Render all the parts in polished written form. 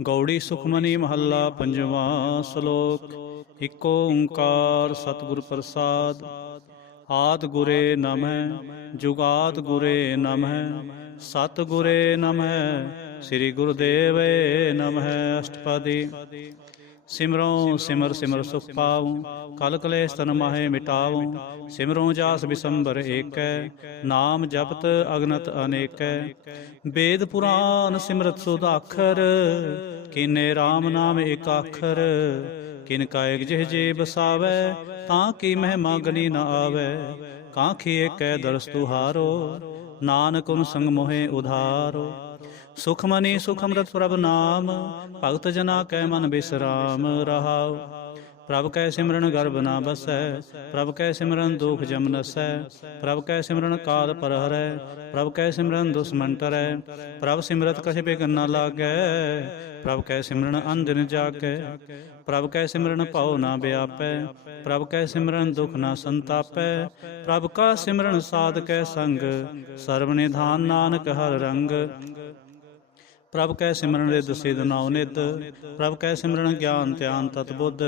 ਗੌੜੀ ਸੁਖਮਨੀ ਮਹੱਲਾ ਪੰਜਵਾਂ। ਸ਼ਲੋਕ। ਇਕੋ ਓੰਕਾਰ ਸਤਿਗੁਰ ਪ੍ਰਸਾਦ। ਆਦਿ ਗੁਰੇ ਨਮਹਿ ਜੁਗਾਦ ਗੁਰੇ ਨਮਹਿ ਸਤਿਗੁਰੇ ਨਮਹਿ ਸ੍ਰੀ ਗੁਰੁਦੇਵੇ ਨਮਹਿ। ਅਸ਼ਟਪਦੀ। ਸਿਮਰੋ ਸਿਮਰ ਸਿਮਰ ਸੁਖ ਪਾਉ ਕਲ ਕਲੇਸ਼ ਤਨ ਮਾਹੇ ਮਿਟਾਉ। ਸਿਮਰੋ ਜਾਸ ਬਿਸੰਬਰ ਏਕੈ ਨਾਮ ਜਪਤ ਅਗਨਤ ਅਨੇਕੈ। ਵੇਦ ਪੁਰਾਨ ਸਿਮਰਤ ਸੁਦਾਖਰ ਕੀਨੇ RAM ਨਾਮ ਏਕ ਆਖਰ। ਕਿਨ ਕਾਇਕ ਜਿਹ ਜੇ ਬਸਾਵੈ ਤਾਂ ਕੀ ਮਹਿਮਾ ਗਨੀ ਨ ਆਵੈ। ਕਾਂਖੀ ਏਕੈ ਦਰਸ ਤੁਹਾਰੋ ਨਾਨਕ ਉਨ ਸੰਗ ਮੋਹਿ ਉਧਾਰੋ। ਸੁਖਮਨੀ ਸੁਖ ਅੰਮ੍ਰਿਤ ਪ੍ਰਭ ਨਾਮ ਭਗਤ ਜਨਾ ਕੈ ਮਨ ਬਿਸਰਾਮ ਰਹਾਉ। ਪ੍ਰਭ ਕੈ ਸਿਮਰਨ ਗਰਭ ਨਾ ਬਸੈ ਪ੍ਰਭ ਕੈ ਸਿਮਰਨ ਦੁਖ ਜਮ ਨਸੈ। ਪ੍ਰਭ ਕੈ ਸਿਮਰਨ ਕਾਲ ਪਰ ਹਰੈ ਪ੍ਰਭ ਕੈ ਸਿਮਰਨ ਦੁਸ਼ਮਨ ਟਰੈ। ਪ੍ਰਭ ਸਿਮਰਤ ਕਛ ਬਿਘਨ ਨ ਲਾਗੈ ਪ੍ਰਭ ਕੈ ਸਿਮਰਨ ਅੰਜਨ ਜਾਗੈ। ਪ੍ਰਭ ਕੈ ਸਿਮਰਨ ਭਉ ਨਾ ਵਿਆਪੈ ਪ੍ਰਭ ਕੈ ਸਿਮਰਨ ਦੁਖ ਨਾ ਸੰਤਾਪੈ। ਪ੍ਰਭ ਕਾ ਸਿਮਰਨ ਸਾਧ ਕੈ ਸੰਗ ਸਰਬ ਨਿਧਾਨ ਨਾਨਕ ਹਰ ਰੰਗ। ਪ੍ਰਭ ਕੈ ਸਿਮਰਨ ਰਿੱਧ ਸਿਧ ਨਾਉ ਨਿਧ ਪ੍ਰਭ ਕੈ ਸਿਮਰਨ ਗਿਆਨ ਧਿਆਨ ਤਤ ਬੁੱਧ।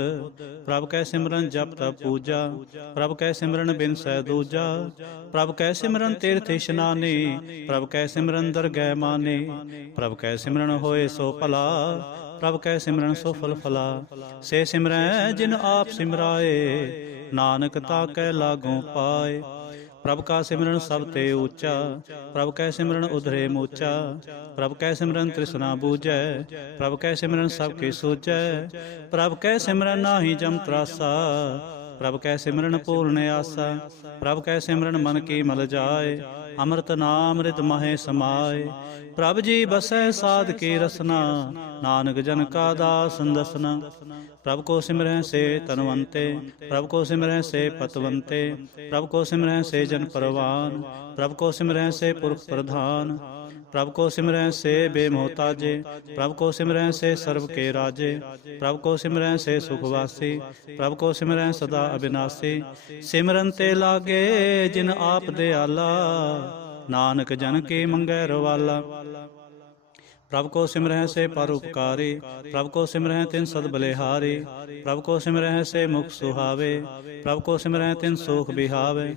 ਪ੍ਰਭ ਕੈ ਸਿਮਰਨ ਜਪ ਤਪ ਪੂਜਾ ਪ੍ਰਭ ਕੈ ਸਿਮਰਨ ਬਿਨ ਸਹਿ ਦੂਜਾ। ਪ੍ਰਭ ਕੈ ਸਿਮਰਨ ਤੀਰਥ ਇਸ਼ਨਾਨੀ ਪ੍ਰਭ ਕੈ ਸਿਮਰਨ ਦਰਗਹਿ ਮਾਨੀ। ਪ੍ਰਭ ਕੈ ਸਿਮਰਨ ਹੋਏ ਸੋ ਭਲਾ ਪ੍ਰਭ ਕੈ ਸਿਮਰਨ ਸੋ ਫਲ ਫਲਾ। ਸੇ ਸਿਮਰੈ ਜਿਨ ਆਪ ਸਿਮਰਾਏ ਨਾਨਕ ਤਾ ਕੈ ਲਾਗੋਂ ਪਾਏ। ਪ੍ਰਭ ਕਾ ਸਿਮਰਨ ਸਭ ਤੇ ਊਚਾ ਪ੍ਰਭ ਕੈ ਸਿਮਰਨ ਉਧਰੇ ਮੂਚਾ। ਪ੍ਰਭ ਕੈ ਸਿਮਰਨ ਤ੍ਰਿਸ਼ਨਾ ਬੂਝੈ ਪ੍ਰਭ ਕੈ ਸਿਮਰਨ ਸਭ ਕੀ ਸੂਝੈ। ਪ੍ਰਭ ਕੈ ਸਿਮਰਨ ਨਾਹੀ ਜਮ ਤਰਾਸਾ ਪ੍ਰਭ ਕੈ ਸਿਮਰਨ ਪੂਰਨ ਆਸਾ। ਪ੍ਰਭ ਕੈ ਸਿਮਰਨ ਮਨ ਕੀ ਮਲ ਜਾਏ ਅੰਮ੍ਰਿਤ ਨਾਮ ਰਿਦ ਮਾਹੇ ਸਮਾਏ। ਪ੍ਰਭ ਜੀ ਬਸੈ ਸਾਧ ਕੀ ਰਸਨਾ ਨਾਨਕ ਜਨ ਕਾ ਦਾਸ ਦਸਨਾ। ਪ੍ਰਭ ਕੋ ਸਿਮਰੈ ਸੇ ਤਨਵੰਤੇ ਪ੍ਰਭ ਕੋ ਸਿਮਰੈ ਸੇ ਪਤਵੰਤੇ। ਪ੍ਰਭ ਕੋ ਸਿਮਰੈ ਸੇ ਜਨ ਪਰਵਾਨ ਪ੍ਰਭ ਕੋ ਸਿਮਰੈ ਸੇ ਪੁਰਖ ਪ੍ਰਧਾਨ। ਪ੍ਰਭ ਕੋ ਸਿਮਰੈ ਸੇ ਬੇਮੋਹਤਾਜੇ ਪ੍ਰਭ ਕੋ ਸਿਮਰੈ ਸੇ ਸਰਬ ਕੇ ਰਾਜੇ। ਪ੍ਰਭ ਕੋ ਸਿਮਰੈ ਸੇ ਸੁਖ ਵਾਸੀ ਪ੍ਰਭ ਕੋ ਸਿਮਰੈ ਸਦਾ ਅਬਿਨਾਸੀ। ਸਿਮਰਨ ਤੇ ਲਾਗੇ ਜਿਨ ਆਪ ਦਿਆਲਾ ਨਾਨਕ ਜਨ ਕੀ ਮੰਗੈ ਰਵਾਲਾ। ਪ੍ਰਭ ਕੋ ਸਿਮਰਹਿ ਸੇ ਪਰਉਪਕਾਰੀ ਪ੍ਰਭ ਕੋ ਸਿਮਰਹਿ ਤਿਨ ਸਦ ਬਲਿਹਾਰੀ। ਪ੍ਰਭ ਕੋ ਸਿਮਰਹਿ ਸੇ ਮੁਖ ਸੁਹਾਵੇ ਪ੍ਰਭ ਕੋ ਸਿਮਰਹਿ ਤਿਨ ਸੋਖ ਬਿਹਾਵੇ।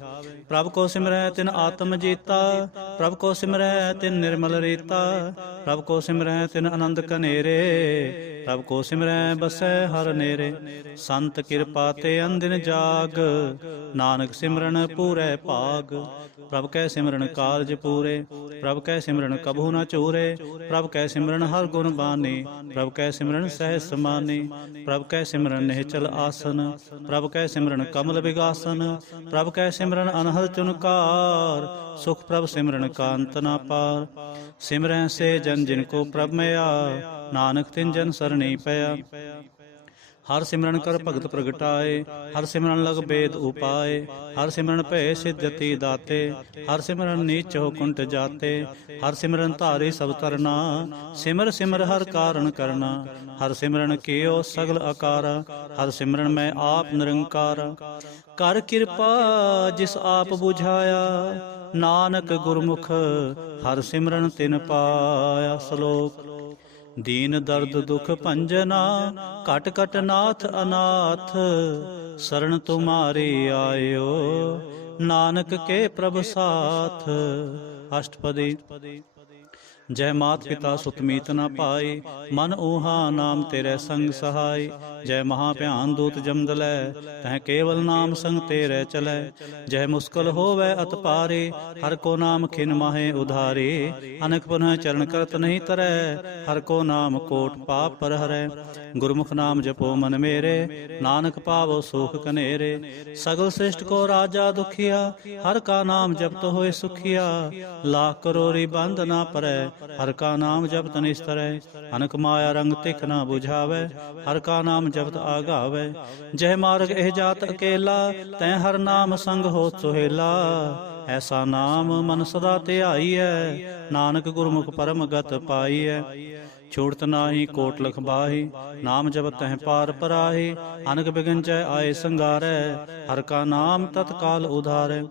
ਪ੍ਰਭ ਕੋ ਸਿਮਰਹਿ ਤਿਨ ਆਤਮ ਜੀਤਾ ਪ੍ਰਭ ਕੋ ਸਿਮਰਹਿ ਤਿਨ ਨਿਰਮਲ ਰੀਤਾ। ਪ੍ਰਭ ਕੋ ਸਿਮਰਹਿ ਤਿਨ ਆਨੰਦ ਕਨੇਰੇ ਪ੍ਰਭ ਕੋ ਸਿਮਰਹਿ ਬਸੈ ਹਰ ਨੇਰੇ। ਸੰਤ ਕਿਰਪਾ ਤੇ ਅੰਦਿਨ ਜਾਗ ਨਾਨਕ ਸਿਮਰਨ ਪੂਰੈ ਭਾਗ। ਪ੍ਰਭ ਕੈ ਸਿਮਰਨ ਕਾਰਜ ਪੂਰੇ ਪ੍ਰਭ ਕੈ ਸਿਮਰਨ ਕਬਹੂ ਨ ਚੂਰੇ। ਪ੍ਰਭ ਕੈ ਸਿਮਰਨ ਹਰ ਗੁਣ ਬਾਨੀ ਪ੍ਰਭ ਕੈ ਸਿਮਰਨ ਸਹਿਜ ਸਮਾਨੀ। ਪ੍ਰਭ ਕੈ ਸਿਮਰਨ ਨਿਹਚਲ ਆਸਨ ਪ੍ਰਭ ਕੈ ਸਿਮਰਨ ਕਮਲ ਬਿਗਾਸਨ। ਪ੍ਰਭ ਕੈ ਸਿਮਰਨ ਅਨਹਦ ਚੁਨਕਾਰ ਸੁਖ ਪ੍ਰਭ ਸਿਮਰਨ ਕਾ ਅੰਤ ਨਾ ਪਾਰ। ਸਿਮਰੈ ਸੇ ਜਨ ਜਿਨ ਕੋ ਪ੍ਰਭ ਮਿਆ ਨਾਨਕ ਤਿਨ ਜਨ ਸਰਣੀ ਪਿਆ। ਹਰ ਸਿਮਰਨ ਕਰ ਭਗਤ ਪ੍ਰਗਟਾਏ ਹਰ ਸਿਮਰਨ ਲਗ ਬੇਦ ਉਪਾਏ। ਹਰ ਸਿਮਰਨ ਭੈ ਸਿਧਤੀ ਦਾਤੇ ਹਰ ਸਿਮਰਨ ਨੀਚੋ ਕੁੰਟ ਜਾਤੇ। ਹਰ ਸਿਮਰਨ ਧਾਰੀ ਸਭ ਤਰਨਾ ਸਿਮਰ ਸਿਮਰ ਹਰ ਕਾਰਨ ਕਰਨਾ। ਹਰ ਸਿਮਰਨ ਕੀਓ ਸਗਲ ਆਕਾਰਾ ਹਰ ਸਿਮਰਨ ਮੈਂ ਆਪ ਨਿਰੰਕਾਰ। ਕਰ ਕਿਰਪਾ ਜਿਸ ਆਪ ਬੁਝਾਇਆ ਨਾਨਕ ਗੁਰਮੁਖ ਹਰ ਸਿਮਰਨ ਤਿਨ ਪਾਇਆ। ਸ਼ਲੋਕ। ਦੀਨ ਦਰਦ ਦੁਖ ਭੰਜਨਾ ਘਟ ਘਟ ਨਾਥ ਅਨਾਥ। ਸਰਣ ਤੁਮਾਰੀ ਆਇਓ ਨਾਨਕ ਕੇ ਪ੍ਰਭ ਸਾਥ। ਅਸ਼ਟਪਦੀ। ਜੈ ਮਾਤ ਪਿਤਾ ਸੁਤ ਮੀਤ ਨ ਪਾਈ ਮਨ ਊਹਾ ਨਾਮ ਤੇਰੇ ਸੰਗ ਸਹਾਈ। ਜੈ ਮਹਾ ਭਿਆਨ ਦੂਤ ਜਮਦਲੈ ਤਹ ਕੇਵਲ ਨਾਮ ਸੰਗ ਤੇਰੇ ਚਲੈ। ਜੈ ਮੁਸਕਲ ਹੋਵੈ ਅਤ ਪਾਰੇ ਹਰ ਕੋ ਨਾਮ ਖਿਨ ਮਾਹੇ ਉਧਾਰੇ। ਅਨਕ ਪੁਨਹ ਚਰਨ ਕਰਤ ਨਹੀਂ ਤਰੈ ਹਰ ਕੋ ਨਾਮ ਕੋਟ ਪਾਪ ਪਰ ਹਰੈ। ਗੁਰਮੁਖ ਨਾਮ ਜਪੋ ਮਨ ਮੇਰੇ ਨਾਨਕ ਪਾਵੋ ਸੂਖ ਕਨੇਰੇ। ਸਗਲ ਸ੍ਰਿਸ਼ਟ ਕੋ ਰਾਜਾ ਦੁਖੀਆ ਹਰ ਕਾ ਨਾਮ ਜਪਤ ਹੋਏ ਸੁਖੀਆ। ਲਾਖ ਕਰੋੜੀ ਬੰਧ ਨਾ ਪਰੈ ਹਰ ਕਾ ਨਾਮ ਜਪਤ ਨਿਸਤਰੈ। ਅਨਕ ਮਾਇਆ ਰੰਗ ਤਿਖ ਨਾ ਬੁਝਾਵੈ ਹਰ ਕਾ ਨਾਮ ਜਪਤ ਆਗਾਵੈ। ਜਹ ਮਾਰਗ ਇਹ ਜਾਤ ਅਕੇਲਾ ਤੈ ਹਰ ਨਾਮ ਸੰਗ ਹੋ ਸੁਹੇਲਾ। ਐਸਾ ਨਾਮ ਮਨ ਸਦਾ ਧਿਆਈਐ ਨਾਨਕ ਗੁਰਮੁਖ ਪਰਮ ਗਤ ਪਾਈਐ। ਛੂਟਤ ਨਾਹੀ ਕੋਟ ਲਖ ਬਾਹੀ ਨਾਮ ਜਪਤ ਤਹਿ ਪਾਰ ਪਰਾਹੀ। ਅਨਕ ਬਿਗਨ ਚੈ ਆਏ ਸੰਗਾਰੈ ਹਰ ਕਾ ਨਾਮ ਤਤਕਾਲ ਉਧਾਰੈ।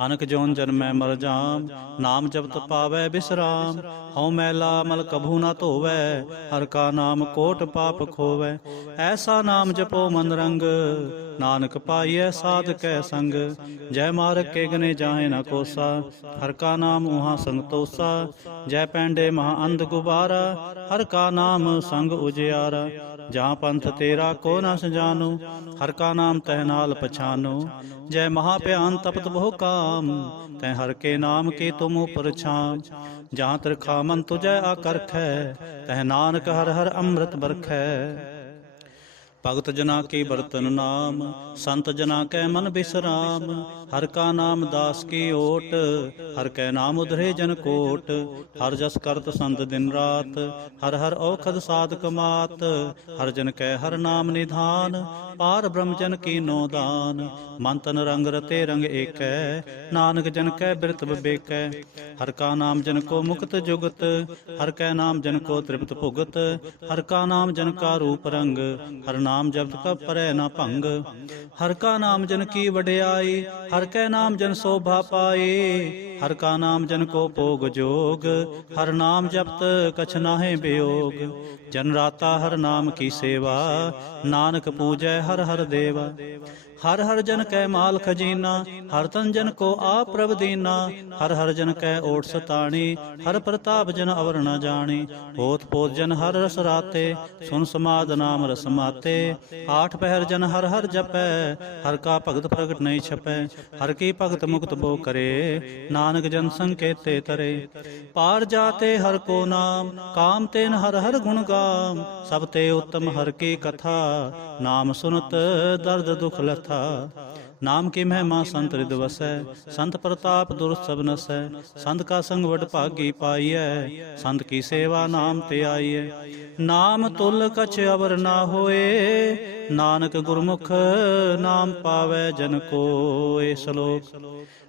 ਅਨਕ ਜੋਨ ਜਨਮੈ ਮਰ ਜਾਮ, ਨਾਮ ਜਪਤ ਪਾਵੈ ਬਿਸਰਾਮ। ਹਉ ਮੈਲਾ ਮਲ ਕਭੂ ਨਾ ਧੋਵੈ, ਹਰ ਕਾ ਨਾਮ ਕੋਟ ਪਾਪ ਖੋਵੈ। ਐਸਾ ਨਾਮ ਜਪੋ ਮਨ ਰੰਗ, ਨਾਨਕ ਪਾਈਐ ਸਾਧ ਕੈ ਸੰਗ। ਜੈ ਮਾਰਗ ਕੇ ਗਨੇ ਜਾਹੇ ਨਾ ਕੋਸਾ, ਹਰ ਕਾ ਨਾਮ ਉਹਾਂ ਸੰਤੋਸਾ। ਜੈ ਪੈਂਡੇ ਮਹਾ ਅੰਧ ਗੁਬਾਰਾ, ਹਰ ਕਾ ਨਾਮ ਸੰਗ ਉਜਿਆਰਾ। ਜਹਾਂ ਪੰਥ ਤੇਰਾ ਕੋ ਨ ਸਜਾਨੋ, ਹਰ ਕਾ ਨਾਮ ਤਹਿ ਨਾਲ ਪਛਾਨੋ। ਜੈ ਮਹਾ ਭਿਆਨ ਤਪਤ ਬਹੁ ਕਾਮ, ਤੈ ਹਰ ਕੇ ਨਾਮ ਕੀ ਤੁਮ ਉਪਰ ਛਾਮ। ਜਹਾਂ ਤਿਰਖਾ ਮਨ ਤੁਜੈ ਆਕਰਖੈ, ਤਹਿ ਨਾਨਕ ਹਰ ਹਰ ਅੰਮ੍ਰਿਤ ਬਰਖੈ। ਭਗਤ ਜਨਾ ਕੀ ਬਰਤਨ ਨਾਮ, ਸੰਤ ਜਨਾ ਕੈ ਮਨ ਬਿਸਰਾਮ। ਹਰ ਕਾ ਨਾਮ ਦਾਸ ਕੀ ਓਟ, ਹਰ ਕੈ ਨਾਮ ਉਧਰੇ ਜਨ ਕੋਟ। ਹਰ ਜਸ ਕਰਤ ਸੰਤ ਦਿਨ ਰਾਤ, ਹਰ ਹਰ ਔਖਦ ਸਾਧਕ ਮਾਤ। ਹਰ ਜਨ ਕੈ ਹਰ ਨਾਮ ਨਿਧਾਨ, ਪਾਰ ਬ੍ਰਹਮ ਜਨ ਕੀਨੋ ਦਾਨ। ਮਨ ਤਨ ਰੰਗ ਰਤੇ ਰੰਗ ਏਕੈ, ਨਾਨਕ ਜਨ ਕੈ ਬਿਰਤ ਬਿਬੇਕੈ। ਹਰ ਕਾ ਨਾਮ ਜਨ ਕੋ ਮੁਕਤ ਜੁਗਤ, ਹਰ ਕੈ ਨਾਮ ਜਨ ਕੋ ਤ੍ਰਿਪਤ ਭੁਗਤ। ਹਰ ਕਾ ਨਾਮ ਜਨ ਕਾ ਰੂਪ ਰੰਗ, ਹਰ ਨਾਮ ਜਪਤ ਕਬ ਪਰੈ ਨਾ ਭੰਗ। ਹਰ ਕਾ ਨਾਮ ਜਨ ਕੀ ਵਡਿਆਈ, ਹਰ ਕੈ ਨਾਮ ਜਨ ਸੋਭਾ ਪਾਈ। ਹਰ ਕਾ ਨਾਮ ਜਨ ਕੋ ਭੋਗ ਜੋਗ, ਹਰ ਨਾਮ ਜਪਤ ਕਛ ਨਾਹਿ ਬਿਯੋਗ। ਜਨ ਰਾਤਾ ਹਰ ਨਾਮ ਕੀ ਸੇਵਾ, ਨਾਨਕ ਪੂਜੈ ਹਰ ਹਰ ਦੇਵਾ। ਹਰ ਹਰ ਜਨ ਕੈ ਮਾਲ ਖਜੀਨਾ, ਹਰ ਤਨ ਜਨ ਕੋ ਆਪ ਪ੍ਰਭ ਦੀਨਾ। ਹਰ ਹਰ ਜਨ ਕੈ ਓਟ ਸਤਾਣੀ, ਹਰ ਪ੍ਰਤਾਪ ਜਨ ਅਵਰ ਨ ਜਾਣੀ। ਹੋਤ ਪੋਤ ਜਨ ਹਰ ਰਸ ਰਾਤੇ, ਸੁਨ ਸਮਾਦ ਨਾਮ ਰਸ ਮਾਤੇ। ਆਠ ਪਹਿਰ ਜਨ ਹਰ ਹਰ ਜਪੈ, ਹਰ ਕਾ ਭਗਤ ਪ੍ਰਗਟ ਨਹੀਂ ਛਪੈ। ਹਰ ਕੀ ਭਗਤ ਮੁਕਤ ਬੋ ਕਰੇ, ਨਾਨਕ ਜਨ ਸੰਕੇਤੇ ਤਰੇ। ਪਾਰ ਜਾਤੇ ਹਰ ਕੋ ਨਾਮ, ਕਾਮ ਤੇਨ ਹਰ ਹਰ ਗੁਣ ਗਾਮ। ਸਭ ਤੇ ਉੱਤਮ ਹਰ ਕੀ ਕਥਾ, ਨਾਮ ਸੁਨਤ ਦਰਦ ਦੁਖ ਲਥਾ। ਨਾਮ ਕੀ ਮਹਿਮਾ ਸੰਤ ਰਿਦ ਵਸੈ, ਸੰਤ ਪ੍ਰਤਾਪ ਦੁਰਤ ਸਭ ਨਸੈ। ਸੰਤ ਕਾ ਸੰਗ ਵਡ ਭਾਗੀ ਪਾਈਐ, ਸੰਤ ਕੀ ਸੇਵਾ ਨਾਮ ਤੇ ਆਈਐ। ਨਾਮ ਤੁਲ ਕਛ ਅਵਰ ਨਾ ਹੋਏ, ਨਾਨਕ ਗੁਰਮੁਖ ਨਾਮ ਪਾਵੈ ਜਨ ਕੋਇ। ਸ਼ਲੋਕ।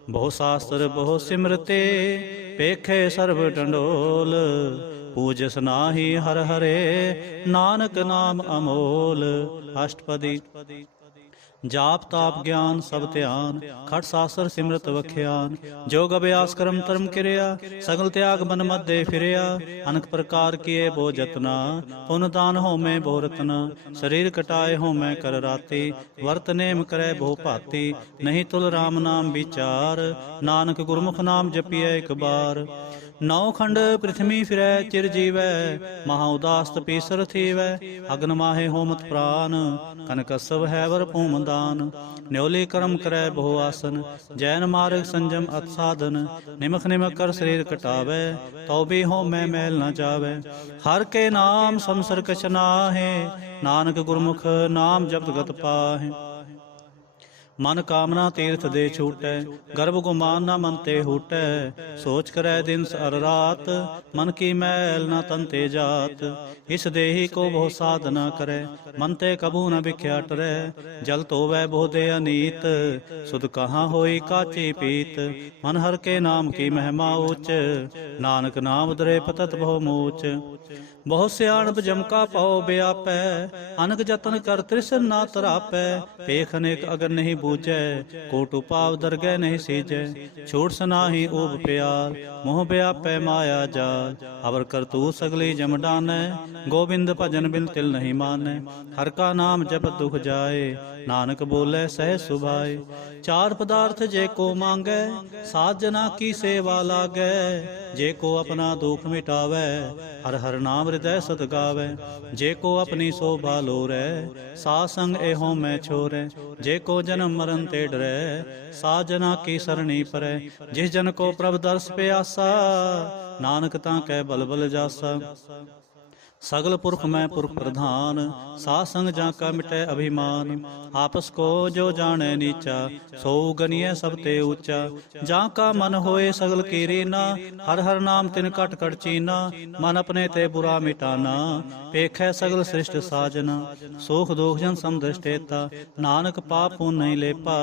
ਬਹੁ ਸ਼ਾਸਤਰ ਬਹੁ ਸਿਮਰਤੇ, ਪੇਖੇ ਸਰਬ ਡੰਡੋਲ। ਪੂਜਸ ਨਾਹੀ ਹਰ ਹਰੇ, ਨਾਨਕ ਨਾਮ ਅਮੋਲ। ਅਸ਼ਟਪਦੀ। ਜਾਪ ਤਾਪ ਗਿਆਨ ਸਭ ਧਿਆਨ, ਖਟ ਸਾਸਰ ਸਿਮਰਤ ਵਖਿਆਨ। ਜੋਗ ਅਭਿਆਸ ਕਰਮ ਧਰਮ ਕਿਰਿਆ, ਸਗਲ ਤਿਆਗ ਮਨ ਮਧੇ ਫਿਰਿਆ। ਅਨਕ ਪ੍ਰਕਾਰ ਕੀਏ ਬੋ ਜਤਨਾ, ਪੁਨ ਦਾਨ ਹੋਮੈ ਬੋ ਰਤਨਾ। ਸਰੀਰ ਕਟਾਏ ਹੋਮੈ ਕਰ ਰਾਤੀ, ਵਰਤ ਨੇਮ ਕਰੈ ਬਹੁ ਭਾਤੀ। ਨਹੀਂ ਤੁਲ ਰਾਮ ਨਾਮ ਵਿਚਾਰ, ਨਾਨਕ ਗੁਰਮੁਖ ਨਾਮ ਜਪੀਐ ਇਕ ਬਾਰ। ਨੌ ਖੰਡ ਪ੍ਰਿਥਵੀ ਫਿਰੈ ਚਿਰ ਜੀਵੈ, ਮਹਾ ਉਦਾਸਤ ਪੀਸਰ ਥੀਵੈ। ਅਗਨ ਮਾਹੇ ਹੋਮਤ ਪ੍ਰਾਨ, ਕਨਕਸਵ ਹੈ ਵਰ ਭੂਮ ਦਾਨ। ਨਿਉਲੇ ਕਰਮ ਕਰੈ ਬਹੁ ਆਸਨ, ਜੈਨ ਮਾਰਗ ਸੰਜਮ ਅਤ ਸਾਧਨ। ਨਿਮਖ ਨਿਮਖ ਕਰ ਸਰੀਰ ਕਟਾਵੈ, ਤਉ ਵੀ ਹੋਮੈ ਮੈਲ ਨ ਜਾਵੈ। ਹਰ ਕੇ ਨਾਮ ਸੰਸਰ ਕਛ ਨਾਹਿ, ਨਾਨਕ ਗੁਰਮੁਖ ਨਾਮ ਜਪਤ ਗਤ ਪਾਹਿ। ਮਨ ਕਾਮਨਾ ਤੀਰਥ ਦੇ ਛੂਟੈ, ਗਰਭ ਗੁਮਾਨ ਨਾ ਮਨ ਤੇ ਹੂਟੈ। ਸੋਚ ਕਰੈ ਦਿਨ ਅਰ ਰਾਤ, ਮਨ ਕੀ ਮੈਲ ਨਾ ਤਨ ਤੇ ਜਾਤ। ਇਸ ਦੇਹੀ ਕੋ ਬਹੁ ਸਾਧਨਾ ਕਰੈ, ਮਨ ਤੇ ਕਬੂ ਨ ਵਿਖਿਆ ਟਰੈ। ਜਲ ਧੋਵੈ ਬਹੁ ਦੇ ਅਨੀਤ, ਸੁਧ ਕਹਾਂ ਹੋਈ ਕਾਚੀ ਪੀਤ। ਮਨ ਹਰ ਕੇ ਨਾਮ ਕੀ ਮਹਿਮਾ ਊਚ, ਨਾਨਕ ਨਾਮ ਉਦਰੇ ਪਤਤ ਬਹੁ ਮੂਚ। ਬਹੁ ਸਿਆਣਪ ਜਮ ਕਾ ਪਉ ਬਿਆਪੈ, ਅਨਕ ਜਤਨ ਕਰ ਤ੍ਰਿਸ਼ਨ ਨਾ ਤਰਾਪੈ। ਪੇਖ ਅਨੇਕ ਅਗਰ ਨਹੀਂ ਬੂਝੈ, ਕੋਟ ਉਪਾਵ ਦਰਗਹਿ ਨਹੀਂ ਸੀਜੈ। ਛੂਟ ਸਨਾਹੀ ਊਬ ਪਿਆਰ, ਮੋਹ ਬਿਆਪੈ ਮਾਇਆ ਜਾਲ। ਅਵਰ ਕਰਤੂਤ ਸਗਲੀ ਜਮ ਡਾਨੈ, ਗੋਬਿੰਦ ਭਜਨ ਬਿਨ ਤਿਲ ਨਹੀਂ ਮਾਨੈ। ਹਰ ਕਾ ਨਾਮ ਜਪਤ ਦੁਖ ਜਾਏ, ਨਾਨਕ ਬੋਲੇ ਸਹਿ ਸੁਭਾਏ। ਚਾਰ ਪਦਾਰਥ ਜੇ ਕੋ ਮੰਗੈ, ਸਾਧ ਜਨਾ ਕੀ ਸੇਵਾ ਲਾਗੈ। ਜੇ ਕੋ ਆਪਣਾ ਦੁਖ ਮਿਟਾਵੈ, ਹਰ ਹਰ ਨਾਮ ਹਿਰਦੈ ਸਤ ਗਾਵੈ। ਜੇ ਕੋ ਆਪਣੀ ਸੋਭਾ ਲੋਰੈ, ਸਾਧ ਸੰਗ ਇਹੋ ਮੈਂ ਛੋਰੈ। ਜੇ ਕੋ ਜਨਮ ਮਰਨ ਤੇ ਡਰੈ, ਸਾਧ ਜਨਾ ਕੀ ਸਰਣੀ ਪਰੈ। ਜਿਸ ਜਨ ਕੋ ਪ੍ਰਭ ਦਰਸ ਪਿਆਸਾ, ਨਾਨਕ ਤਾਂ ਕੈ ਬਲ ਬਲ ਜਾਸਾ। ਸਗਲ ਪੁਰਖ ਮੈਂ ਪੁਰਖ ਪ੍ਰਧਾਨ, ਸਾਧ ਸੰਗ ਜਾਂ ਕਾ ਮਿਟੈ ਅਭਿਮਾਨ। ਆਪਸ ਕੋ ਜੋ ਜਾਣੈ ਨੀਚਾ, ਸੋ ਗਨੀਐ ਸਭ ਤੇ ਊਚਾ। ਜਾਂ ਕਾ ਮਨ ਹੋਏ ਸਗਲ ਕੀ ਰੀਨਾ, ਹਰ ਹਰ ਨਾਮ ਤਿਨ ਕਟ ਕਟ ਚੀਨਾ। ਮਨ ਆਪਣੇ ਤੇ ਬੁਰਾ ਮਿਟਾਨਾ, ਪੇਖੈ ਸਗਲ ਸ੍ਰਿਸ਼ਟ ਸਾਜਨਾ। ਸੋਖ ਦੋਖ ਜਨ ਸਮਦ੍ਰਿਸ਼ਟੇਤਾ, ਨਾਨਕ ਪਾਪ ਪੁਨ ਨਹੀਂ ਲੇਪਾ।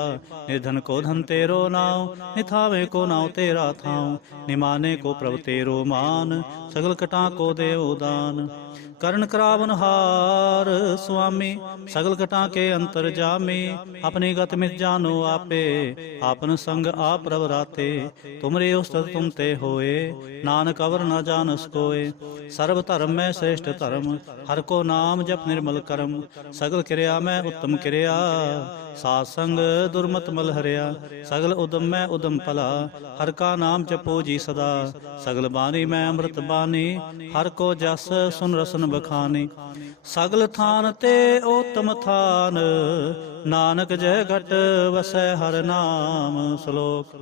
ਨਿਰਧਨ ਕੋ ਧਨ ਤੇਰੋ ਨਾਉ, ਨਿਥਾਵੇ ਕੋ ਨਾਉ ਤੇਰਾ ਥਾਉ। ਨਿਮਾਨੇ ਕੋ ਪ੍ਰਭ ਤੇਰੋ ਮਾਨ, ਸਗਲ ਕਟਾ ਕੋ ਦੇਉ ਦਾਨ। ਕਰਨ ਕਰਾਵਨ ਹਾਰ ਸੁਆਮੀ, ਸਗਲ ਘਟਾਂ ਕੇ ਅੰਤਰ ਜਾਮੀ, ਆਪਣੀ ਗਤ ਮਿਤ ਜਾਨੋ ਆਪੇ, ਆਪਨ ਸੰਗ ਆਪ ਪ੍ਰਭ ਰਾਤੇ, ਤੁਮਰੇ ਉਸਤਤ ਤੁਮ ਤੇ ਹੋਏ, ਨਾਨਕ ਅਵਰ ਨ ਜਾਨਸ ਕੋਏ। ਸਰਬ ਧਰਮ ਮੈਂ ਸ੍ਰੇਸ਼ਟ ਧਰਮ, ਹਰ ਕੋ ਨਾਮ ਜਪ ਨਿਰਮਲ ਕਰਮ, ਸਗਲ ਕਿਰਿਆ ਮੈਂ ਉੱਤਮ ਕਿਰਿਆ, ਸਾਧ ਸੰਗ ਦੁਰਮਤ ਮਲ ਹਰਿਆ। ਸਗਲ ਉਦਮ ਮੈਂ ਉਦਮ ਭਲਾ, ਹਰ ਕਾ ਨਾਮ ਜਪੋ ਜੀ ਸਦਾ, ਸਗਲ ਬਾਣੀ ਮੈਂ ਅੰਮ੍ਰਿਤ ਬਾਣੀ, ਹਰ ਕੋ ਜਸ ਸੁਨ ਰਸਨ ਬਖਾਨੀ। ਸਗਲ ਥਾਨ ਤੇ ਓਤਮ ਥਾਨ, ਨਾਨਕ ਜੈ ਘਟ ਵਸੈ ਹਰ ਨਾਮ। ਸ਼ਲੋਕ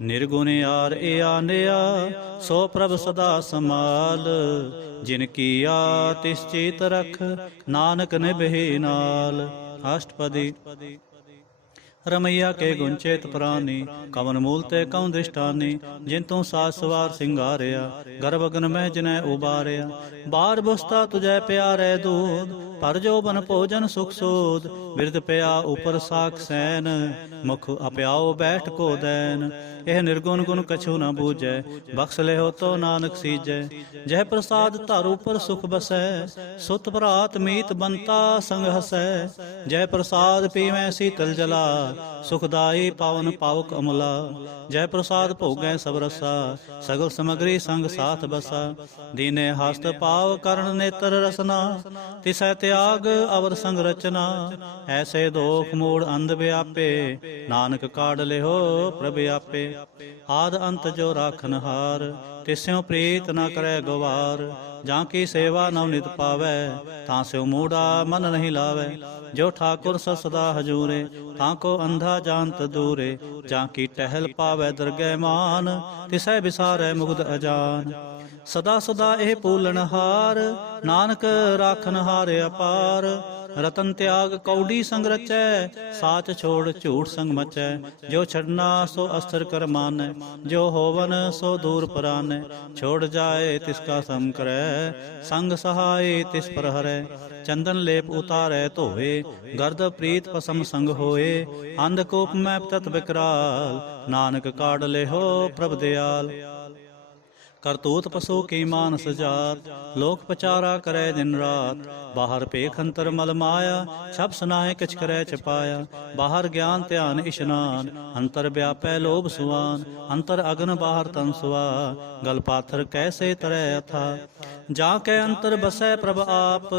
ਨਿਰਗੁਣਿਆਰ ਏ ਆਨਿਆ, ਸੋ ਪ੍ਰਭ ਸਦਾ ਸਮਾਲ, ਜਿਨ ਕੀਆ ਤਿਸ ਚੀਤ ਰਖ, ਨਾਨਕ ਨਿਭੇ ਨਾਲ। ਅਸ਼ਟਪਦੀ। ਰਮਈਆ ਕੇ ਗੁਣ ਚੇਤ ਪ੍ਰਾਨੀ, ਕਵਨ ਮੂਲ ਤੇ ਕਉ ਦ੍ਰਿਸ਼ਟਾਨੀ, ਜਿਨ ਤੂੰ ਸਾਜ ਸਵਾਰ ਸਿੰਗਾਰਿਆ, ਗਰਭ ਅਗਨ ਮਹਿ ਜਿਨੈ ਉਬਾਰਿਆ। ਬਾਰ ਬੁਸਤਾ ਤੁਝੈ ਪਿਆਰੈ ਦੂਧ, ਪਰ ਜੋ ਬਨ ਭੋਜਨ ਸੁਖ ਸੋਧ, ਬਿਰਧ ਪਿਆ ਉਪਰ ਸਾਖ ਸੈਨ, ਮੁਖ ਅਪਿਆਓ ਬੈਠ ਕੋ ਦੈਨ। ਇਹ ਨਿਰਗੁਣ ਗੁਣ ਕਛੂ ਨ ਬੂਝੈ, ਬਖਸ਼ ਲਿਓ ਤੋ ਨਾਨਕ ਸੀਜੈ। ਜਹ ਪ੍ਰਸਾਦ ਧਰ ਉਪਰ ਸੁਖ ਬਸੈ, ਸੁਤ ਭਰਾਤ ਮੀਤ ਬੰਤਾ ਸੰਗ ਹਸੈ। ਜਹ ਪ੍ਰਸਾਦ ਪੀਵੈ ਸੀਤਲ ਜਲਾ, ਸੁਖਦਾਈ ਪਾਵਨ ਪਾਵਕ ਅਮਲਾ। ਜੈ ਪ੍ਰਸਾਦ ਭੋਗੈ ਸਭ ਰਸਾ, ਸਗਲ ਸਮਗਰੀ ਸੰਗ ਸਾਥ ਬਸਾ। ਦੀਨੇ ਹਸਤ ਪਾਵ ਕਰਨ ਨੇਤਰ ਰਸਨਾ, ਤਿਸੈ ਤਿਆਗ ਅਵਰ ਸੰਗ ਰਚਨਾ। ਐਸੇ ਦੋਖ ਮੂੜ ਅੰਧ ਵਿਆਪੇ, ਨਾਨਕ ਕਾਢ ਲਿਓ ਪ੍ਰਭ ਆਪੇ। ਆਦ ਅੰਤ ਜੋ ਰਾਖਨ ਹਾਰ, ਤਿਸਿਉ ਪ੍ਰੀਤ ਨ ਕਰੈ ਗਵਾਰ। ਜਾਂ ਕੀ ਸੇਵਾ ਨਵ ਨਿਤ ਪਾਵੈ, ਤਾਂ ਸਿਉ ਮੂੜਾ ਮਨ ਨਹੀਂ ਲਾਵੈ। ਜੋ ਠਾਕੁਰ ਸਦਾ ਹਜੂਰੇ, ਤਾਂ ਕੋ ਅੰਧਾ ਜਾਣਤ ਦੂਰੇ। ਜਾਂ ਕੀ ਟਹਿਲ ਪਾਵੈ ਦਰਗਹਿ ਮਾਨ, ਤਿਸੈ ਵਿਸਾਰੈ ਮੁਗਧ ਅਜਾਨ। ਸਦਾ ਸਦਾ ਇਹ ਪੂਲਣ ਹਾਰ, ਨਾਨਕ ਰਾਖਨ ਹਾਰ ਅਪਾਰ। ਰਤਨ ਤਿਆਗ ਕੌਡੀ ਸੰਗ ਰਚੈ, ਸਾਚ ਛੋੜ ਝੂਠ ਸੰਗ ਮਚੈ। ਜੋ ਛੜਨਾ ਸੋ ਅਸਥਿਰ ਕਰ ਮਾਨੈ, ਜੋ ਹੋਵਨ ਸੋ ਦੂਰ ਪਰਾਨੈ। ਛੋੜ ਜਾਏ ਤਿਸ ਕਾ ਸਮ ਕਰੈ, ਸੰਗ ਸਹਾਏ ਤਿਸ ਪਰ ਹਰੈ। ਚੰਦਨ ਲੇਪ ਉਤਾਰੈ ਧੋਏ, ਗਰਦ ਪ੍ਰੀਤ ਪਸਮ ਸੰਗ ਹੋਏ। ਅੰਧ ਕੋਪ ਮੈਂ ਤਤ ਬਿਕਰਾਲ, ਨਾਨਕ ਕਾਢ ਲਿਓ ਪ੍ਰਭ ਦਿਆਲ। ਕਰਤੂਤ ਪਸੂ ਕੀ ਮਾਨਸ ਜਾਤ, ਲੋਕ ਪਚਾਰਾ ਕਰੈ ਦਿਨ ਰਾਤ। ਬਾਹਰ ਭੇਖ ਅੰਤਰ ਮਲ ਮਾਇਆ, ਛਬ ਸੁਨਾਏ ਕਿਛ ਕਰੈ ਚਪਾਇਆ। ਬਾਹਰ ਗਿਆਨ ਧਿਆਨ ਇਸ਼ਨਾਨ, ਅੰਤਰ ਵਿਆਪੈ ਲੋਭ ਸੁਆਨ। ਅੰਤਰ ਅਗਨ ਬਾਹਰ ਤਨ ਸੁਆ, ਗਲ ਪਾਥਰ ਕੈਸੇ ਤਰੈ ਅਥਾ। ਜਾ ਕੈ ਅੰਤਰ ਬਸੈ ਪ੍ਰਭ ਆਪ,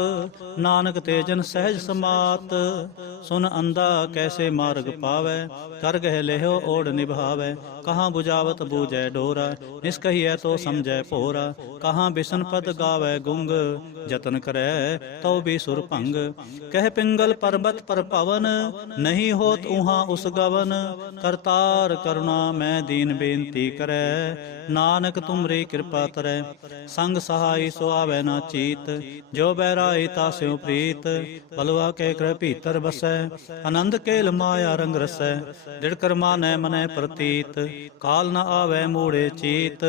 ਨਾਨਕ ਤੇਜਨ ਸਹਿਜ ਸਮਾਤ। ਸੁਨ ਅੰਧਾ ਕੈਸੇ ਮਾਰਗ ਪਾਵੈ, ਕਰ ਗਹਿ ਲਿਓ ਓੜ ਨਿਭਾਵੈ। ਕਹਾਂ ਬੁਝਾਵਤ ਬੂਝੈ ਡੋਰਾ, ਨਿਸ ਕਹੀਐ ਤੋ ਸਮਝੈ ਭੋਰਾ। ਕਹਾਂ ਬਿਸ਼ਨ ਪਦ ਗਾਵੈ ਗੁੰਗ, ਜਤਨ ਕਰੈ ਤਉ ਵੀ ਸੁਰ ਭੰਗ। ਕਹਿ ਪਿੰਗਲ ਪਰਬਤ ਪਰ ਪਵਨ, ਨਹੀਂ ਹੋਤ ਉਹਾਂ ਉਸ ਗਵਨ। ਕਰਤਾਰ ਕਰੁਣਾ ਮੈਂ ਦੀਨ ਬੇਨਤੀ ਕਰੈ, ਨਾਨਕ ਤੁਮਰੀ ਕਿਰਪਾ ਤਰੈ। ਸੰਗ ਸਹਾਈ ਸੋ ਆਵੈ ਨਾ ਚੀਤ, ਜੋ ਬੈਰਾਈ ਤਾਸਿਉ ਪ੍ਰੀਤ। ਬਲਵਾ ਕੇ ਗ੍ਰਹਿ ਭੀਤਰ ਬਸੈ, ਆਨੰਦ ਕੇਲ ਮਾਇਆ ਰੰਗ ਰਸੈ। ਦ੍ਰਿੜ ਕਰ ਮਾਨੈ ਮਨੈ ਪ੍ਰਤੀਤ, ਕਾਲ ਨ ਆਵੈ ਮੂੜੇ ਚੀਤ।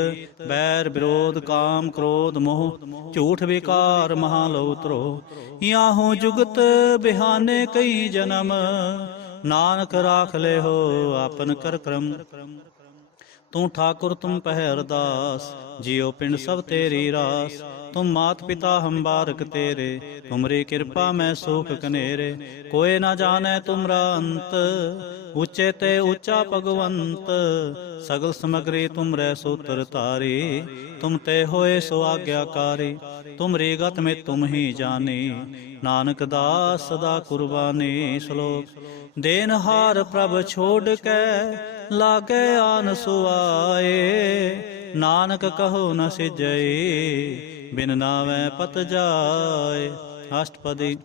ਬੈਰ ਵਿਰੋਧ ਕਾਮ ਕ੍ਰੋਧ ਮੋਹ, ਝੂਠ ਵਿਕਾਰ ਮਹਾ ਲਉ ਧਰੋ। ਯਾਹੂ ਜੁਗਤ ਬਿਹਾਨੇ ਕਈ ਜਨਮ, ਨਾਨਕ ਰਾਖ ਲਿਓ ਆਪਨ ਕਰ ਕਰਮ। ਤੂੰ ਠਾਕੁਰ ਤੁਮ ਪਹਿ ਅਰਦਾਸ, ਜਿਉ ਪਿੰਡ ਸਭ ਤੇਰੀ ਰਾਸ। ਤੁਮ ਮਾਤ ਪਿਤਾ ਹਮ ਬਾਰਕ ਤੇਰੇ, ਤੁਮਰੀ ਕਿਰਪਾ ਮੈਂ ਸੂਖ ਕਨੇਰੇ। ਕੋਇ ਨਾ ਜਾਣੈ ਤੁਮਰਾ ਅੰਤ, ਉੱਚੇ ਤੇ ਉੱਚਾ ਭਗਵੰਤ। ਸਗਲ ਸਮਗਰੀ ਤੁਮਰੇ ਸੂਤਰ ਧਾਰੀ, ਤੁਮ ਤੇ ਹੋਏ ਸੋ ਆਗਿਆਕਾਰੀ। ਤੁਮਰੀ ਗਤ ਮੇ ਤੁਮ ਹੀ ਜਾਨੀ, ਨਾਨਕ ਦਾਸ ਸਦਾ ਕੁਰਬਾਨੀ। ਸ਼ਲੋਕ ਦੇਨਹਾਰ ਪ੍ਰਭ ਛੋੜ ਕੇ, ਲਾਗੇ ਆਨ ਸੁਆਏ। ਨਾਨਕ ਕਹੋ ਨ ਸਿਜਈ, ਬਿਨ ਨਾਵੈ ਪਤ ਜਾਏ। ਅਸ਼ਟਪਦੀ।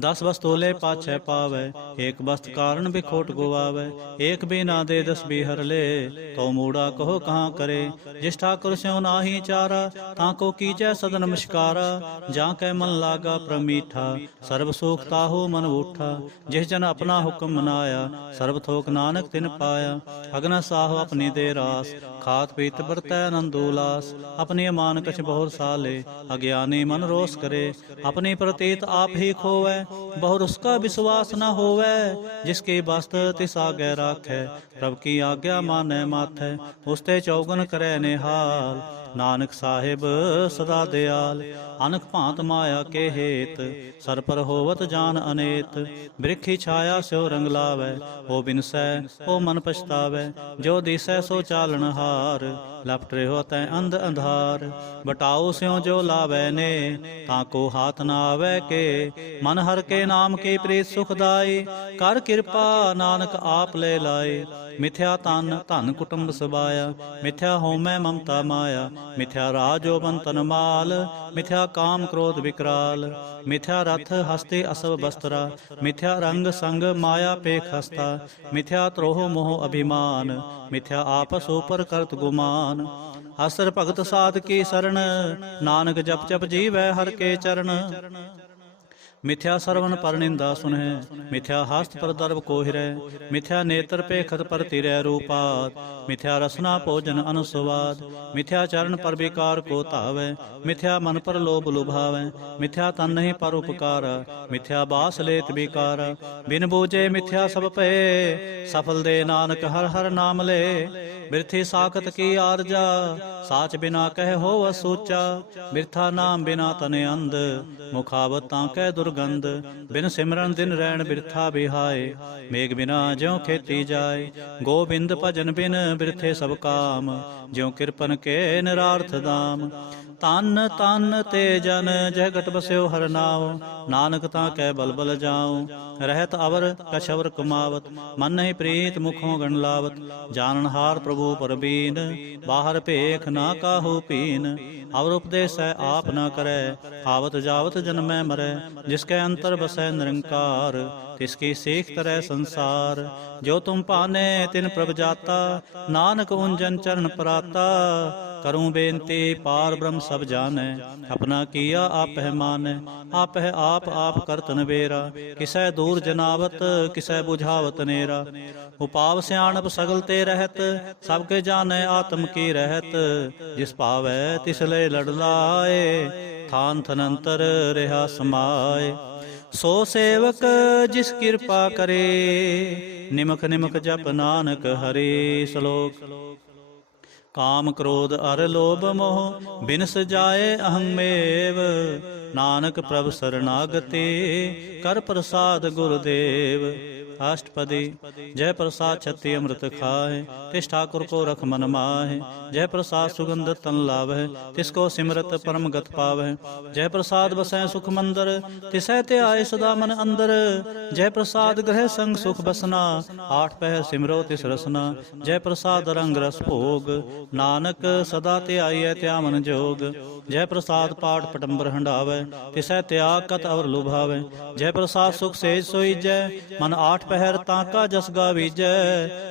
10 ਬਸਤ ਤੋਲੇ ਪਾਛੈ ਪਾਵੈ, ਏਕ ਬਸਤ ਕਾਰਨ ਬਿਖੋਟ ਗਵਾਵੈ। ਏਕ ਬਿਨਾ ਦੇ 10 ਬਿਹਰ ਲੇ, ਤੋ ਮੂੜਾ ਕਹੋ ਕਹਾਂ ਕਰੇ। ਜਿਸ ਠਾਕੁਰ ਸਿਉ ਨਾਹੀ ਚਾਰਾ, ਤਾਂ ਕੋ ਕੀਜੈ ਸਦ ਨਮਸਕਾਰਾ। ਜਾਂ ਕੈ ਮਨ ਲਾਗਾ ਪ੍ਰਮੀਠਾ, ਸਰਬ ਸੁਖ ਤਾਹੂ ਮਨ ਊਠਾ। ਜਿਸ ਜਨ ਆਪਣਾ ਹੁਕਮ ਮਨਾਇਆ, ਸਰਬ ਥੋਕ ਨਾਨਕ ਤਿਨ ਪਾਇਆ। ਅਗਨ ਸਾਹੁ ਆਪਣੀ ਦੇ ਰਾਸ, ਖਾਤ ਪੀਤ ਵਰਤੈ ਆਨੰਦ ਉਲਾਸ। ਆਪਣੀ ਮਾਨ ਕਛ ਬਹੁਰ ਸਾਲੇ, ਅਗਿਆਨੀ ਮਨ ਰੋਸ ਕਰੇ। ਆਪਣੀ ਪ੍ਰਤੀਤ ਆਪ ਹੀ ਖੋਵੈ, बहुर उसका विश्वास न होवै। जिसकी बस्त तिस आगे राखै, प्रभ की आज्ञा मानै माथै। उसते चौगन करै निहाल, ਨਾਨਕ ਸਾਹਿਬ ਸਦਾ ਦਿਆਲ। ਅਨਕ ਭਾਂਤ ਮਾਇਆ ਕੇ ਹੇਤ ਸਰ ਪਰ ਹੋਵਤ ਜਾਨ ਅਨੇਤ। ਬ੍ਰਿਖੀ ਛਾਇਆ ਸਿਓ ਰੰਗ ਲਾਵੈ ਉਹ ਬਿਨਸੈ ਉਹ ਮਨ ਪਛਤਾਵੈ। ਜੋ ਦਿਸੈ ਸੋ ਚਾਲਣ ਹਾਰ ਲਪਟ ਰਿਹੋ ਤੈ ਅੰਧ ਅੰਧਾਰ। ਬਟਾਓ ਸਿਓ ਜੋ ਲਾਵੈ ਨੇ ਤਾਂ ਕੋ ਹਾਥ ਨਾ ਆਵੈ ਕੇ। ਮਨ ਹਰ ਕੇ ਨਾਮ ਕੀ ਪ੍ਰੀਤ ਸੁਖਦਾਈ। ਕਰ ਕਿਰਪਾ ਨਾਨਕ ਆਪ ਲੈ ਲਾਏ। ਮਿਥਿਆ ਤਨ ਧਨ ਕੁਟੁੰਬ ਸਬਾਇਆ ਮਿਥਿਆ ਹੋਮੈ ਮਮਤਾ ਮਾਇਆ। ਮਿਥਿਆ ਰਾਜੋ ਬੰਤਨ ਮਾਲ ਮਿਥਿਆ ਕਾਮ ਕ੍ਰੋਧ ਵਿਕਰਾਲ। ਮਿਥਿਆ ਰਥ ਹਸਤੇ ਅਸਵ ਬਸਤਰਾ ਮਿਥਿਆ ਰੰਗ ਸੰਗ ਮਾਇਆ ਪੇਖ ਹਸਤਾ। ਮਿਥਿਆ ਤ੍ਰੋਹ ਮੋਹ ਅਭਿਮਾਨ ਮਿਥਿਆ ਆਪਸ ਉਪਰ ਕਰਤ ਗੁਮਾਨ। ਅਸਰ ਭਗਤ ਸਾਧ ਕੀ ਸਰਣ ਨਾਨਕ ਜਪ ਜਪ ਜੀਵੈ ਹਰ ਕੇ ਚਰਨ। ਮਿਥਿਆ ਸਰਵਨ ਪਰ ਨਿੰਦਾ ਸੁਨਹਿ ਮਿਥਿਆ ਹਸਤ ਪਰ ਦਰਬ ਕੋ ਹਿਰੈ। ਮਿਥਿਆ ਨੇਤਰ ਪੇਖਤ ਪਰ ਤਿਰੈ ਰੂਪਾਤ ਮਿਥਿਆ ਰਸਨਾ ਭੋਜਨ ਅਨੁਸਵਾਦ। ਮਿਥਿਆ ਚਰਨ ਪਰ ਵਿਕਾਰ ਕੋ ਧਾਵੈ ਮਿਥਿਆ ਮਨ ਪਰ ਲੋਭ ਲੁਭਾਵੈ। ਮਿਥਿਆ ਤਨ ਨਹੀਂ ਪਰ ਉਪਕਾਰ ਮਿਥਿਆ ਬਾਸ ਲੇਤ ਵਿਕਾਰ। ਬਿਨ ਬੂਝੇ ਮਿਥਿਆ ਸਭ ਭਏ ਸਫਲ ਦੇ ਨਾਨਕ ਹਰ ਹਰ ਨਾਮ ਲੈ। ਬਿਰਥੀ ਸਾਖਤ ਕੀ ਆਰਜਾ ਸਾਚ ਬਿਨਾ ਕਹਿ ਹੋਵ ਸੂਚਾ। ਬਿਰਥਾ ਨਾਮ ਬਿਨਾ ਤਨ ਅੰਧ ਮੁਖਾਵਤ ਤਾਂ ਕਹਿ ਦੁਰਗੰਧ। ਬਿਨ ਸਿਮਰਨ ਦਿਨ ਰਹਿਣ ਬਿਰਥਾ ਬਿਹਾਏ ਮੇਘ ਬਿਨਾ ਜਿਉ ਖੇਤੀ ਜਾਏ। ਗੋਬਿੰਦ ਭਜਨ ਬਿਨ ਬਿਰਥੇ ਸਭ ਕਾਮ ਜਿਉ ਕਿਰਪਨ ਕੇ ਨਿਰਾਰਥ ਦਾਮ। ਤਨ ਤਨ ਤੇ ਜਨ ਜਹ ਘਟ ਬਸਿਓ ਹਰ ਨਾਉ ਨਾਨਕ ਤਾਂ ਕਹਿ ਬਲਬਲ ਜਾਉ। ਰਹਿਤ ਅਵਰ ਕਛਵਰ ਕਮਾਵਤ ਮਨ ਨਹੀਂ ਪ੍ਰੀਤ ਮੁਖੋਂ ਗਣ ਲਾਵਤ। ਜਾਨਨ ਹਾਰ ਪ੍ਰਭੂ ਪਰਬੀਨ ਬਾਹਰ ਭੇਖ ਨਾ ਕਾਹੂ ਪੀਨ। ਅਵਰ ਉਪਦੇਸੈ ਆਪ ਨਾ ਕਰੈ ਆਵਤ ਜਾਵਤ ਜਨਮੈ ਮਰੈ। ਜਿਸ ਕੈ ਅੰਤਰ ਬਸੈ ਨਿਰੰਕਾਰ ਤਿਸਕੀ ਸੇਖ ਤਰੈ ਸੰਸਾਰ। ਜੋ ਤੁਮ ਪਾਨੇ ਤਿਨ ਪ੍ਰਭ ਜਾਤਾ ਨਾਨਕ ਉਂਜਨ ਚਰਨ ਪਰਾਤਾ। ਕਰੂੰ ਬੇਨਤੀ ਪਾਰ ਬ੍ਰਹਮ ਸਭ ਜਾਣੈ ਆਪਣਾ ਕੀਆ ਆਪਹਿ ਮਾਨੈ। ਆਪਹਿ ਆਪ ਆਪ ਕਰਤ ਨਬੇਰਾ ਕਿਸੈ ਦੂਰ ਜਨਾਵਤ ਕਿਸੈ ਬੁਝਾਵਤ ਨੇਰਾ। ਉਪਾਵ ਸਿਆਣਪ ਸਗਲ ਤੇ ਰਹਿਤ ਸਭ ਕੇ ਜਾਣੈ ਆਤਮ ਕੀ ਰਹਿਤ। ਜਿਸ ਭਾਵੈ ਤਿਸ ਲੈ ਲੜ ਲਾਏ ਥਾਨ ਥਨੰਤਰ ਰਿਹਾ ਸਮਾਏ। ਸੋ ਸੇਵਕ ਜਿਸ ਕਿਰਪਾ ਕਰੇ ਨਿਮਕ ਨਿਮਕ ਜਪ ਨਾਨਕ ਹਰੇ। ਸ਼ਲੋਕ। ਕਾਮ ਕ੍ਰੋਧ ਅਰ ਲੋਭ ਮੋਹ ਬਿਨ ਸਜਾਏ ਅਹੰਮੇਵ। ਨਾਨਕ ਪ੍ਰਭ ਸਰਨਾਗਤੇ ਕਰ ਪ੍ਰਸਾਦ ਗੁਰਦੇਵ। ਅਸ਼ਟਪਦੀ। ਜੈ ਪ੍ਰਸਾਦ ਛਤੀ ਅੰਮ੍ਰਿਤ ਖਾਏ ਤਿਸ ਠਾकुर को रख मन माहे। जय प्रसाद सुगंध तन लावह तिसको सिमरत परम गत पावह। जय प्रसाद बसै सुख मंदर तिसै ते आए सदा मन अंदर। जय प्रसाद ग्रह संग सुख बसना आठ पहर सिमरो तिस रसना। जय प्रसाद रंग रस भोग नानक सदा ते आईए त्या मन जोग। जय प्रसाद पाठ पटंबर हंडावै तिसै त्याग कत अवर लुभावै। जय प्रसाद सुख सेज सोई जय मन आठ पहर ताका जस गावीजै।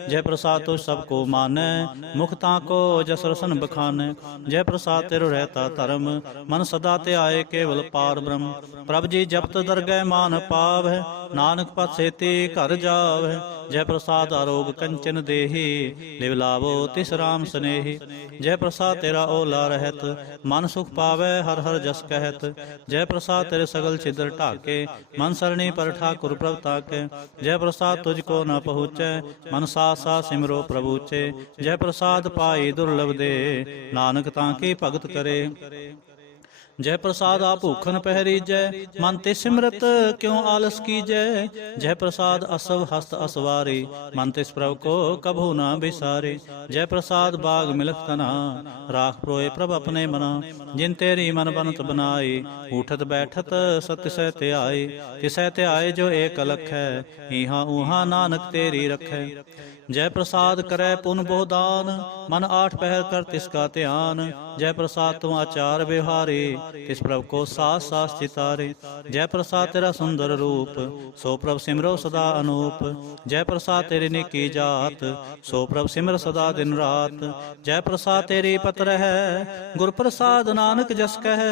जय प्रसाद तो सबको मानै मुख ताको जस रसन बखानै। जय प्रसाद तेरो रहता धर्म मन सदा ते आए केवल पार ब्रह्म। प्रभ जी जपत दरगह मान पावै नानक पत सेती घर जावै। जय प्रसाद आरोग कंचन देही लिव लावो तिस राम स्नेही। जय प्रसाद तेरा ओला रहत मन सुख पावै हर हर जस कहत। जय प्रसाद तेरे सगल छिद्र ढाके मन सरणी पर ठाकुर प्रभ ताके। जय प्रसाद तुझको न पहुँचै मन सा सा सिमरो प्रभुचे। जय प्रसाद पाई दुर्लभ दे नानक ताकी भगत करे। जय प्रसाद आप भूखन पहरीजै मन ते सिमरत क्यों आलस कीजै। जय प्रसाद असव हस्त असवारी मन तिस प्रभ को कभू न बिसारे। जय प्रसाद बाग मिलख तना राख प्रोए प्रभ अपने मना। जिन तेरी मन बनत बनाई उठत बैठत सत्य ते आए। तिसै ते आए जो एक अलख है इहाँ उहाँ नानक तेरी रखै। जय प्रसाद करे पुन बहुदान मन आठ पहर कर तिसका ध्यान। जय प्रसाद तुम आचार व्यवहारे तिस प्रभ को सास सास चितारे। जय प्रसाद तेरा सुंदर रूप सो प्रभ सिमरो सदा अनूप। जय प्रसाद तेरी निकी जात सो प्रभ सिमर सदा दिन रात। जय प्रसाद तेरी पत्र है गुर प्रसाद नानक जस कह।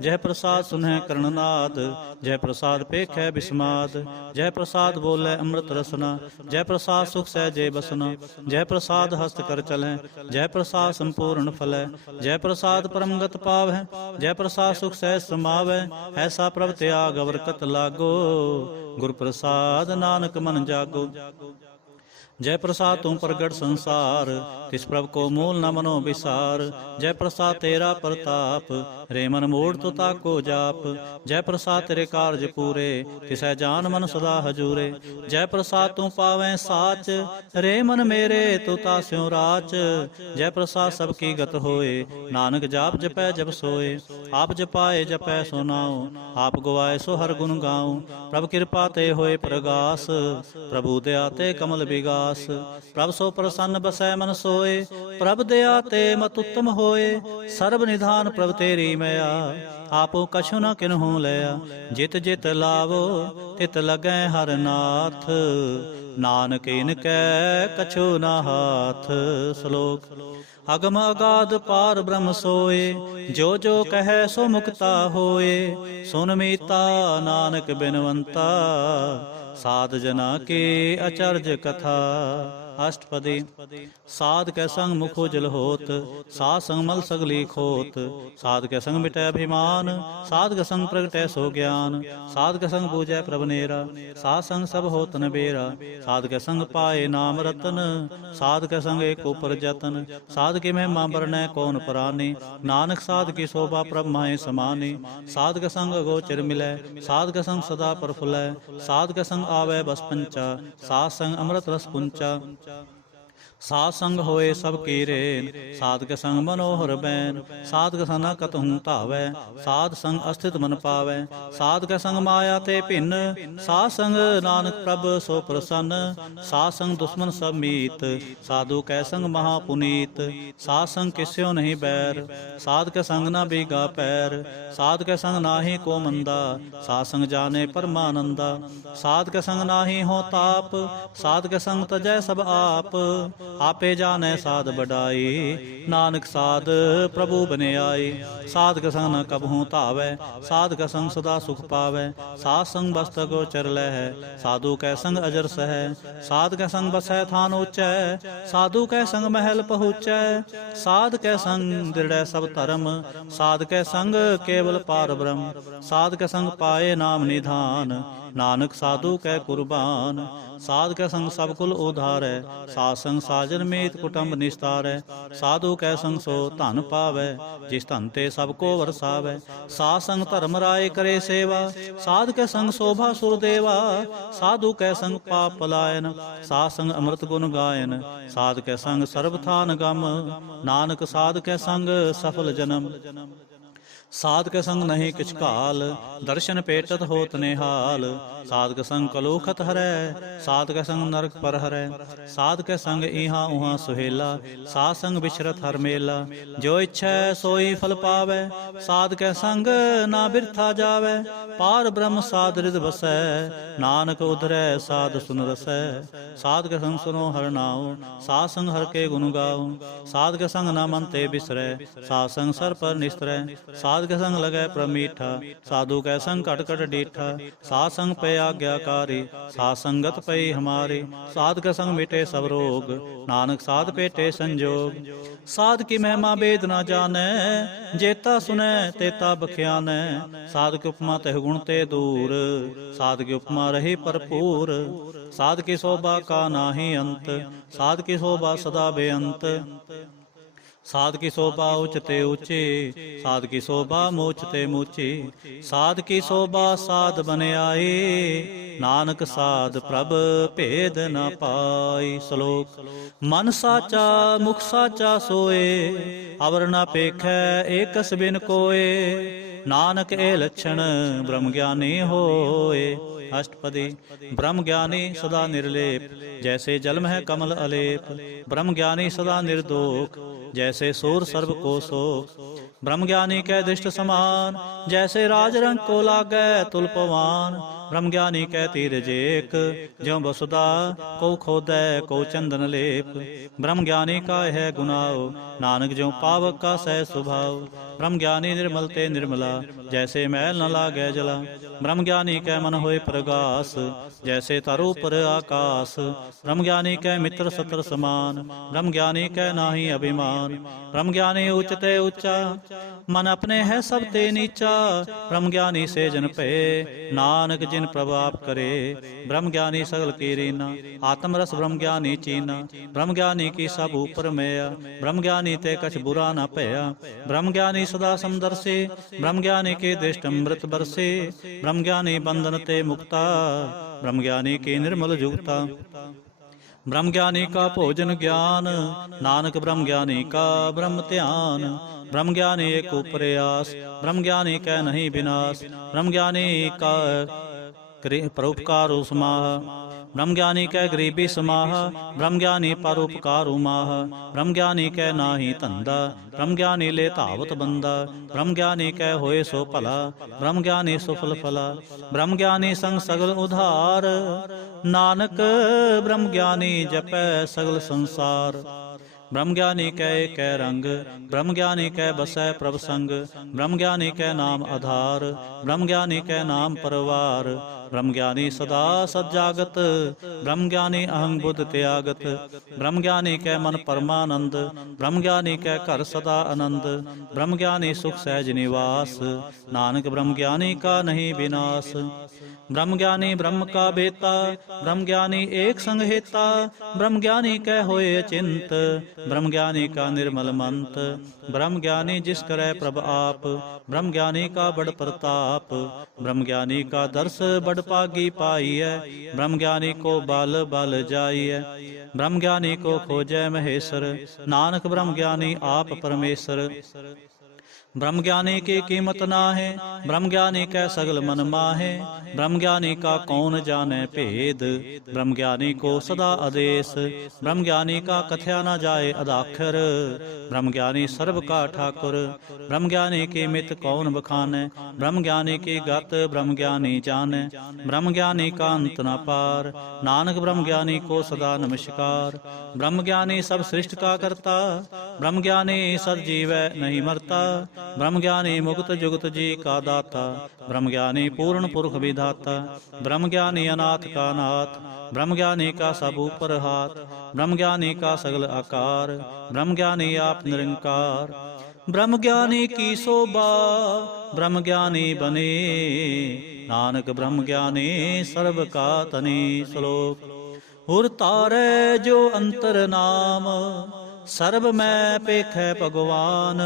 जय प्रसाद सुनह कर्णनाद जय प्रसाद पेखै बिस्माद। जय प्रसाद बोले अमृत रसना जय प्रसाद सुख सहजे बसना। जय प्रसाद हस्त कर चलै जय प्रसाद संपूर्ण फलै। जय प्रसाद परमगत पावै जय प्रसाद सुख सहज समावै। ऐसा प्रभ त्याग अवर कत लागो गुर प्रसाद नानक मन जागो। जय प्रसाद तू प्रगट संसार, तिस प्रभ को मूल न मनो विसार। जय प्रसाद तेरा प्रताप, रे मन मोड़ तो ताको जाप। जय प्रसाद तेरे कारज पूरे, तिसै जान मन सदा हजूरे। जय प्रसाद तू पावै साच, रे मन मेरे तो तास्यों राच। जय प्रसाद सबकी गत होए, नानक जाप जपै जब सोए। आप जपाए जपै सो नाओ, आप गवाए सो हर गुण गाऊं। प्रभ कृपा ते होए प्रगास, प्रभु दया ते कमल विगास। प्रभ सो प्रसन्न बसै मन सोए, प्रभ दया ते मत उत्तम होए। सर्ब निधान प्रभ तेरी मया, आपो कछु न किन्हु लया। जित जित लावो तित लगै हर नाथ, नानक इनकै कछु न हाथ। श्लोक। अगम अगाध पार ब्रह्म सोए, जो जो कहे सो मुक्ता होए। सुन मीता नानक बिनवंता, साध जना के अचर्ज कथा। अष्टपदी। साध कै संग मुख उजल होत, साध संग मल सगली खोत। साध कै संग मिटै अभिमान, साध कै संग प्रगटै सो ज्ञान। साध कै संग बूझै प्रभ नेरा, साध संग सब होत न बेरा। साध कै संग पाए नाम रतन, साध कै संग एको पर जतन। साध की महिमा बरनै कौन परानी, नानक साध की शोभा प्रभ माहे समानी। साध कै संग अगोचर मिलै, साध कै संग सदा प्रफुल्लै। साध कै संग आवे बस पंचा, साध संग अमृत रस पुंचा। साध संग होए सब कीरेन, साध के संग मनोहर बैन। साध के संग न कतहु धावै, साध संग अस्थित मन पावै। साध के संग माया ते भिन्न, साध संग नानक प्रभ सो प्रसन्न। साध संग दुश्मन सब मीत, साधु कै संग महापुनीत। साध संग किस्यो नहीं बैर, साध के संग न बीगा पैर। साध के संग नाहि को मंदा, साध संग जाने परमानंदा। साध के संग नाहि हो ताप, साध के संग तजै सब आप। आपे जाने साध बढ़ाई, नानक साध प्रभु बने आई। साध के संग न कबहू धावै, साध के संग सदा सुख पावै। साध संग बस्त गोचर लहै, साधु कै संग अजर सहै। साध के संग बसै थान ऊंचै, साधु कै संग महल पहुँचै। साध कै संग दृढ़ सब धर्म, साध कै संग केवल पार ब्रह्म। साध कै संग पाए नाम निधान, नानक साधु कै कुर्बान। साध कै संग सब कुल उधारै, साध संग साजन मीत कुटुंब निस्तारै। साधु कै संग सो धन पावै, जिस धन ते सब को वरसावै। साध संग धर्म राय करे सेवा, साध कै संग शोभा सुरदेवा। साधु कै संग पाप पलायन, साध संग अमृत गुण गायन। साध कै संग सर्ब थान गम, नानक साध कै संग सफल जन्म। साध के संग नहीं किछ काल, दर्शन पेटत होत निहाल। साध के संग कलूखत हरै, साध के संग नरक पर हरै। साध के संग इहाँ उहाँ सुहेला, साध संग बिछरत हर मेला। जो इच्छै सोई फल पावै, साध के संग ना बिरथा जावै। पार ब्रह्म साध हृद बसै, नानक उधरै साध सुन रसै। साध के संग सुनो हर नाम, साध संग हर के गुण गाओ। साध के संग ना मन ते बिसरै, साध संग सर पर निस्तरै। साध के संग लगै प्रमीठा, साधु कै संग कट कट डीठा। साध संग पे आज्ञाकारी, साध संगत पई हमारी। साध के संग मिटे सब रोग, नानक साध पेटे संजोग। साध की महिमा वेद न जानै, जेता सुनै तेता बख्यानै। साध की उपमा तह गुण ते दूर, साध की उपमा रही भरपूर। साध की शोभा का नाहि अंत, साध की शोभा सदा बेअंत। साध की शोभा उच्च ते ऊंची, साध की शोभा मोच ते मूची। साध की शोभा साध बन आई, नानक साध प्रभ भेद न पाई। श्लोक। मन साचा मुख साचा सोए, अवर न पेखै एकस बिन कोय। नानक ए लक्षण ब्रह्म ज्ञानी होए। अष्टपदी। ब्रह्म ज्ञानी सदा निर्लेप, जैसे जल में कमल अलेप। ब्रह्म ज्ञानी सदा निर्दोष, जैसे सूर सर्व को सोख। ब्रह्म ज्ञानी कै दृष्ट समान, जैसे राज रंग को लागै तुलपवान। ब्रह्म ज्ञानी कै तीरज एक, ज्यों वसुधा को खोदै को चंदन लेप। ब्रह्म ज्ञानी का है गुनाओ, नानक ज्यों पावक का सह स्वभाव। ब्रह्म ज्ञानी निर्मल ते निर्मला, जैसे मैल न लागै जला। ब्रह्म ज्ञानी कै मन होए प्रगास, जैसे तरु पर आकाश। ब्रह्म ज्ञानी कै मित्र सत्र समान, ब्रह्म ज्ञानी कै नाहि अभिमान। ब्रह्म ज्ञानी उच्च ते ऊंचा, मन अपने है सब ते नीचा। ब्रह्म ज्ञानी से जन पे, नानक जिन प्रभ आप करे। ब्रह्म ज्ञानी सगल की रीना, आत्म रस ब्रह्म ज्ञानी चीना। ब्रह्म ज्ञानी की सब ऊपर मैया, ब्रह्म ज्ञानी ते कछ बुरा न भया। ब्रह्म ज्ञानी सदा समदर्शी, ब्रह्म ज्ञानी के दृष्ट अमृत बरसे। ब्रह्म ज्ञानी बंधन ते मुक्ता, ब्रह्म ज्ञानी की निर्मल जुगता। ब्रह्म ज्ञानी का भोजन ज्ञान, नानक ब्रह्म ज्ञानी का ब्रह्म ध्यान। ब्रह्म ज्ञानी एक प्रयास, ब्रह्म ज्ञानी कै नहीं विनाश। ब्रह्म ज्ञानी का परोपकार समाह, ब्रह्म ज्ञानी कै गरीबी समाह। ब्रह्म ज्ञानी परोपकार माह, ब्रह्म ज्ञानी कै नाही धंधा। ब्रह्म ज्ञानी ले धावत बंदा, ब्रह्म ज्ञानी कै होए सो भला। ब्रह्म ज्ञानी सुफल फला, ब्रह्म ज्ञानी संग सगल उधार। नानक ब्रह्म ज्ञानी जपै सगल संसार। ब्रह्म ज्ञानी कै कै रंग, ब्रह्म ज्ञानी कै बसै प्रभ संग। ब्रह्म ज्ञानी कै नाम आधार, ब्रह्म ज्ञानी कै नाम परवार। ब्रह्म ज्ञानी सदा सज्जागत, ब्रह्म ज्ञानी अहंग बुद्ध त्यागत। ब्रह्म ज्ञानी कै मन परमानंद, ब्रह्म ज्ञानी कै घर सदा आनंद। ब्रह्म ज्ञानी सुख सहज निवास, नानक ब्रह्म ज्ञानी का नहीं विनाश। ब्रह्म ज्ञानी ब्रह्म का बेता, ब्रह्म ज्ञानी एक संग हेता। ब्रह्म ज्ञानी कै होए अचिंत, ब्रह्म ज्ञानी का निर्मल मंत। ब्रह्म ज्ञानी जिस करे प्रभ आप, ब्रह्म ज्ञानी का बड़ प्रताप। ब्रह्म ज्ञानी का दर्श बड़ पागी पाई है, ब्रह्म ज्ञानी को बल बल जाई है। ब्रह्म ज्ञानी को खोजै महेश्वर, नानक ब्रह्म ज्ञानी आप परमेश्वर। ब्रह्म ज्ञानी की कीमत ना है, ब्रह्म ज्ञानी कै सगल मन माहे। ब्रह्म ज्ञानी का कौन जाने भेद, ब्रह्म ज्ञानी को सदा आदेश। ब्रह्म ज्ञानी का कथया न जाए अदाखर, ब्रह्म ज्ञानी सर्व का ठाकुर। ब्रह्म ज्ञानी की मित कौन बखाने, ब्रह्म ज्ञानी की गत ब्रह्म ज्ञानी जाने। ब्रह्म ज्ञानी का अंत न पार, नानक ब्रह्म ज्ञानी को सदा नमस्कार। ब्रह्म ज्ञानी सब सृष्टि का करता, ब्रह्म ज्ञानी सद जीवै नहीं मरता। ब्रह्म ज्ञानी मुक्त जुगत जी का दाता, ब्रह्म ज्ञानी पूर्ण पुरख विधाता। ब्रह्म ज्ञानी अनाथ का नाथ, ब्रह्म ज्ञानी का सब ऊपर हाथ। ब्रह्म ज्ञानी का सगल आकार, ब्रह्म ज्ञानी आप निरंकार। ब्रह्म ज्ञानी की शोभा, ब्रह्म ज्ञानी बने। नानक ब्रह्म ज्ञानी सर्व का तनी। श्लोक। हुर तारै जो अंतर नाम, सर्ब मैं पेखै भगवान।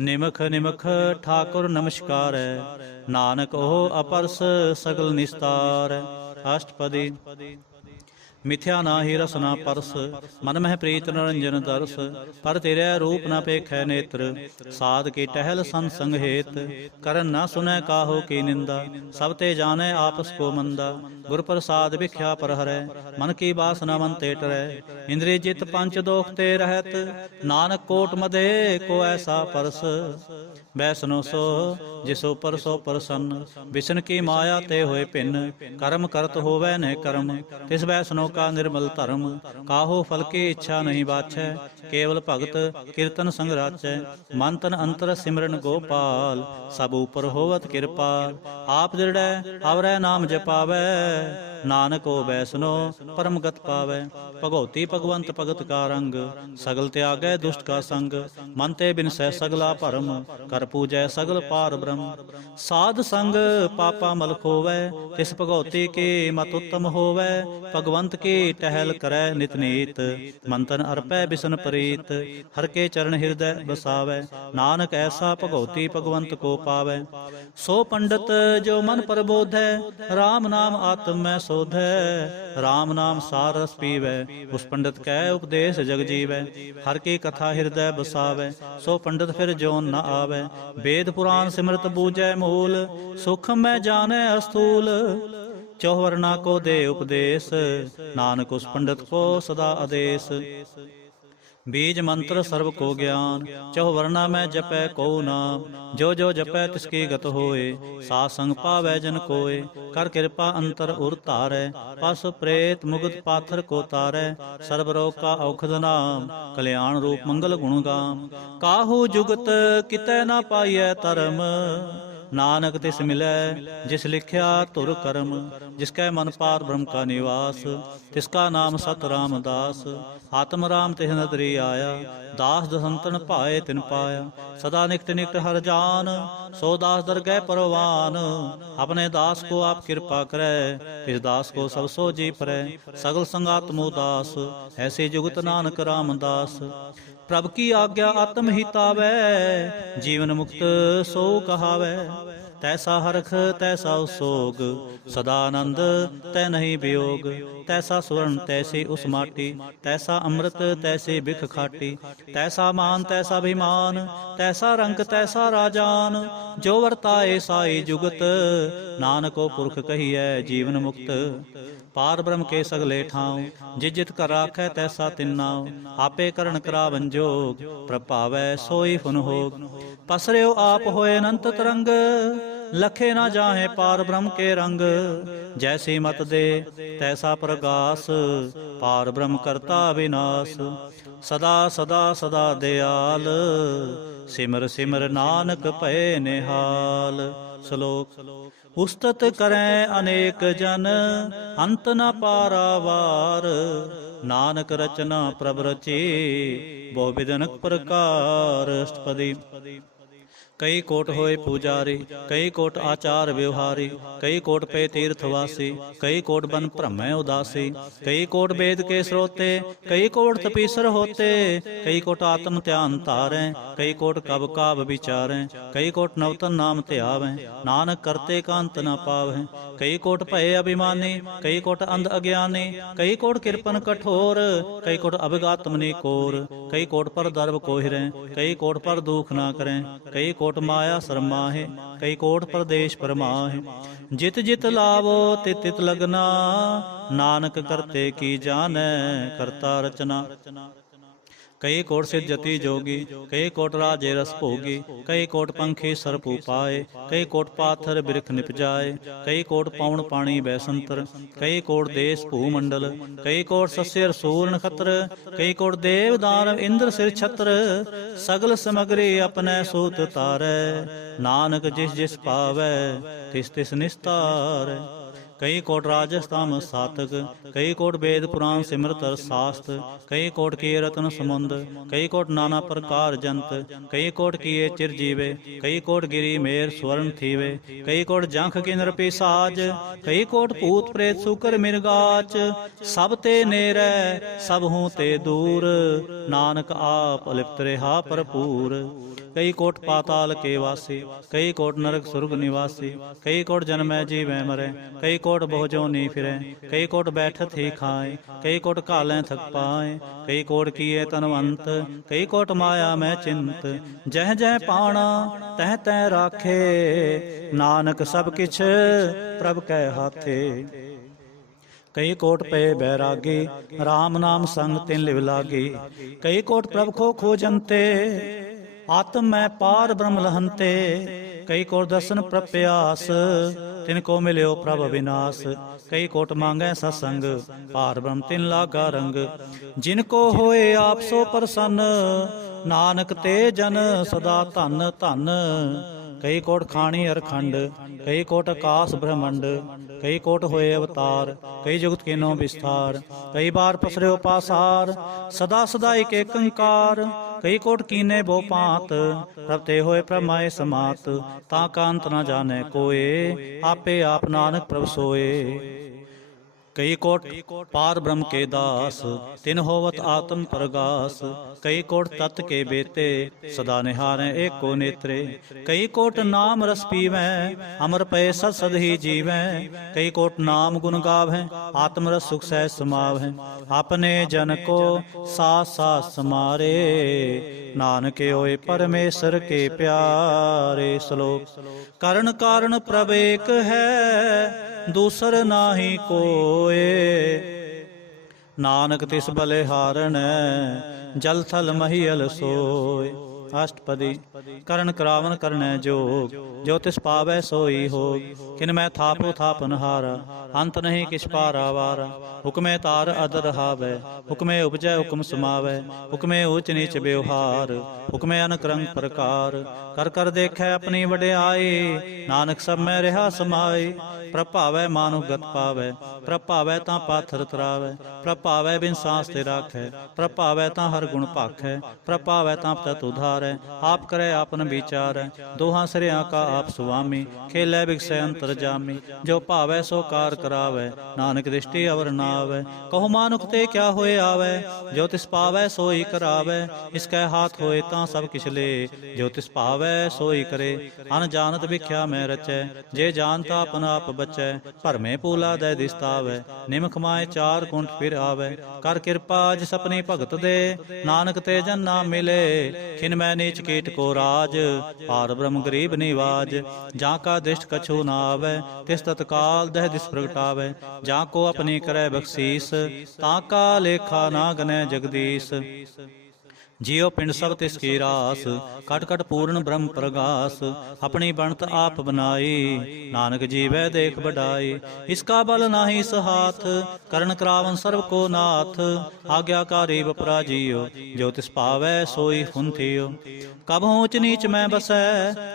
निमख निमख ठाकुर नमस्कार, नानक ओह अपरस सगल निस्तार। अष्टपदी। मिथ्या नाहि रस न परस, मन मह प्रीत निरंजन दरस। पर तेरे रूप न पेखै नेत्र, साध की टहल संत संग हेत। करन न सुनै काहो की निंदा, सब ते जाने आपस को मंदा। गुर प्रसाद भिख्या पर हरै, मन की बासना मन ते टरै। इंद्रिय जित पंच दोख ते रहत, नानक कोट मदे को ऐसा परस। बैसनो सो जिसो पर सो प्रसन्न, विष्ण की माया ते होए भिन्न। कर्म करत होवै न कर्म, तिस बैसनो का निर्मल धर्म। काहो फल की इच्छा नहीं बाछै, केवल भगत कीर्तन संग राचै। मन तन अंतर सिमरन गोपाल, सब ऊपर होवत कृपाल। आप दृढ़ै आवरै नाम जपावै, नानक ओ बैसनो परम गत पावै। भगौती भगवंत भगत का रंग, सगल त्यागै दुष्ट का संग। मन ते बिनसै सगला भरम, कर पूजै सगल पार ब्रह्म। साध संग पापा मल खोवै, तिस भगौती की मत उत्तम होवै। भगवंत की टहल करै नित नीत, मंतन अर्पै बिसन प्रीत। हर के चरण हृदय बसावै, नानक ऐसा भगौती भगवंत को पावै। सो पंडित जो मन प्रबोधै, राम नाम आत्म में शोधै। राम नाम सार रस पीवै, उस पंडित कै उपदेश जग जीवै। हर की कथा हृदय बसावै, सो पंडित फिर जोन न आवै। वेद पुराण सिमरत बूझै मूल, सुख में जाने अस्थूल। चौवर्णा को दे उपदेश, नानक उस पंडित को सदा आदेश। बीज मंत्र सर्व को ज्ञान, चौवर्णा में जपै को नाम। जो जो जपै तिसकी गत होए, साथ संग पावै जन कोय। कर कृपा अंतर उर तारै, पशु प्रेत मुगत पाथर को तारै। सर्व रोग का औखद नाम, कल्याण रूप मंगल गुण गाम। काहू जुगत कितै न पाइयै धर्म, नानक तिस मिलै जिस लिखिया धुर कर्म, जिसकै मन पार ब्रह्म का निवास, तिसका नाम सत रामदास। आत्म राम तिस नदरी आया, दास दसंतन भाए तिन पाया। सदा निकट निकट हर जान, सो दास दरगह परवान। अपने दास को आप कृपा करे, तिस दास को सब सो जी परै। सगल संगात मुदास, ऐसे जुगत नानक रामदास। प्रभ की आज्ञा आत्म हितावै, जीवन मुक्त सो कहावै। तैसा हरख तैसा सोग, सदा आनंद तै नहीं वियोग। तैसा स्वर्ण तैसी उस माटी, तैसा अमृत तैसी बिख खाटी। तैसा मान तैसा अभिमान, तैसा रंग तैसा राजान। जो वर्ताए साई जुगत, नानको पुरख कहिए जीवन मुक्त। पार ब्रह्म के सगले ठाव, जित जित कर राखै तैसा तिन्नाव। आपे करण करावन जोग, प्रभावै सोई फुन होग। पसर्यो आप होए अनंत तरंग, लखे ना जाहे पार ब्रह्म के रंग। जैसी मत दे तैसा प्रगास, पार ब्रह्म करता विनाश। सदा सदा सदा दयाल, सिमर सिमर नानक भये निहाल। श्लोक। उस्तत करें अनेक जन, अंत न पारावार। नानक रचना प्रभ रची, बहु विधनक प्रकार। अष्टपदी। कई कोट होए पुजारी, कई कोट आचार व्यवहारी। कई कोट पे तीर्थवासी, कई कोट बन भ्रमै उदासी। कई कोट वेद के स्रोते, कई कोट तपीसर होते। कई कोट आत्म ध्यान धारें, कई कोट कब काब विचारें। कई कोट नवतन नाम ध्यावें, नानक करते का अंत न पावें। कई कोट भये अभिमानी, कई कोट अंध अज्ञानी। कई कोट कृपन कठोर, कई कोट अभिगात्म निकोर। कई कोट पर दर्भ कोहिरें, कई कोट पर दुख ना करें। कई कोट माया शरमाहे, कई कोट प्रदेश परमाहे। जित जित लावो तित तित लगना, नानक करते की जानै करता रचना। कई कोट सिद्धति जोगी, कई कोट राजे रस भोगी। कई कोट पंखी सर्प उपाए, कई कोट पाथर बिरख निपजाए। कई कोट पौन पानी बैसंतर, कई कोट देश भूमंडल। कई कोट सस्य रसूल नखत्र, कई कोट देव दानव इंद्र सिर छत्र। सगल समग्री अपने सूत तारै, नानक जिस जिस पावै तिस तिस निस्तारै। कई कोट राजस्थान सातक, कई कोट वेद पुराण सिमरत शास्त्र। कई कोट किए रत्न समुंद, कई कोट नाना प्रकार जंत। कई कोट किए चिरजीवे, कई कोट गिरी मेर स्वर्ण थीवे। कई कोट जंख किन्नर पिसाज, कई कोट भूत प्रेत सुकर मिर्गाच। सब ते नेरै सब हूँ ते दूर, नानक आप अलिप्त रहा भरपूर। कई कोट पाताल के वासी, कई कोट नरक सुर्ग निवासी। कई कोट जन्मै जीवै मरै, कई कोट बहु नी फिरै। कई कोट बैठत ही खाए, कई कोट कालें थक पाए। कई कोट किए तनवंत, कई कोट माया में चिंत। जह जह पाणा तह तह राखे, नानक सब किछ प्रभ कै हाथे। कई कोट पे बैरागी, राम नाम संग तिन लिव लागी। कई कोट प्रभ को खोजंते, आत्म में पार ब्रह्म लहंते। कई कोट दर्शन प्रप्यास, तिनको मिल्यो प्रभ विनाश। कई कोट मांगै सत्संग, पार ब्रह्म तिन लागा रंग। जिनको होए आप सो प्रसन्न, नानक ते जन सदा धन धन। कई कोट खाणी अरखंड, कई कोट आकाश ब्रह्मंड। कई कोट होए अवतार, कई जुगत किनो विस्तार। कई बार पसर्यो पासार, सदा सदा एक अंकार। कई कोट कीने बो पात, प्रभ ते होए प्रमाए समात। ताका अंत न जाने कोए, आपे आप नानक प्रभ सोए। कई कोट पार ब्रह्म के दास, तिन होवत आत्म प्रगास। कई कोट तत् के बेते, सदा निहारें एको नेत्रे। कई कोट नाम रस पीवें, अमर पय सद सद ही जीवें। कई कोट नाम गुण गावें, आत्म रस सुख सह समावें। अपने जन को साथ साथ समारे, नानक होए परमेश्वर के प्यारे। श्लोक। करण कारण प्रभ एक है, दूसर नाहि कोए। नानक तिस बलिहारण, जल थल महियल सोय। अष्टपदी करण करावन करनै जोग, जो तिस पावै सोई होग। किन मैं थापो थापनहारा, अंत नहीं किछ पारावारा। हुक्मे तार अदर हावै, हुक्मे उपजै हुक्म समावै। हुक्मे ऊच नीच व्यवहार, हुक्मे अनक रंग प्रकार। कर कर देखै अपनी वड्याई, नानक सब मैं रहा समाई। प्रभावै मानुख गत पावै, प्रभावै तां पाथर तरावै। प्रभावै बिन सांस ते राखै, प्रभावै तां हर गुण भाखै। प्रभावै तां पतत उधारै, आप करै आपन विचारै। दोहां सिरियां का आप सुआमी, खेलै बिगसै अंतर जामी। जो भावै सो कार करावै, नानक दृष्टि अवर ना आवै। कहो मानुख ते क्या होए आवै, जो तिस पावै सोई करावै। इसकै हाथ होए तां सब किछ ले, जो तिस भावै सोई करे। अन जानत विख्या मैं रचै, जे जानता अपन आप बचै। भरमे पूला दै दिसतावै, निमख माए चार कुंठ फिर आवै। कर किरपा जिस अपनी भगत दे, नानक ते जन ना मिले। खिन मैं नीच कीट को राज, पार ब्रह्म गरीब निवाज। जा का दृष्ट कछु ना आवै, तिस तत्काल दह दिस प्रगटावै। जा को अपनी करै बख्शीस, ता का लेखा ना गनै जगदीश। जियो पिंड सब तिसकी रास, कट कट पूर्ण ब्रह्म प्रगास। अपनी बनत आप बनाई, नानक जीवै देख बढ़ाई। इसका बल नाही सहाथ, करण करावन सर्व को नाथ। आज्ञाकारी बपराजियो, जो तिस पावै सोई फुंथियो। कबहू ऊच नीच मैं बसै,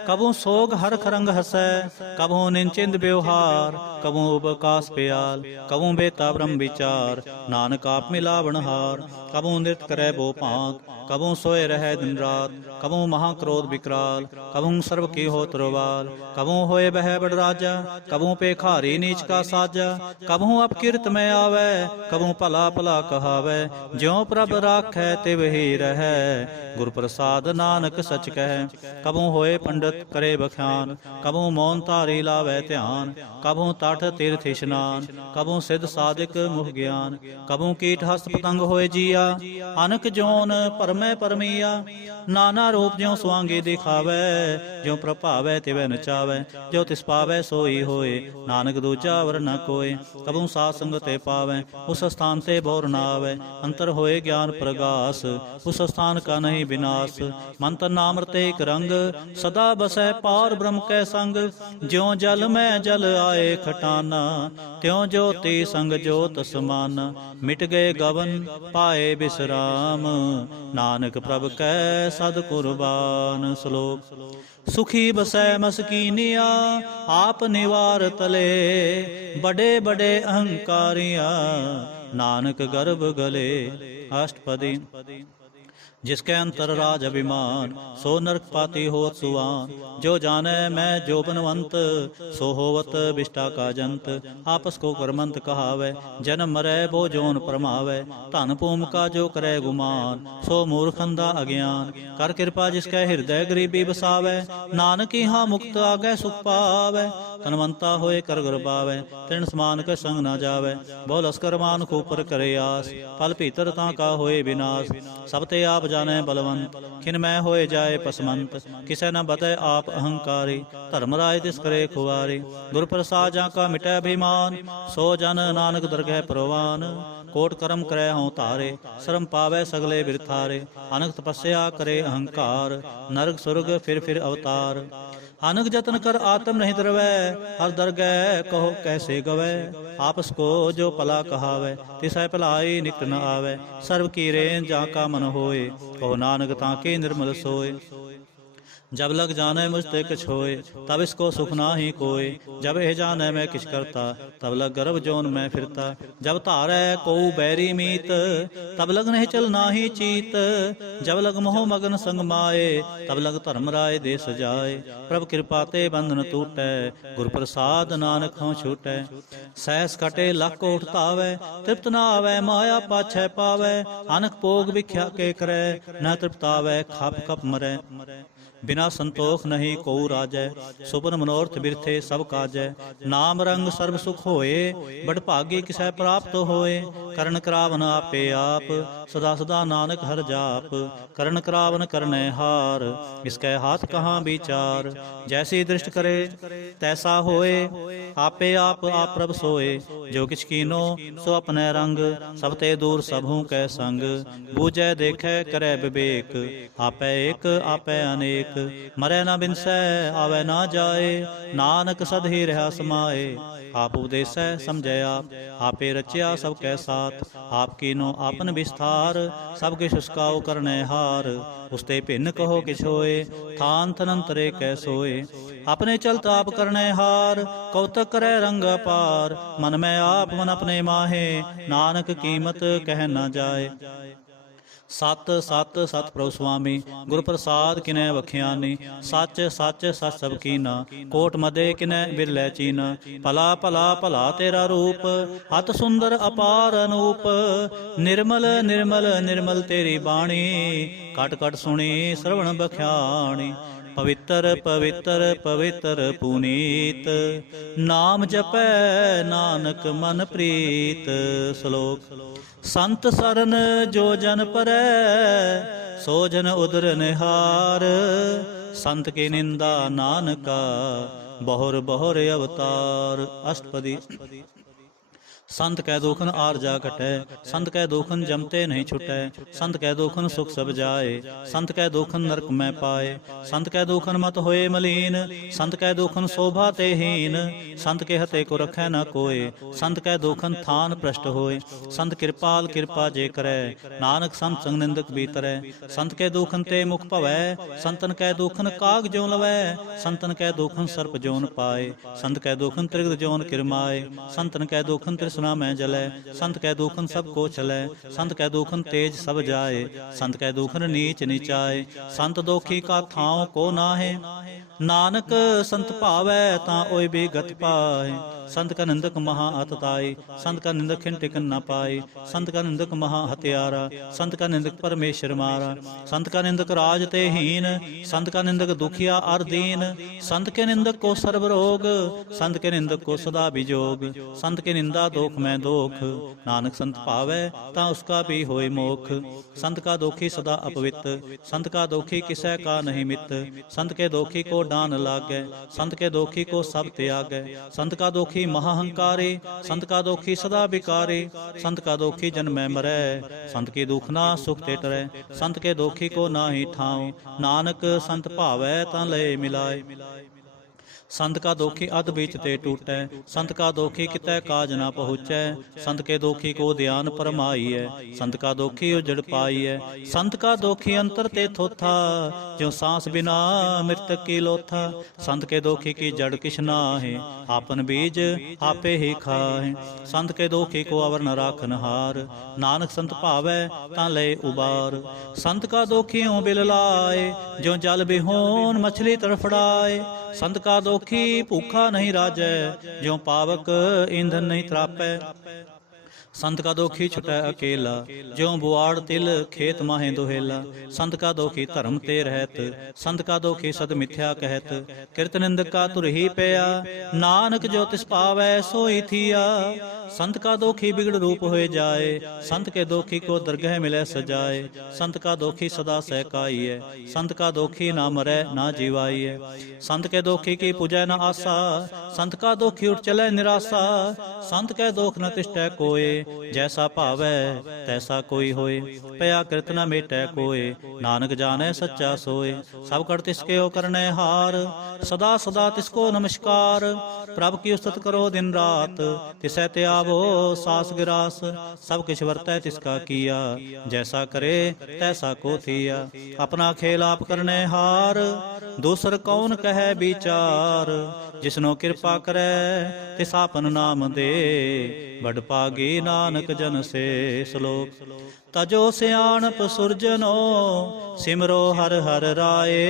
कबहू सोग हरख रंग हसै। कबहू निंचिंद व्यवहार, कबहू उपकास प्याल। कबहू बेता ब्रह्म विचार, नानक आप मिलावण हार। कबहू नृत्य करै बो भांत, कबहू सोए रहे दिन रात। कबहू महाक्रोध विकराल, कबहू सर्व की हो तरवाल। कबहू होए बह बड़ राजा, कबहू पेखारी नीच का साजा। कबहू अपकीर्त में आवे, कबहू भला भला कहावै। ज्यों प्रभ राखै तिव ही रहै, गुर प्रसाद नानक सच कहै। कबहू होए पंडित करे बख्यान, कबहू मौन तारी लावै ध्यान। कबहू तट तीर्थ स्नान, कबहू सिद्ध साधिक मुख ज्ञान। कबहू कीट हस्त पतंग होए जिया, अनक जोन परमै परमिया। नाना रूप ज्यों सुआंगी दिखावै, ज्यों प्रभावै तिवै नचावै। जो तिस पावै सोई होए, नानक दूजा वर न कोय। कबहू साध संग ते पावै, उस स्थान ते बोर न आवै। अंतर होए ज्ञान प्रगास, उस स्थान का नहीं विनाश। मंत्र नाम रते एक रंग, सदा बसै पार ब्रह्म कै संग। ज्यों जल में जल आए खटाना, त्यों ज्योति संग ज्योत समाना। मिट गए गवन पाए विश्राम, नानक प्रभ कै सद कुर्बान। श्लोक सुखी बसै मसकीनिया, आप निवार तले। बड़े बड़े अहंकारिया, नानक गर्भ गले। अष्टपदी जिसके अंतर राज अभिमान, सो नरक पाती होत सुवान। जो जाने मैं जो बनवंत, सो होवत विष्टा का जंत। आपस को करमंत कहावै, जन्म मरै बो जोन परमावै। धन भूम का जो करे गुमान, सो मूर्ख अंधा अज्ञान। कर कृपा जिसके हृदय गरीबी बसावै, नानक यहाँ मुक्त आगे सुख पावै। तनवंता होए कर गरबावै, तृण समान के संग न जावै। बहु लस्कर मान खूपर करे आस, फल भीतर तां का होए विनाश। सब ते आप जाने बलवंत, खिन मैं होए जाए पसमंत। किसे न बतै आप अहंकारी, धर्मराज तिस करे खुआरी। गुर प्रसाद जा का मिटै अभिमान, सो जन नानक दरगह परवान। कोट कर्म करे हों तारे, श्रम पावै सगले बिरथारे। अनक तपस्या करे अहंकार, नरक सुरग फिर अवतार। अनक जतन कर आत्म नहीं द्रवै, हर दरगह कहो कैसे गवै। आपस को जो भला कहावै, तिसै भलाई निकट न आवै। सर्व की रेन जा का मन होए, कहो नानक ताके निर्मल सोए। जब लग जाने मुझ ते किछ होए, तब इसको सुख ना ही कोय। जब एह जाने मैं किछ करता, तब लग गर्भ जोन मैं फिरता। जब धारै को बैरी मीत, तब लग नहीं चल ना ही चीत। जब लग मोह मगन संग माए, तब लग धर्मराय दे सजाए। प्रभ कृपा ते बंधन टूटै, गुर प्रसाद नानक हों छूटै। सहस कटे लख को उठतावै, तृप्त ना आवे माया पाछै पावै। अनक भोग विख्या के करै, न तृप्तावै खप खप मरै। बिना संतोख नहीं को राजै, सुपन मनोरथ बिरथे सब काजै। नाम रंग सर्व सुख होए, बड़ भागी किसै प्राप्त होए। करण करावन आपे आप, सदा सदा नानक हर जाप। करण करावन करनै हार, इसकै हाथ कहाँ विचार। जैसी दृष्ट करे तैसा होए, आपे आप प्रभ सोए। जो किछ कीनो सो अपने रंग, सब ते दूर सबहू कै संग। बूझै देखै करै विवेक, आपै एक आपै अनेक। मरै न बिनसै आवे ना जाए, नानक सद ही रहा समाए। आप उपदेसै समझै आप, आपे रचिया सब कै साथ। आप कीनो आपन विस्तार, सब किछ उसकाओ करनै हार। उसते भिन्न कहो किछ होए, थान तनंतरे कै सोए। अपने चलत आप करनै हार, कौतक करै रंग अपार। मन में आप मन अपने माहे, नानक कीमत कह न जाए। सत सत सत प्रभु स्वामी, गुर प्रसाद किनै बखियानी। सच सच सच सब कीना, कोट मदे किनै बिरलै चीना। भला भला भला तेरा रूप, अत सुंदर अपार अनूप। निर्मल निर्मल निर्मल तेरी बाणी, कट कट सुनी श्रवण बख्याणी। पवित्र पवित्र पवित्र पुनीत, नाम जपै नानक मन प्रीत। श्लोक। संत सरन जो जन परै, सो जन उदर निहार। संत की निंदा नानका, बहुर बहुर अवतार। अष्टपदी। संत कै दुखन आरजा कटै, संत कै दुखन जमते नहीं छुटै। संत कै दुखन सुख सब जाए, संत कै दुखन नरक में पाए। संत कै दुखन मत होए मलीन, संत कै दुखन शोभा ते हीन। संत के हते को रखै न कोय, संत कै दुखन थान भ्रष्ट होए। संत कृपाल कृपा जे करै, नानक संत संग निंदक बीतरै। संत के दुखन ते मुख भवै, संतन कै दुखन काग ज्यों लवै। संतन कै दुखन सर्प जोन पाए, संत कै दुखन त्रिगद जोन किरमाए। संतन कै दुखन तृष्णा में जलै, संत कै दुखन सब को छलै। संत कै दुखन तेज सब जाए, संत कै दुखन नीच नीचाए। संत दोखी का थाव को नाहे, नानक संत भावै तां ओय भी गत पाए। संत का निंदक महा अतताई, संत का निंदक खिन टिकन न पाए। संत का निंदक महा हत्यारा, संत का निंदक परमेश्वर मारा। संत का निंदक राज ते हीन, संत का निंदक दुखिया अर दीन। संत के निंदक को सर्व रोग, संत के निंदक को सदा विजोग। संत के निंदा दोख में दोख, नानक संत भावै तां उसका भी होए मोख। संत का दोखी सदा अपवित, संत का दोखी किसै का नहीं मित। संत के दोखी को डान लागै, संत के दोखी को सब त्यागै। संत का दोखी महाहंकारी, संत का दोखी सदा विकारी। संत का दोखी जन्म में मरै, संत की दुखना सुख ते टरै। संत के दोखी को नाहि ठाऊं, नानक संत भावै तां लय मिलाए। संत का दोखी अध बीच ते टूटै, संत का दोखी कितै काज ना पहुँचै। संत के दोखी को ध्यान परमाई है, संत का दोखी उजड़ पाई है। संत का दोखी अंतर ते थोथा, ज्यों सांस बिना मृतक की लोथा। संत के दोखी की जड़ किछ नाहि, आपन बीज आपे ही खाए। संत के दोखी को अवर न राखन हार, नानक संत भावै तां लय उबार। संत का दोखी ऊं बिल लाए, ज्यों जल बिहोन मछली तड़फड़ाए। संत का दोखी भूखा नहीं राजै, ज्यों पावक ईंधन नहीं त्रापै। संत का दोखी छुटै अकेला, ज्यों बुआड़ तिल खेत माहे दोहेला। संत का दोखी धर्म ते रहत, संत का दोखी सद मिथ्या कहत। किरत निंदक का तुर ही पया, नानक जो तिस पावै सोई थिया। संत का दोखी बिगड़ रूप होए जाए, संत के दोखी को दरगह मिलै सजाए। संत का दोखी सदा सहकाई है, संत का दोखी ना मरै ना जीवाई है। संत के दोखी की पूजै न आसा, संत का दोखी उठ चलै निराशा। संत कै दोख न तिष्ठै कोय, जैसा भावै तैसा कोई होए। पया कृत न मेटै कोय, नानक जानै सच्चा सोए। सब कर तिसके ओ करनै हार, सदा सदा तिसको नमस्कार। प्रभ की उस्तत करो दिन रात, तिसै त्यावो सास गिरास। सब किछ वर्तै तिसका किया, जैसा करे तैसा को थिया। अपना खेल आप करनै हार, दूसर कौन कहे विचार। जिसनो कृपा करै तिस आपन नाम दे, बड़ भागी नानक जन से। श्लोक। तजो सियाणप सुरजनो, सिमरो हर हर राए।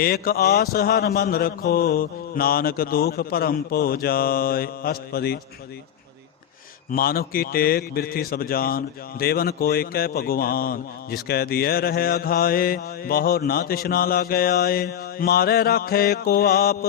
एक आस हर मन रखो, नानक दुख परम पो जाए। अष्टपदी। मानुख की टेक बिरथी सब जान, देवन को एक भगवान। जिसकै दिए रहे अघाए, बहुर ना तिशना लागे आए। मारे राखे को आप,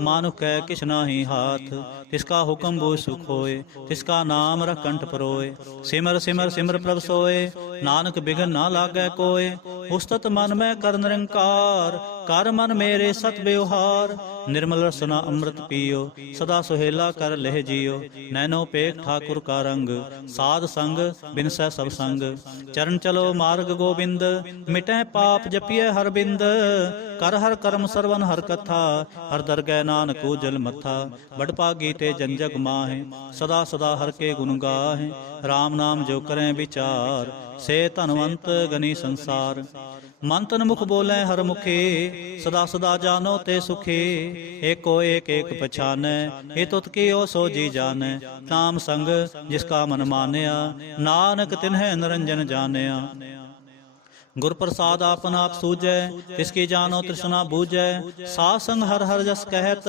मानुख कै किछ नाहि हाथ। तिसका हुक्म बूझ सुख होए, तिसका नाम रख कंठ परोए। सिमर सिमर सिमर प्रभ सोए, नानक बिघन ना लागे कोय। उस्तत मन में कर निरंकार, कर मन मेरे सत व्यवहार। निर्मल रसना अमृत पियो, सदा सुहेला कर लह जियो। नैनो पेख ठाकुर का रंग, साध संग बिनसै सब संग। चरण चलो मार्ग गोविंद, मिटै पाप जपिय हर बिंद। कर हर कर्म सरवन हर कथा, हर दरगह नानक उजल मथा। बड़ भागी ते जन जग माहे, सदा सदा हर के गुण गाहे। राम नाम जो करें विचार, से धनवंत गनी संसार। मन तन मुख बोले हर मुखे, सदा सदा जानो ते सुखे। एको एक एक पछानै, हे तुत कियो सो जी जानै। नाम संग जिसका मन मानया, नानक तिन्है निरंजन जानिया। गुर प्रसाद आपन आप सूझै, तिसकी जानो तृष्णा बूझै। साध संग हर हर जस कहत,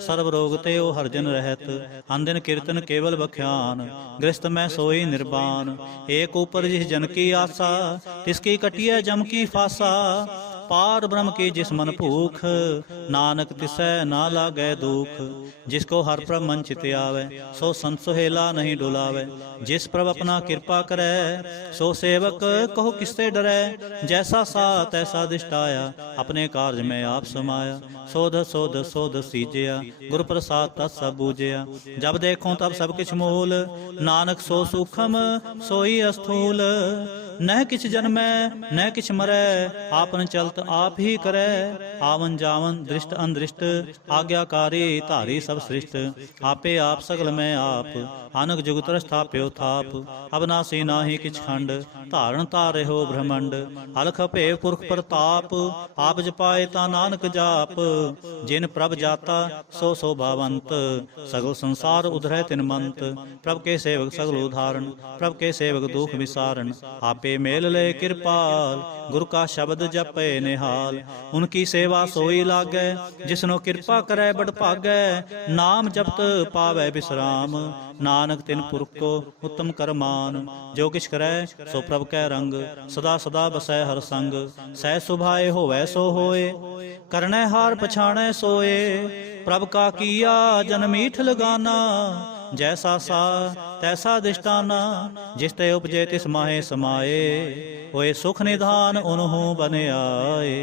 सर्व रोग ते ओ हर जन रहत। अनदिन कीर्तन केवल बख्यान, गृहस्थ में सोई निर्वाण। एक ऊपर जिस जन की आशा, तिसकी कटिय जम की फासा। पार ब्रह्म की जिस मन भूख, नानक तिसै ना लागै दुख। जिसको हर प्रभ मन चित आवे, सो संत सुहेला नहीं डुलावे। जिस प्रभ अपना कृपा करे, सो सेवक कहो किससे डरै। जैसा सा तैसा दिष्टाया, अपने कार्य में आप समाया। सोध सोध सोध सीजया, गुर प्रसाद तत् सब बूझया। जब देखो तब सब किछ मूल, नानक सो सूखम सोई अस्थूल। न किछ जन्मै न किछ मरै, आपन चलत आप ही करै। आवन जावन दृष्ट अनदृष्ट, आज्ञाकारी धारी सब सृष्ट। आपे आप सगल में आप, अनक जुगत स्थाप्यो थाप। अविनाशी नाहि किछ खंड, धारण तारे हो ब्रह्मंड। अलख भे पुरख प्रताप, आप जपाए ता नानक जाप। जिन प्रभ जाता सो शोभावंत, सगल संसार उधरै तिन मंत। प्रभ के सेवक सगल उदाहरण, प्रभ के सेवक दुख विसारण। आपे मेल ले कृपाल, गुरु का शब्द जपे निहाल। उनकी सेवा सोई लागै, जिसनो कृपा करे बड़ भागै। नाम जपत पावै विश्राम, नानक तिन पुरख को उत्तम करमान। जो किछ करे सो प्रभ कै रंग, सदा सदा बसै हर संग। सह सुभाए होवै सो होए, करनै हार पछाणै सोए। प्रभ का किया जन मीठ लगाना, जैसा सा तैसा दिष्टाना। जिस ते उपजे तिस माहे समाए, होए सुख निधान उन्हों बन आए।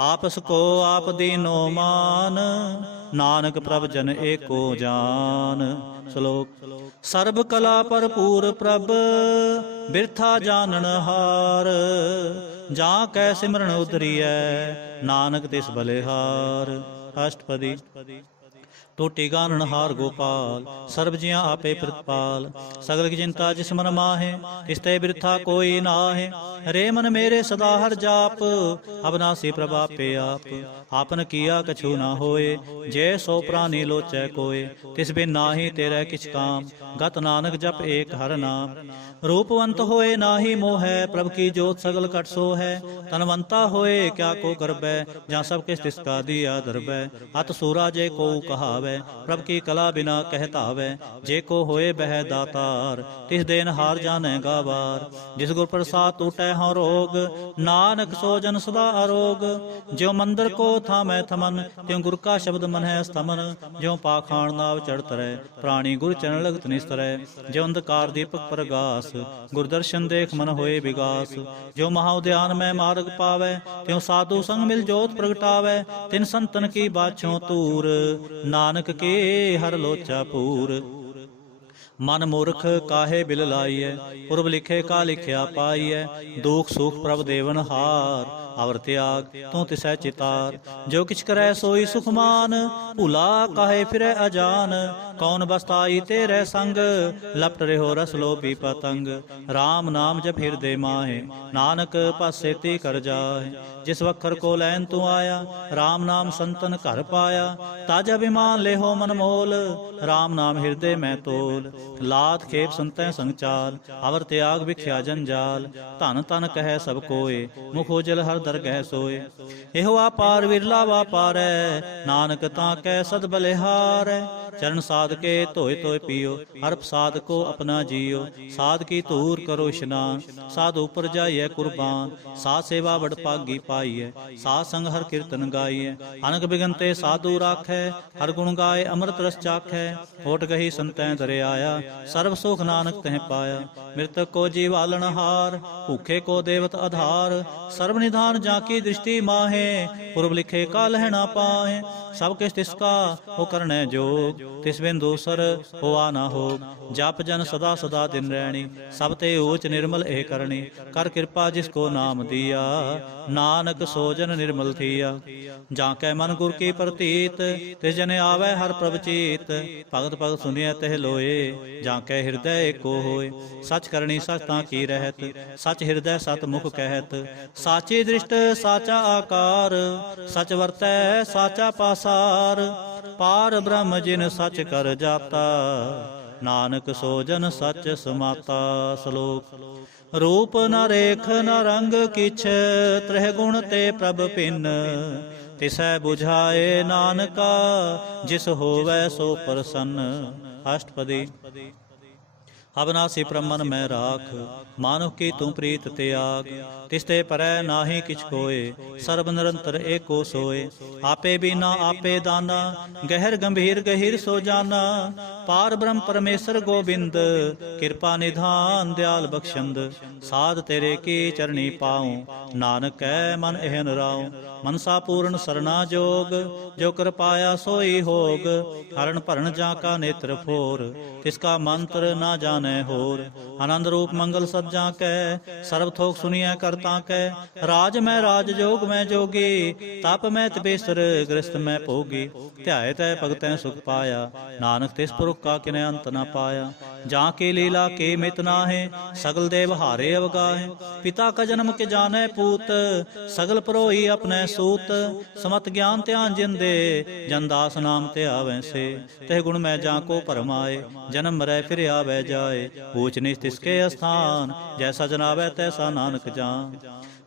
आपस को आप दीनो मान, नानक प्रभ जन एको जान। श्लोक। सर्ब कला भरपूर प्रभ, बिरथा जानन हार। जा कै सिमरन उतरियै, नानक तिस बलिहार। अष्टपदी। टोटी गानन हार गोपाल, सर्ब जिया आपे प्रतिपाल। सगल की चिंता जिस मन माहे, तिसते बिरथा कोई नाहे। रे मन मेरे सदा हर जाप, अविनाशी प्रभ आपे आप। आपन किया कछु ना होए, जे सो प्राणी लोचै कोय। तिस बिन नाहि तेरे किछ काम, गत नानक जप एक हर नाम। रूपवंत होए नाहि मोहै, प्रभ की जोत सगल कट सो है। तनवंता होए क्या को करबै, जा सब किस तिसका दिया दरबै। अत सूरा जे को कहावै, प्रभ की कला बिना कहता वै। जे को होए बह दातार, तिस देन हार जाने गावार। जिस गुर प्रसाद टूटै हों रोग, नानक सो जन सदा अरोग। ज्यों मंदिर को थामै थमन, त्यों गुर का शब्द मन है स्तमन। ज्यों पाखाण नाव चढ़त रहे, प्राणी गुर चरण लगत निस्तरै। ज्यों अंधकार दीपक प्रगास, गुर दर्शन देख मन होए विगास। ज्यों महाउद्यान में मार्ग पावै, त्यों साधु संग मिल जोत प्रगटावै। तिन संतन की बाछों तूर, नानक के हर लोचा पूर। मन मूर्ख काहे बिल लाइए, पुरब लिखे का लिखिया पाइए। दुख सुख प्रभ देवन हार, अवर त्याग तू तिसै चितार। जो किछ करै सोई सुख मान, भूला काहे फिरै अजान। कौन बसताई तेरे संग, लपट रहो रस लोभी पतंग। राम नाम जप हृदय माहे, नानक पासेती कर जाहे। जिस वखर को लैन तू आया, राम नाम संतन घर पाया। ताज अभिमान लेहो मन मोल, राम नाम हृदय में तोल। ਲਾਤ ਖੇਪ ਸੰਤੈ ਸੰਚਾਲ, ਅਵਰ ਤਿਆਗ ਵਿਖਿਆ ਜੰਜਾਲ। ਧਨ ਧਨ ਕਹਿ ਸਭ ਕੋਏ, ਮੁਖ ਉਜਲ ਹਰ ਦਰਗਹਿ ਸੋਏ। ਇਹੋ ਆਪਾਰ ਵਿਰਲਾ ਵਾਪਾਰੈ, ਨਾਨਕ ਤਾਂ ਕੈ ਸਦ ਬਲਿਹਾਰੈ। ਚਰਨ ਸਾਧ ਕੇ ਧੋਏ ਧੋਏ ਪੀਓ, ਹਰ ਪ੍ਰਸਾਦ ਕੋ ਆਪਣਾ ਜੀਓ। ਸਾਧ ਕੀ ਧੂਰ ਕਰੋ ਇਸ਼ਨਾਨ, ਸਾਧ ਉਪਰ ਜਾਈਐ ਕੁਰਬਾਨ। ਸਾਧ ਸੇਵਾ ਵਡ ਭਾਗੀ ਪਾਈਐ, ਸਾਧ ਸੰਗ ਹਰ ਕੀਰਤਨ ਗਾਈਐ। ਅਨਕ ਬਿਗਨ ਤੇ ਸਾਧੂ ਰਾਖੈ, ਹਰ ਗੁਣ ਗਾਏ ਅੰਮ੍ਰਿਤ ਰਸ ਚਾਖੈ। ਹੋਟ ਗਹੀ ਸੰਤੈ ਦਰਿਆਇਆ, ਸਰਬ ਸੁਖ ਨਾਨਕ ਤਹਿ ਪਾਇਆ। ਮ੍ਰਿਤਕ ਕੋ ਜੀਵਾਲਣ ਹਾਰ, ਭੂਖੇ ਕੋ ਦੇਵਤ ਆਧਾਰ। ਸਰਬ ਨਿਧਾਨ ਜਾਂ ਕੀ ਦ੍ਰਿਸ਼ਟੀ ਮਾਹੇ, ਪੁਰਬ ਲਿਖੇ ਕਾਲ ਹੈ ਨਾ ਪਾਹੇ। ਸਭ ਕਿਛ ਤਿਸਕਾ ਹੋ ਕਰਨੈ ਜੋਗ, ਤਿਸ ਬਿਨ ਦੂਸਰ ਹੋਆ ਨਾ ਹੋਗ। ਜਪ ਜਨ ਸਦਾ ਸਦਾ ਦਿਨ ਰਹਿਣੀ, ਸਭ ਤੇ ਊਚ ਨਿਰਮਲ ਇਹ ਕਰਨੀ। ਕਰ ਕਿਰਪਾ ਜਿਸ ਕੋ ਨਾਮ ਦੀਆ, ਨਾਨਕ ਸੋ ਜਨ ਨਿਰਮਲ ਥੀਆ। ਜਾਂ ਕੈ ਮਨ ਗੁਰ ਕੀ ਪ੍ਰਤੀਤ, ਤਿਸ ਜਨ ਆਵੈ ਹਰ ਪ੍ਰਭ ਚੀਤ। ਭਗਤ ਭਗਤ ਸੁਨਿਐ ਤਹਿ ਲੋਏ, ਜਾਂ ਕੈ ਹਿਰਦੈ ਏਕੋ ਹੋਏ। ਸਚ ਕਰਨੀ ਸਚ ਤਾਂ ਕੀ ਰਹਿਤ, ਸਚ ਹਿਰਦੈ ਸਤ ਮੁਖ ਕਹਿਤ। ਸਾਚੀ ਦ੍ਰਿਸ਼ਟ ਸਾਚਾ ਆਕਾਰ, ਸਚ ਵਰਤੈ ਸਾਚਾ ਪਾਸਾਰ। ਪਾਰ ਬ੍ਰਹਮ ਜਿਨ ਸਚ ਕਰ ਜਾਤਾ, ਨਾਨਕ ਸੋ ਜਨ ਸਚ ਸਮਾਤਾ। ਸ਼ਲੋਕ। ਰੂਪ ਨ ਰੇਖ ਨ ਰੰਗ ਕਿਛ, ਤ੍ਰਹਿ ਗੁਣ ਤੇ ਪ੍ਰਭ ਭਿੰਨ। ਤਿਸੈ ਬੁਝਾਏ ਨਾਨਕਾ, ਜਿਸ ਹੋਵੈ ਸੋ ਪ੍ਰਸੰਨ। ਅਸ਼ਟਪਦੀ। ਅਬਨਾਸੀ ਪ੍ਰਮਨ ਮੈਂ ਰਾਖ, ਮਾਨੁਖ ਕੀ ਤੂੰ ਪ੍ਰੀਤ ਤਿਆਗ। ਤਿਸਤੇ ਪਰੈ ਨਾਹੀ ਕਿਛ ਕੋਏ, ਸਰਬ ਨਿਰੰਤਰ ਏਕੋ ਸੋਏ। ਆਪੇ ਬੀਨਾ ਆਪੇ ਦਾਨਾ, ਗਹਿਰ ਗੰਭੀਰ ਗਹਿਰ ਸੋ ਜਾਨਾ। ਪਾਰ ਬ੍ਰਹਮ ਪਰਮੇਸ਼ਰ ਗੋਬਿੰਦ, ਕਿਰਪਾ ਨਿਧਾਨ ਦਿਆਲ ਬਖਸ਼ੰਦ। ਸਾਧ ਤੇਰੇ ਕੀ ਚਰਣੀ ਪਾਉ, ਨਾਨਕ ਕੈ ਮਨ ਇਹਨ ਰਾਉ। ਮਨਸਾ ਪੂਰਨ ਸਰਨਾ ਜੋਗ, ਜੋ ਕਰ ਪਾਇਆ ਸੋਈ ਹੋਗ। ਹਰਨ ਭਰਨ ਜਾਂ ਕਾ ਨੇਤਰ ਫੋਰ, ਤਿਸ ਕਾ ਮੰਤਰ ਨਾ ਜਾਣੈ ਹੋਰ। ਆਨੰਦ ਰੂਪ ਮੰਗਲ ਸੱਜਾ ਕੈ, ਸਰਬ ਥੋਕ ਸੁਨੀਐ ਕਰਤਾ ਕੈ। ਰਾਜ ਮੈਂ ਰਾਜ ਜੋਗ ਮੈਂ ਜੋਗੀ, ਤਪ ਮੈਂ ਤਪੇਸਰ ਗ੍ਰਸਤ ਮੈਂ ਭੋਗੀ। ਧਿਆਏ ਤੈ ਭਗਤੈ ਸੁਖ ਪਾਇਆ, ਨਾਨਕ ਤਿਸ ਪੁਰਖ ਕਾ ਕਿਨੈ ਅੰਤ ਨਾ ਪਾਇਆ। ਜਾਂ ਕੀ ਲੀਲਾ ਕੀ ਮਿਤ ਨਾਹਿ, ਸਗਲ ਦੇਵ ਹਾਰੇ ਅਵਗਾਹੇ। ਪਿਤਾ ਕਾ ਜਨਮ ਕੇ ਜਾਣੈ ਪੂਤ, ਸਗਲ ਪਰੋਈ ਆਪਣੈ ਸੂਤ। ਸਮਤ ਗਿਆਨ ਧਿਆਨ ਜਿੰਦੇ, ਜਨ ਦਾਸ ਨਾਮ ਤੇ ਆਵੈ ਸੇ। ਤਹਿ ਗੁਣ ਮੈਂ ਜਾਂ ਕੋ ਭਰਮਾਏ, ਜਨਮ ਮਰੈ ਫਿਰ ਆਵੈ ਜਾਏ। ਊਚ ਨੀਚ ਤਿਸਕੇ ਅਸਥਾਨ, ਜੈਸਾ ਜਨਾਵੈ ਤੈਸਾ ਨਾਨਕ ਜਾਨ।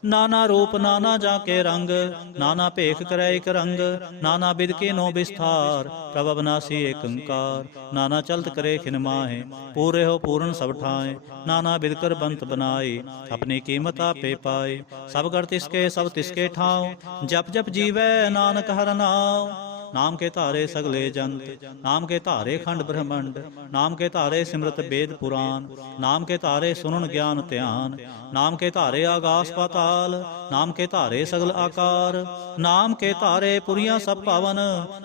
ਨਾਨਾ ਰੂਪ ਨਾਨਾ ਜਾਂ ਕੇ ਰੰਗ, ਨਾਨਾ ਭੇਖ ਕਰੈ ਇਕ ਰੰਗ। ਨਾਨਾ ਬਿਦ ਕੀਨੋ ਵਿਸਥਾਰ, ਪ੍ਰਭ ਅਬਨਾਸੀ ਏਕ ਓੰਕਾਰ। ਨਾਨਾ ਚਲਤ ਕਰੇ ਖਿਨ ਮਾਹੇ, ਪੂਰੇ ਹੋ ਪੂਰਨ ਸਭ ਠਾਏ। ਨਾਨਾ ਬਿਦ ਕਰ ਬੰਤ ਬਨਾਈ, ਆਪਣੀ ਕੀਮਤ ਆਪੇ ਪਾਏ। ਸਭ ਕਰ ਤਿਸਕੇ ਸਭ ਤਿਸਕੇ ਠਾਉ, ਜਪ ਜਪ ਜੀਵੈ ਨਾਨਕ ਹਰਿ ਨਾਉ। ਨਾਮ ਕੇ ਧਾਰੇ ਸਗਲੇ ਜੰਤ, ਨਾਮ ਕੇ ਧਾਰੇ ਖੰਡ ਬ੍ਰਹਮੰਡ। ਨਾਮ ਕੇ ਧਾਰੇ ਸਿਮਰਤ ਵੇਦ ਪੁਰਾਨ, ਨਾਮ ਕੇ ਧਾਰੇ ਸੁਨਨ ਗਿਆਨ ਧਿਆਨ। ਨਾਮ ਕੇ ਧਾਰੇ ਆਗਾਸ ਪਾਤਾਲ, ਨਾਮ ਕੇ ਧਾਰੇ ਸਗਲ ਆਕਾਰ। ਨਾਮ ਕੇ ਧਾਰੇ ਪੁਰੀਆਂ ਸਭ ਭਵਨ,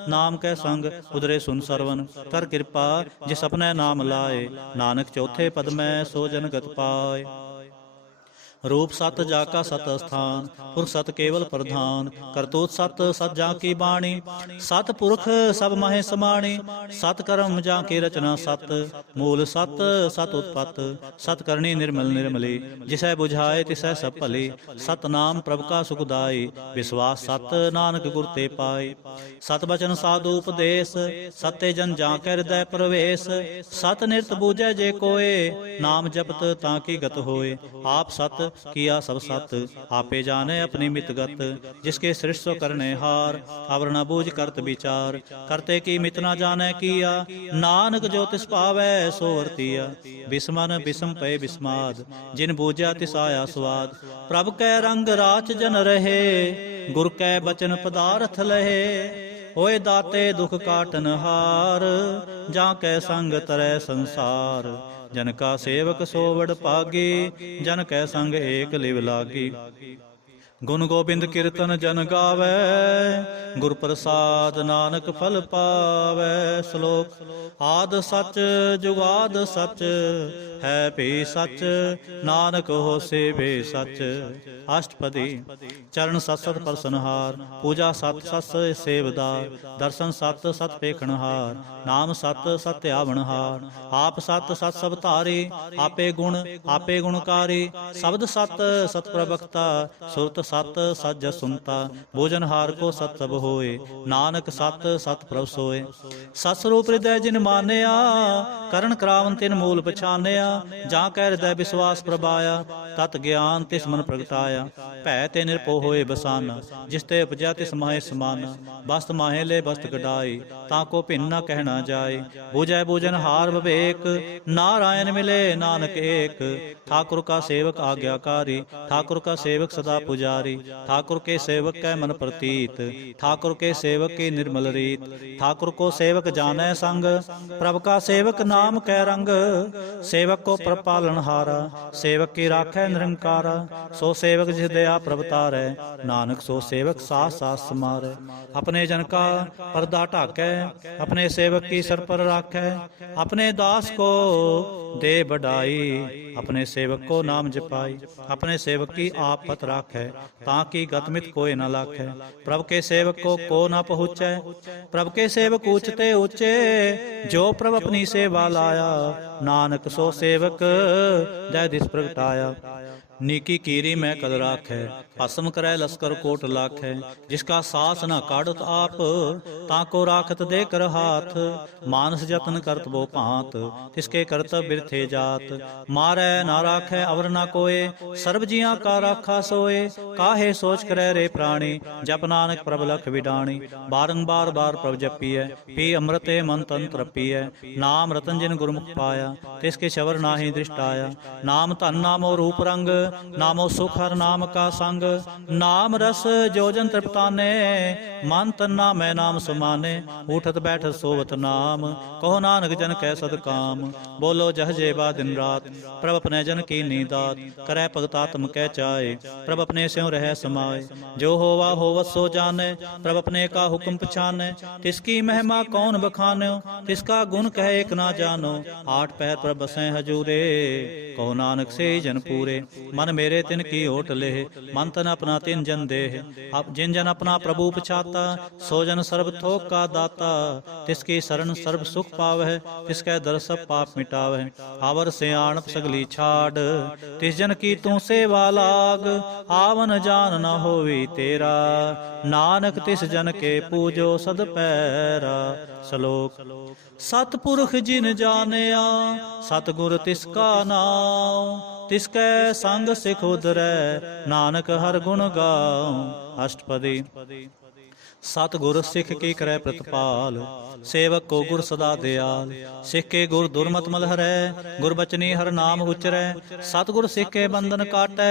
ਨਾਮ ਕੈ ਸੰਗ ਉਦਰੇ ਸੁਨ ਸਰਵਨ। ਕਰ ਕਿਰਪਾ ਜਿਸ ਆਪਣੈ ਨਾਮ ਲਾਏ, ਨਾਨਕ ਚੌਥੇ ਪਦ ਮੈਂ ਸੋ ਜਨਗਤ ਪਾਏ। रूप सत जाका सत स्थान, पुरख सत केवल प्रधान। करतूत सत सत जा की बाणी, सत पुरख सब माहे समाणी। सत कर्म जा की रचना सत, मूल सत सत उत्पत। सत करनी निर्मल निर्मली, जिसै बुझाए तिसै सब भली। सत नाम प्रभ का सुखदाई, विश्वास सत नानक गुर ते पाई। सत बचन साधु उपदेश, सत्य जन जा के हृदय प्रवेश। सत निरत बूझै जे कोय, नाम जपत ताकि गत होए। आप सत किया सब सत, आपे जाने अपनी मितगत। जिसके सृष्ट सो करने हार, अवर न बूझ करत विचार। करते की मित न जाने किया, नानक जो तिस पावै सो वर्तिया। बिस्मन बिस्म पे बिस्माद, जिन बूझा तिस आया स्वाद। प्रभ कै रंग राच जन रहे, गुर कै बचन पदार्थ लहे। होए दाते दुख काटन हार, जा कै संग तरै संसार। जन का सेवक सो वड पागी, जन कै संग एक लिव लागी। गुण गोबिंद कीर्तन जन गावै, गुर प्रसाद नानक फल पावै। श्लोक। आद सच जुगाद सच, है भी सच, नानक होसे वे सच। अष्टपदी। चरण सत सत प्रसनहार, पूजा सत सत सेवदार। दर्शन सत सत पेखनहार, नाम सत सत आवनहार। आप सत सत सब धारे, आपे गुण गुणकारी। शब्द सत सत प्रवक्ता, सुरत सत सच जस सुनता, भोजनहार को सत सब होए, नानक सत सत प्रभ सोए। सत स्वरूप हृदय जिन मानिया, करण करावन तिन मूल पछानिया, जा कह हृदय विश्वास प्रभाया, तत ज्ञान तिस मन प्रगटाया। भै ते निरभो होए बसाना, जिस ते उपजा तिस माहे समाना, बस्त माहे ले बस्त कढाई, ताको भिन्न न कहना जाए। बुझै बुझन हार विवेक, नारायण मिले नानक एक। ठाकुर का सेवक आज्ञाकारी, ठाकुर का सेवक सदा पुजारी, ठाकुर के सेवक कै मन प्रतीत, ठाकुर के सेवक की निर्मल रीत। ठाकुर को सेवक जानै संग, प्रभ का सेवक नाम कै रंग। सेवक को प्रभ पालन हारा, सेवक की राखै निरंकारा। सो सेवक जिस दया प्रभ तारै, नानक सो सेवक सास सास समारै। अपने जन का पर्दा ढाकै, अपने सेवक की सर पर राखै। अपने दास को दे बढ़ाई, अपने सेवक को नाम जपाई। अपने सेवक की आप पत राखै, ताकि गतमित कोई न लाखै। प्रभु के सेवक को न पहुँचै, प्रभु के सेवक ऊंचते ऊंचे। जो प्रभु अपनी सेवा लाया, नानक सो सेवक जय दिस प्रगटाया। नीकी कीरी मैं कल राखै, भस्म करै लश्कर कोट लाखै। जिसका सास न काढ़त आप, ताको राखत दे कर हाथ। मानस जतन करत बो भांत, तिसके करतब बिरथे जात। मारै ना राखै अवर ना कोय, सर्व जियां का राखा सोए। काहे सोच करै रे प्राणी, जप नानक प्रभ लख विडाणी। बारंबार बार प्रभ जपियै, पी अमृते मन तन तृपियै। नाम रतन जिन गुरमुख पाया, तिसके शवर नाहि दृष्ट आया। नाम धन नामो रूप रंग, नामो सुख हर नाम का संग। नाम रस जोजन तृप्ताने, मन तन्ना मैं नाम समाने। उठत बैठत सोवत नाम, कहो नानक जन कै सद काम। बोलो जह जेबा दिन रात, प्रभ अपने जन की नीदात। करै भगत आत्म कै चाहे, प्रभ अपने स्यों रह समाए। जो होवा होवत सो जाने, प्रभ अपने का हुक्म पछाने। तिसकी महिमा कौन बखानो, तिसका गुण कह एक ना जानो। आठ पहर प्रभ बसें हजूरे, कहो नानक से जन पूरे। मन मेरे तिन की ओट लेह, मन तन अपना तिन जन देह। अब जिन जन अपना प्रभु पछाता, सो जन सर्व थोक का दाता। तिसकी शरण सर्व सुख पावह, तिसकै दर सब पाप मिटावह। आवर सियाणप सगली छाड़, तिस जन की तू सेवा लाग। आवन जान न होवी तेरा, नानक तिस जन के पूजो सद पैरा। श्लोक। सतपुरख जिन जानिया, सतगुर तिसका नाम। तिसकै संग सिख उधरै, नानक हर गुण गाऊं। अष्टपदी। सतगुर सिख की करै प्रतिपाल, सेवक को गुर सदा दयाल। सिख के गुर दुर्मत मल हरै, गुरबचनी हर नाम उचरै। सतगुर सिख के बंधन काटै,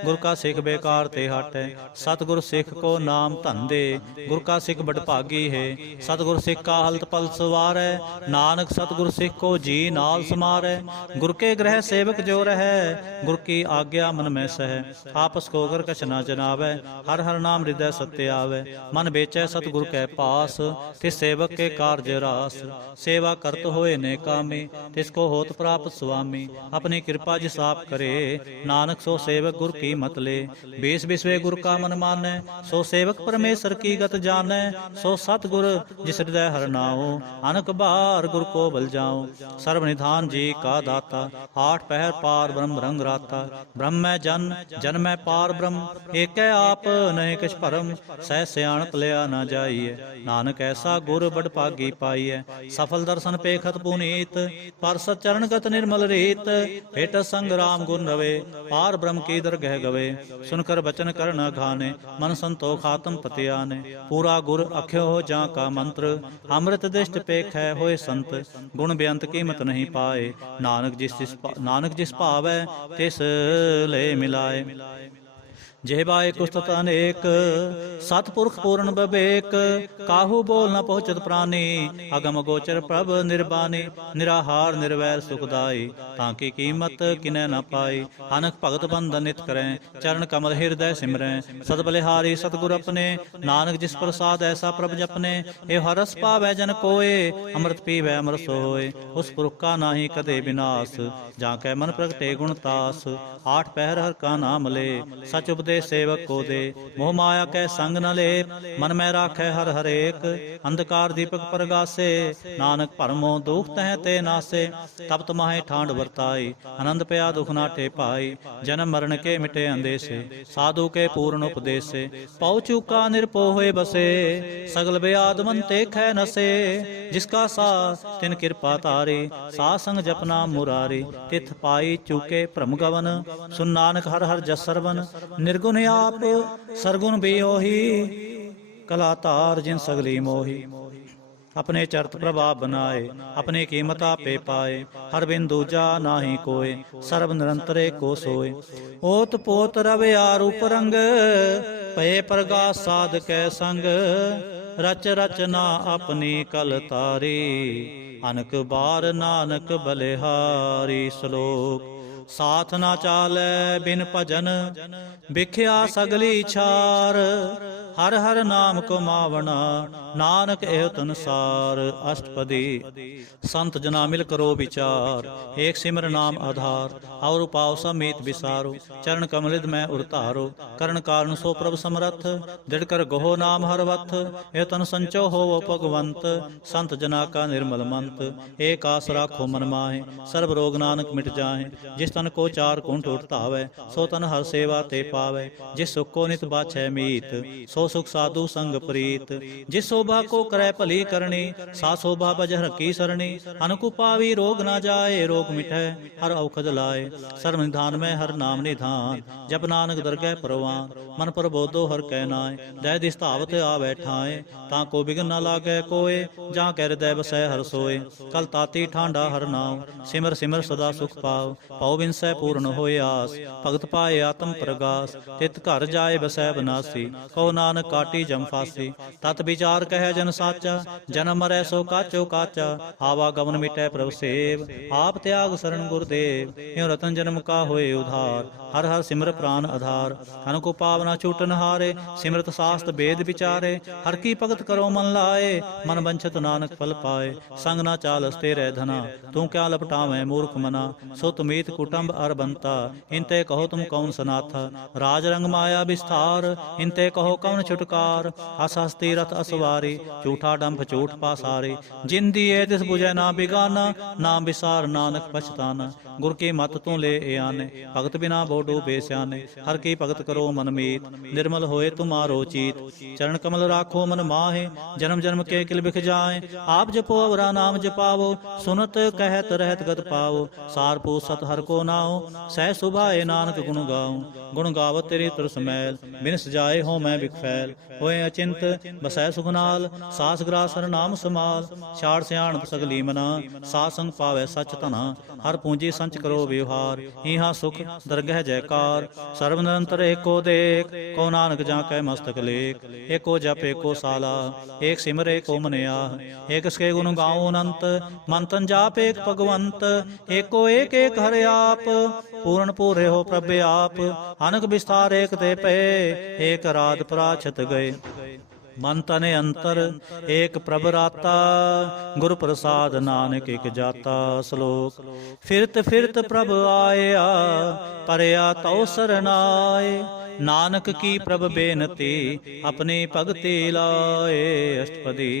गुर का सिख बेकार ते हटै। सतगुर सिख को नाम धन दे, गुर का सिख बड़ भागी है। सतगुर सिख का हलत पल सवारै, नानक सतगुर सिख को जी नाल समारै। गुर के ग्रह सेवक जो रहै, गुर की आज्ञा मन में सह। आपस को अगर कछ न जनावै, हर हर नाम हृदय सत्य आवै। मन बेचै सतगुर कै पास, तिस सेवक के कार्य रास। सेवा करत होए ने कामी, तिसको होत प्राप्त स्वामी। अपनी कृपा जिस आप करे, नानक सो सेवक गुर की मत ले। बीस बिसवे गुर का मन मानै, सो सेवक परमेश्वर की गत जानै। सो सतगुर जिस हृदय हर नाओ, अनक बार गुर को बल जाओ। सर्वनिधान जी का दाता, आठ पहर पार ब्रह्म रंग राता। ब्रह्म मैं जन, जन मैं पार ब्रह्म। एकै आप नहीं किछ भरम, सह सियाणप लिया ना जाइए। नानक ऐसा गुर बड़ भागी पाइए। सफल दर्शन पेखत पुनीत, पर सचरण गत निर्मल रीत। भेट संग राम गुण रवे, पार ब्रह्म की दरगह गवे। सुनकर बचन कर न घाने, मन संतोष आत्म पति आने। पूरा गुर अख्यो हो जा का मंत्र, अमृत दृष्ट पेख है होए संत। गुण बेअंत कीमत नहीं पाए, नानक जिस भावै तिस ले मिलाए। जेबाए कुस्तत अनेक, सतपुरख पूर्ण बबेक। काहू बोल न पहुँचत प्राणी, अगम गोचर प्रभ निर्बानी। निराहार निर्वैर सुखदाई, ताकि कीमत किनै न पाई। अनक भगत बंधन नित करें, चरण कमल हृदय सिमरें। सद बलिहारी सतगुर अपने, नानक जिस प्रसाद ऐसा प्रभ जपने। ए हरस पावै जन कोय, अमृत पीवै अमर सोय। उस पुरख का नाही कदे विनाश, जाकै मन प्रगटे गुण तास। आठ पहर हर का नाम ले, सच उपदेश तेरे सेवक को दे। मोह माया कै संग न लेप, मन में राखै हर हरेक। अंधकार दीपक परगासे, नानक भरमो दुख तह ते नासे। तपत माहे ठांड वरताई, आनंद पया दुख नाटे पाई। जन्म मरण के मिटे अंदेसे, साधु के पूर्ण उपदेसे। पौ चूका निरपो होए बसे, सगल ब्याद मन ते खै नसे। जिसका सा तिन कृपा तारी, सा संग जपना मुरारी। तिथ पाई चूके भ्रम गवन, सुन नानक हर हर जस सरवन। निर्गुण आप सरगुण भी ओही, कला तार जिन सगली मोही। अपने चरत प्रभाव बनाए, अपने कीमत आपे पाए। हर बिन दूजा नाहि कोय, सर्व निरंतरे को सोय। ओत पोत रवे आरूप रंग, पये प्रगास साध कै संग। रच रचना अपनी कल तारी, अनक बार नानक बलिहारी। श्लोक साथ ना चालै बिन भजन, बिख्या सगली छार। हर हर नाम कमावना, नानक एह तनसार। अष्टपदी संत जना मिल करो विचार, एक सिमर नाम आधार। और पाओ समीत विसारो, चरण कमलिद में उड़तारो। करण कारण सो प्रभ समरथ, दृढ़ कर गहो नाम हरवथ। एह तन संचो हो भगवंत, संत जना का निर्मल मंत। एक आस राखो मन माहे, सर्व रोग नानक मिट जाहे। जिस तन को चार कुंठ उठतावै, सो तन हर सेवा ते पावै। जिस सुख को नित बाछै मीत, सो सुख साधु संग प्रीत। जिस शोभा को करे भली करनी, सा शोभा बजहर की सरणी। अनुकुपावी रोग ना जाए, रोग मिटै हर औखद लाए। सर्व निधान में हर नाम निधान, जप नानक दरगह परवान। मन प्रबोधो हर कै नाय, दह दिस धावत आवै ठाए। ताको बिघन न लागै कोय, जहाँ कै हृदय बसै हर सोय। कल ताती ठांडा हर नाम, सिमर सिमर सदा सुख पाओ। पौ बिनसै पूर्ण होय आस, भगत पाए आत्म प्रगास। तित घर जाए बसै बनासी, कहो नानक काटी जम फासी। तत विचार कहे जन साचा, जन्म मरै सो काचो काचा। आवागमन मिटै प्रभु सेव, आप त्याग शरण गुरुदेव। यूं रतन जन्म का होए उधार, हर हर सिमर प्राण आधार। अनको पावना छूटन हारे, सिमरत शास्त्र वेद विचारे। हर की भगत करो मन लाए, मन बंछत नानक फल पाए। संग ना चालस तेरे धना, तू क्या लपटावें मूर्ख मना। सो तुमीत कुटुंब अर बनता, इनते कहो तुम कौन सनाथा। राज रंग माया विस्तार, इनते कहो कौन छुटकार। हस हस्ती रथ असवारी, झूठा डंभ झूठ पासारी। जिन दिए तिस बुझे ना बिगाना, नाम विसार नानक पछताना। गुर की मत तू ले आने, भगत बिना बोडो बेस्याने। हर की भगत करो मन मीत, निर्मल होए तुम्हारो चीत। चरण कमल राखो मन माहे, जन्म जन्म के किल बिख जाए। आप जपो अवरा नाम जपावो, सुनत कहत रहत गत पाओ। सार पूत सत हर को नाओ, सह सुभाए नानक गुण गाऊं। गुण गावत तेरी तुरस मैल, बिन सजाए हो मैं बिखफैल। होए अचिंत बसै सुख नाल, सास ग्रास हर नाम समाल। छाड़ सियाणप सगली मना, सा संग पावै सच तना। हर पूंजी संच करो व्यवहार, इहा सुख दरगह जयकार। सर्व निरंतर एको देख, को नानक जाकै मस्तक लेख। एको जप एको साला, एक सिमर एको मनिया। एक इसके गुण गाऊं अनंत, मन तन जाप एक भगवंत। एको एक एक हर आप, पूर्ण पूरे हो प्रभु आप। अनक विस्तार एक ते पे, एक रात पराछत गए। मन तने अंतर एक प्रभ राता, गुर प्रसाद नानक एक जाता। श्लोक फिरत फिरत प्रभ आया, परया तो सरनाए। नानक की प्रभ बेनती, अपनी भगति लाए। अष्टपदी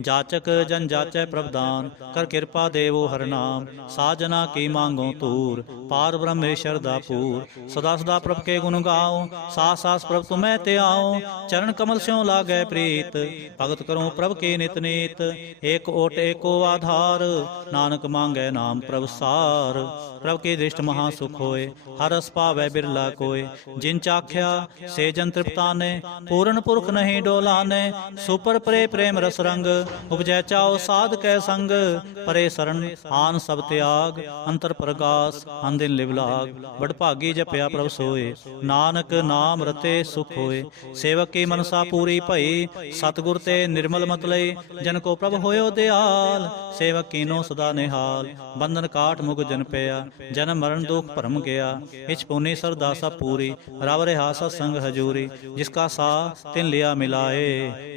जाचक जन जाचै प्रभदान, कर कृपा देवो हर नाम। साजना की मांगो तूर, पार ब्रह्म शरदा पूर। सदा सदा प्रभ के गुण गाओ, सास सास प्रभ तुम्हें ते आओ। चरण कमल स्यों लागै प्रीत, भगत करूं प्रभ के नित नीत। एक ओट एको आधार, नानक मांगै नाम प्रभ सार। प्रभ की दृष्ट महासुख होए, हर रस पावै बिरला कोय। जिन चाख्या से जन तृप्ताने, पूर्ण पुरख नहीं डोलाने। सुपर परे प्रेम रस रंग, उपजै चाओ साध कै संग। परे शरण आन सब त्याग, अंतर प्रगास अंदिन लिवलाग। बड़ भागी जपया प्रभ सोए, नानक नाम रते सुख होए। सेवक की मनसा पूरी भई, सतगुर ते निर्मल मत लई। जन को प्रभ होयो दयाल, सेवक कीनो सदा निहाल। बंधन काट मुग जन पया, जन्म मरण दुख भरम गया। इच पुनि सरदा सब पूरी, रव रिहा सत्संग हजूरी। जिसका सा तिन लिया मिलाए,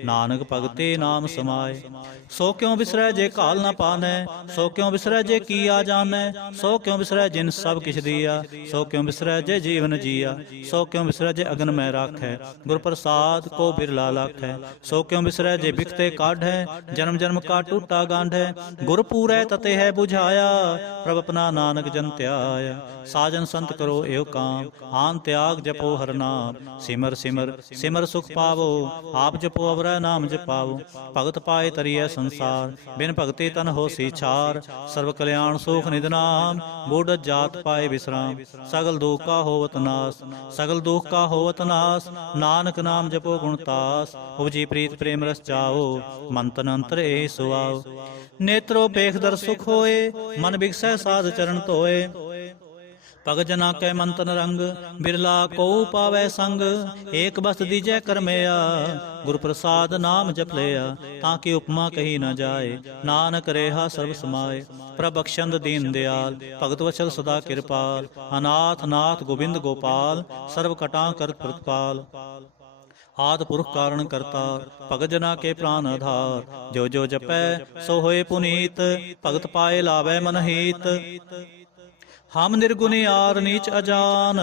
नानक भगति नाम समाए। सो क्यों बिसरै जे काल न पानै, सो क्यों बिसरै जे किया जानै, सो क्यों बिसरै जिन सब किछ दिया, सो क्यों बिसरै जे जीवन जिया, सो क्यों बिसरै जे अगन में राखै, गुर प्रसाद को बिरला लाखै, सो क्यों बिसरै जे बिखते काढै, जन्म जन्म का टूटा गांढै, गुर पूरै तते है बुझाया, प्रभ अपना नानक जन त्याया, साजन संत करो एव काम, आन त्याग जपो हर नाम, सिमर सिमर सिमर सुख पावो, आप जपो अवरै नाम जपावो, भगत पाए तरिय संसार, बिन भगति तन हो सी छार, सर्व कल्याण सुख निधनाम, बूढ़ जात पाए विश्राम, सगल दुख का होवत नाश, सगल दुख का होवत नाश, नानक नाम जपो गुणतास, उपजी प्रीत प्रेम रस जाओ, मन तन अंतर ए सुआओ, नेत्रो पेख दर सुख होए, मन बिगसै साध चरण धोए, भगत जना कै मंतन रंग, बिरला को पावै संग, एक बस दीजै करमया, गुर प्रसाद नाम जप लिया, ताकि उपमा कही न जाए, नानक रेहा सर्व समाए, प्रभक्षंद दीन दयाल, भगत वचल सदा कृपाल, अनाथ नाथ गोविंद गोपाल, सर्व कटा कर प्रतिपाल, आदि पुरुष कारण करता, भगत जना के प्राण आधार, जो जो जपै सो होए पुनीत, भगत पाए लावै मन हित, हम निर्गुण यार नीच अजान,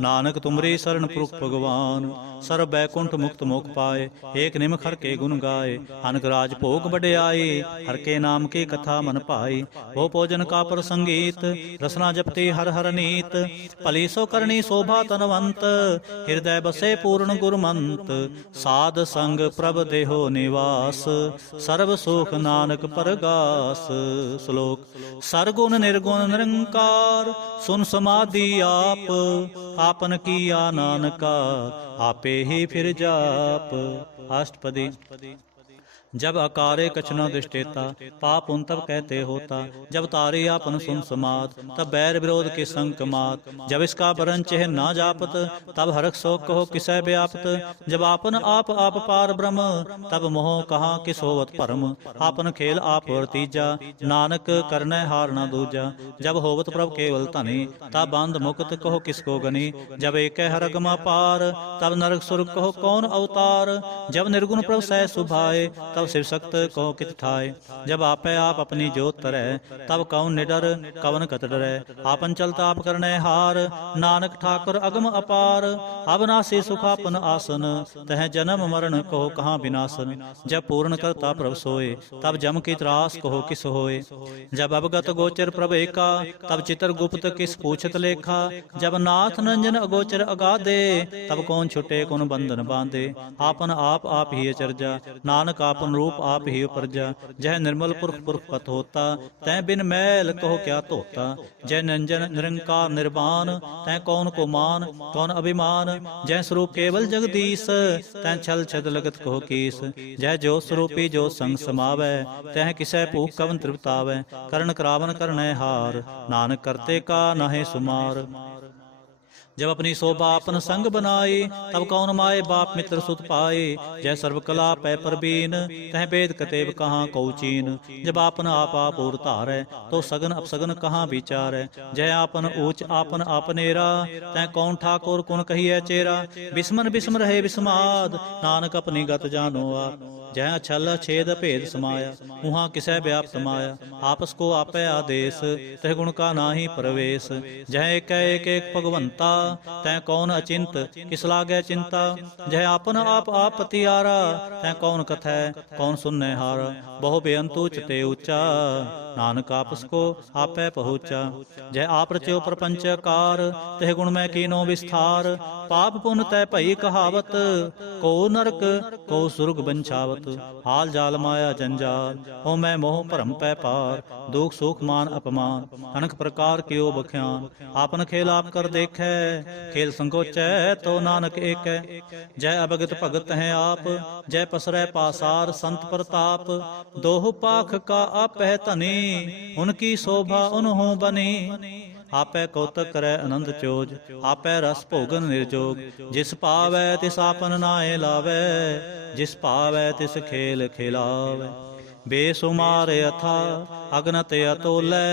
नानक तुमरी शरण पुरख भगवान, सर्व बैकुंठ मुक्त मोख पाए, एक निमख हर के गुण गाए, अनक राज भोग बड़याई, हर के नाम की कथा मन पाई, वो भोजन का प्रसंगीत, रसना जपती हर हर नीत, भली सो करनी शोभा तनवंत, हृदय बसे पूर्ण गुरमंत, साध संग प्रभ देहो निवास, सर्व सुख नानक परगास। श्लोक सरगुण निर्गुण निरंकार, सुन समाधि आप, आपन किया नानका, आपे ही फिर जाप। अष्टपदी। जब अकारे कछना दृष्टेता, पाप उन तब कहते होता, जब तारे आपन सुन समात, तब बैर विरोध के संक मात, जब इसका बरन चेह ना जापत, तब हरख शोक कहो किसै व्यापत, जब आपन आप आप पार ब्रह्म, तब मोह कहाँ किस होवत परम, आपन खेल आप वर्तीजा, नानक करनै हार ना दूजा, जब होवत प्रभ केवल धनी, तब बांध मुक्त कहो किसको गनी, जब एक हर अगमा पार, तब नरक सुरग कहो कौन अवतार, जब निर्गुण प्रभ सह सुभाए, तब शिव सक्त कहो कित ठाए, जब आपे आप अपनी जोत तरह, तब कौन निडर कवन कत डरै, आपन चलता आप करने हार, नानक ठाकुर अगम अपार, अविनाशी सुख आपन आसन, तह जन्म मरण कहो कहाँ विनाशन, जब पूर्ण करता प्रभ सोए, तब जम की त्रास कहो किस होए, जब अवगत गोचर प्रभ एका, तब चित्र गुप्त किस पूछत लेखा, जब नाथ नंजन अगोचर अगाधे, तब कौन छुटे कौन बंधन बांधे, आपन आप ही अचरजा, नानक आपन रूप आप ही उपरजा, जह निर्मल पुरख पुरख पत होता, तै बिन मैल कहो क्या धोता, जय निरंजन निरंकार निर्वाण, तै कौन को मान कौन अभिमान, जय स्वरूप केवल जगदीश, तै छल छद लगत कहो कीस, जय जो स्वरूपी जो संग समावै, तह किसै भूख कवन तृप्तावै, करण करावन करनै हार, नानक करते का नाहे सुमार, जब अपनी शोभा अपन संग बनाए, तब कौन माए बाप मित्र सुत पाए, जय सर्व कला पै परबीन, तह वेद कतेब कहाँ कौचीन, जब आपन आप और धारै, तो सगन अपसगन कहाँ विचारै, जय आपन ऊंच आपन आपनेरा, तह कौन ठाकुर कुन कहिए चेरा, बिस्मन बिस्म रहे बिस्माद, नानक अपनी गत जानो आप, जय छल छेद भेद समाया, उहाँ किसै व्याप्त माया, आपस को आपै आदेश, तह गुण का नाहि प्रवेश, जय एक एक भगवंता, तै कौन अचिंत किस लागै चिंता, जय आपन आप पतियारा, तै कौन कथै कौन सुनने हारा, बहु बेअंत उचते ऊंचा, नानक आपस को आपै पहुँचा, जय आप रचो प्रपंच कार, तह गुण में कीनो विस्तार, पाप पुन तै भई कहावत, को नरक को सुरग बंछावत, हाल जाल माया जंजाल, हो मैं मोह भरम पै पार, दुख सुख मान अपमान, अनक प्रकार कियो बख्यान, आपन खेल आप कर देखै, खेल संकोचै तो नानक एक, जय अभगत भगत हैं आप, जय पसरै पासार संत प्रताप, दोह पाख का आपै धनी, उनकी शोभा उन्हों बनी, आपै कौतक करै आनंद चोज, आपै रस भोगन निर्जोग, जिस पावै तिस आपन नाए लावै, जिस पावै तिस खेल खिलावै, बेसुमार अथा अगनत अतोलै,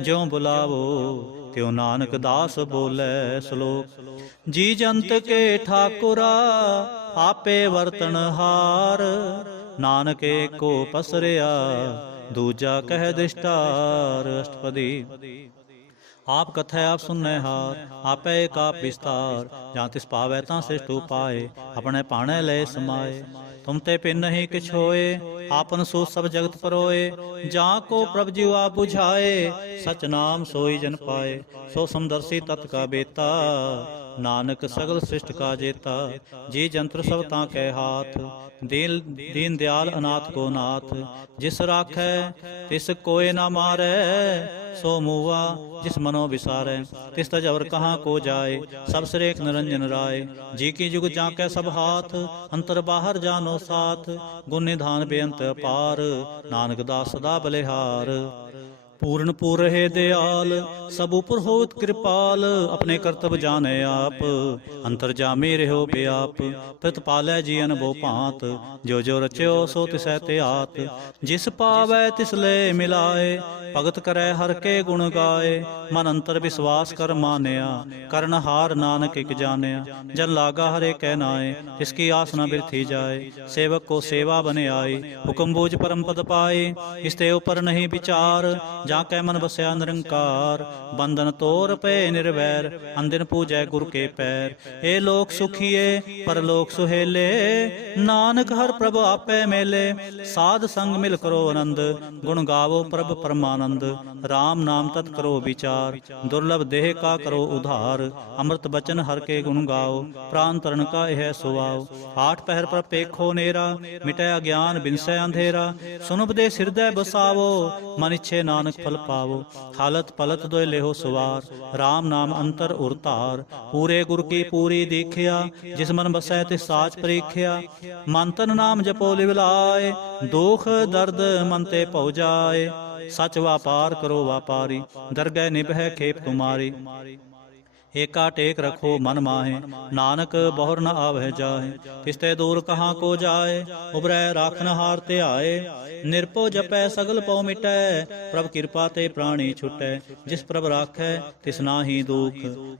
ज्यों बुलावो त्यों नानक दास बोलै। श्लोक जी जंत के ठाकुरा, आपे वर्तन हार, ਨਾਨਕ ਏਕੋ ਪਸਰਿਆ, ਦੂਜਾ ਕਹਿ ਦ੍ਰਿਸ਼ਟਾਰ। ਅਸ਼ਟਪਦੀ। ਆਪ ਕਥੈ ਆਪ ਸੁਨੈ ਹਾਰ, ਆਪੈ ਏਕ ਆਪ ਵਿਸਤਾਰ। ਜਾਂ ਤਿਸ ਭਾਵੈ ਤਾਂ ਸ੍ਰਿਸ਼ਟ ਉਪਾਏ, ਆਪਣੇ ਭਾਣੇ ਲਏ ਸਮਾਏ। ਤੁਮ ਤੇ ਪਿਨ ਨਹੀਂ ਕਿਛ ਹੋਏ, ਆਪਨ ਸੋ ਸਭ ਜਗਤ ਪਰੋਏ। ਜਾਂ ਕੋ ਪ੍ਰਭ ਜਿਉ ਆਪ ਬੁਝਾਏ, ਸਚ ਨਾਮ ਸੋਈ ਜਨ ਪਾਏ। ਸੋ ਸਮਦਰਸੀ ਤਤ ਕਾ ਬੇਤਾ, ਨਾਨਕ ਸਗਲ ਸ੍ਰਿਸ਼ਟ ਕਾ ਜੇਤਾ। ਜੀ ਜੰਤਰ ਸਭ ਤਾਂ ਕੈ ਹਾਥ, ਦੀਨ ਦਿਆਲ ਅਨਾਥ ਕੋ ਨਾਥ। ਜਿਸ ਰਾਖੈ ਤਿਸ ਕੋਇ ਨਾ ਮਾਰੈ, ਸੋ ਮੂਆ ਜਿਸ ਮਨੋ ਵਿਸਾਰੈ। ਤਿਸ ਤਜਵਰ ਕਹਾਂ ਕੋ ਜਾਏ, ਸਭ ਸਿਰੇਕ ਨਿਰੰਜਨ ਰਾਏ। ਜੀ ਕੀ ਜੁਗ ਜਾਂ ਕੈ ਸਭ ਹਾਥ, ਅੰਤਰ ਬਾਹਰ ਜਾਨੋ ਸਾਥ। ਗੁਣ ਨਿਧਾਨ ਬੇਅੰਤ ਅਪਾਰ, ਨਾਨਕ ਦਾਸ ਸਦਾ ਬਲਿਹਾਰ। ਪੂਰਨ ਪੂਰ ਰਹੇ ਦਿਆਲ, ਸਭ ਉਪਰ ਹੋਤ ਕਿਰਪਾਲ। ਆਪਣੇ ਕਰਤਬ ਜਾਣੈ ਆਪ, ਅੰਤਰ ਜਾਮੇ ਰਹਿਓ ਬਿਆਪ। ਪ੍ਰਤਪਾਲੈ ਜੀ ਅਨਭਉ ਭਾਂਤ, ਜੋ ਜੋ ਰਚਿਓ ਸੋ ਤਿਸੈ ਤੇ ਆਤ। ਜਿਸ ਪਾਵੈ ਤਿਸ ਲੈ ਮਿਲਾਏ, ਭਗਤ ਕਰੈ ਹਰ ਕੇ ਗੁਣ ਗਾਏ। ਮਨ ਅੰਤਰ ਵਿਸਵਾਸ ਕਰ ਮਾਨਿਆ, ਕਰਨ ਹਾਰ ਨਾਨਕ ਇਕ ਜਾਣਿਆ। ਜਨ ਲਾਗਾ ਹਰੇ ਕੈ ਨਾਏ, ਤਿਸ ਕੀ ਆਸ ਨ ਬਿਰਥੀ ਜਾਏ। ਸੇਵਕ ਕੋ ਸੇਵਾ ਬਨ ਆਈ, ਹੁਕਮ ਬੂਝ ਪਰਮ ਪਦ ਪਾਏ। ਇਸ ਤੇ ਉਪਰ ਨਹੀਂ ਵਿਚਾਰ, ਜਾਂ ਕੈ ਮਨ ਬਸਿਆ ਨਿਰੰਕਾਰ। ਬੰਧਨ ਤੋਰ ਪਏ ਨਿਰਵੈਰ, ਅੰਦਿਨ ਪੂਜੈ ਗੁਰ ਕੇ ਪੈਰ। ਇਹ ਲੋਕ ਸੁਖੀਏ ਪਰਲੋਕ ਸੁਹੇਲੇ, ਨਾਨਕ ਹਰ ਪ੍ਰਭ ਆਪੇ ਮੇਲੇ। ਸਾਧ ਸੰਗ ਮਿਲ ਕਰੋ ਆਨੰਦ, ਗੁਣ ਗਾਵੋ ਪ੍ਰਭ ਪਰਮਾਨੰਦ। ਰਾਮ ਨਾਮ ਤਤ ਕਰੋ ਵਿਚਾਰ, ਦੁਰਲਭ ਦੇਹ ਕਾ ਕਰੋ ਉਧਾਰ। ਅੰਮ੍ਰਿਤ ਬਚਨ ਹਰ ਕੇ ਗੁਣ ਗਾਓ, ਪ੍ਰਾਨ ਤਰਨ ਕਾ ਇਹ ਸੁਆਓ। ਆਠ ਪਹਿਰ ਪਰ ਪੇਖੋ ਨੇਰਾ, ਮਿਟੈ ਅਗਿਆਨ ਬਿਨਸੈ ਅੰਧੇਰਾ। ਸੁਨ ਉਪਦੇਸ ਹਿਰਦੈ ਬਸਾਵੋ, ਮਨ ਇਛੇ ਨਾਨਕ ਫਲ ਪਾਵੋ। ਹਾਲਤ ਪਲਤ ਦੋਇ ਲੇਹੋ ਸਵਾਰ, ਰਾਮ ਨਾਮ ਅੰਤਰ ਉਰ ਧਾਰ। ਪੂਰੇ ਗੁਰ ਕੀ ਪੂਰੀ ਦੀਖਿਆ, ਜਿਸ ਮਨ ਬਸੈ ਤਿਸ ਸਾਚ ਪਰੀਖਿਆ। ਮਨ ਤਨ ਨਾਮ ਜਪੋ ਲਿਵ ਲਾਏ, ਦੁਖ ਦਰਦ ਮਨ ਤੇ ਭਉ ਜਾਏ। ਸਚ ਵਾਪਾਰ ਕਰੋ ਵਾਪਾਰੀ, ਦਰਗਹਿ ਨਿਭੈ ਖੇਪ ਤੁਮਾਰੀ। ਏਕਾ ਟੇਕ ਰਖੋ ਮਨ ਮਾਹੇ, ਨਾਨਕ ਬਹੁਰ ਨ ਆਵਹਿ ਜਾਹੇ। ਤਿਸ ਤੇ ਦੂਰ ਕਹਾਂ ਕੋ ਜਾਏ, ਉਬਰੈ ਰਾਖਨ ਹਾਰ ਧਿਆਏ। ਨਿਰਭਉ ਜਪੈ ਸਗਲ ਪਉ ਮਿਟੈ, ਪ੍ਰਭ ਕਿਰਪਾ ਤੇ ਪ੍ਰਾਣੀ ਛੁਟੈ। ਜਿਸ ਪ੍ਰਭ ਰਾਖੈ ਤਿਸ ਨਾਹੀ ਦੁਖ,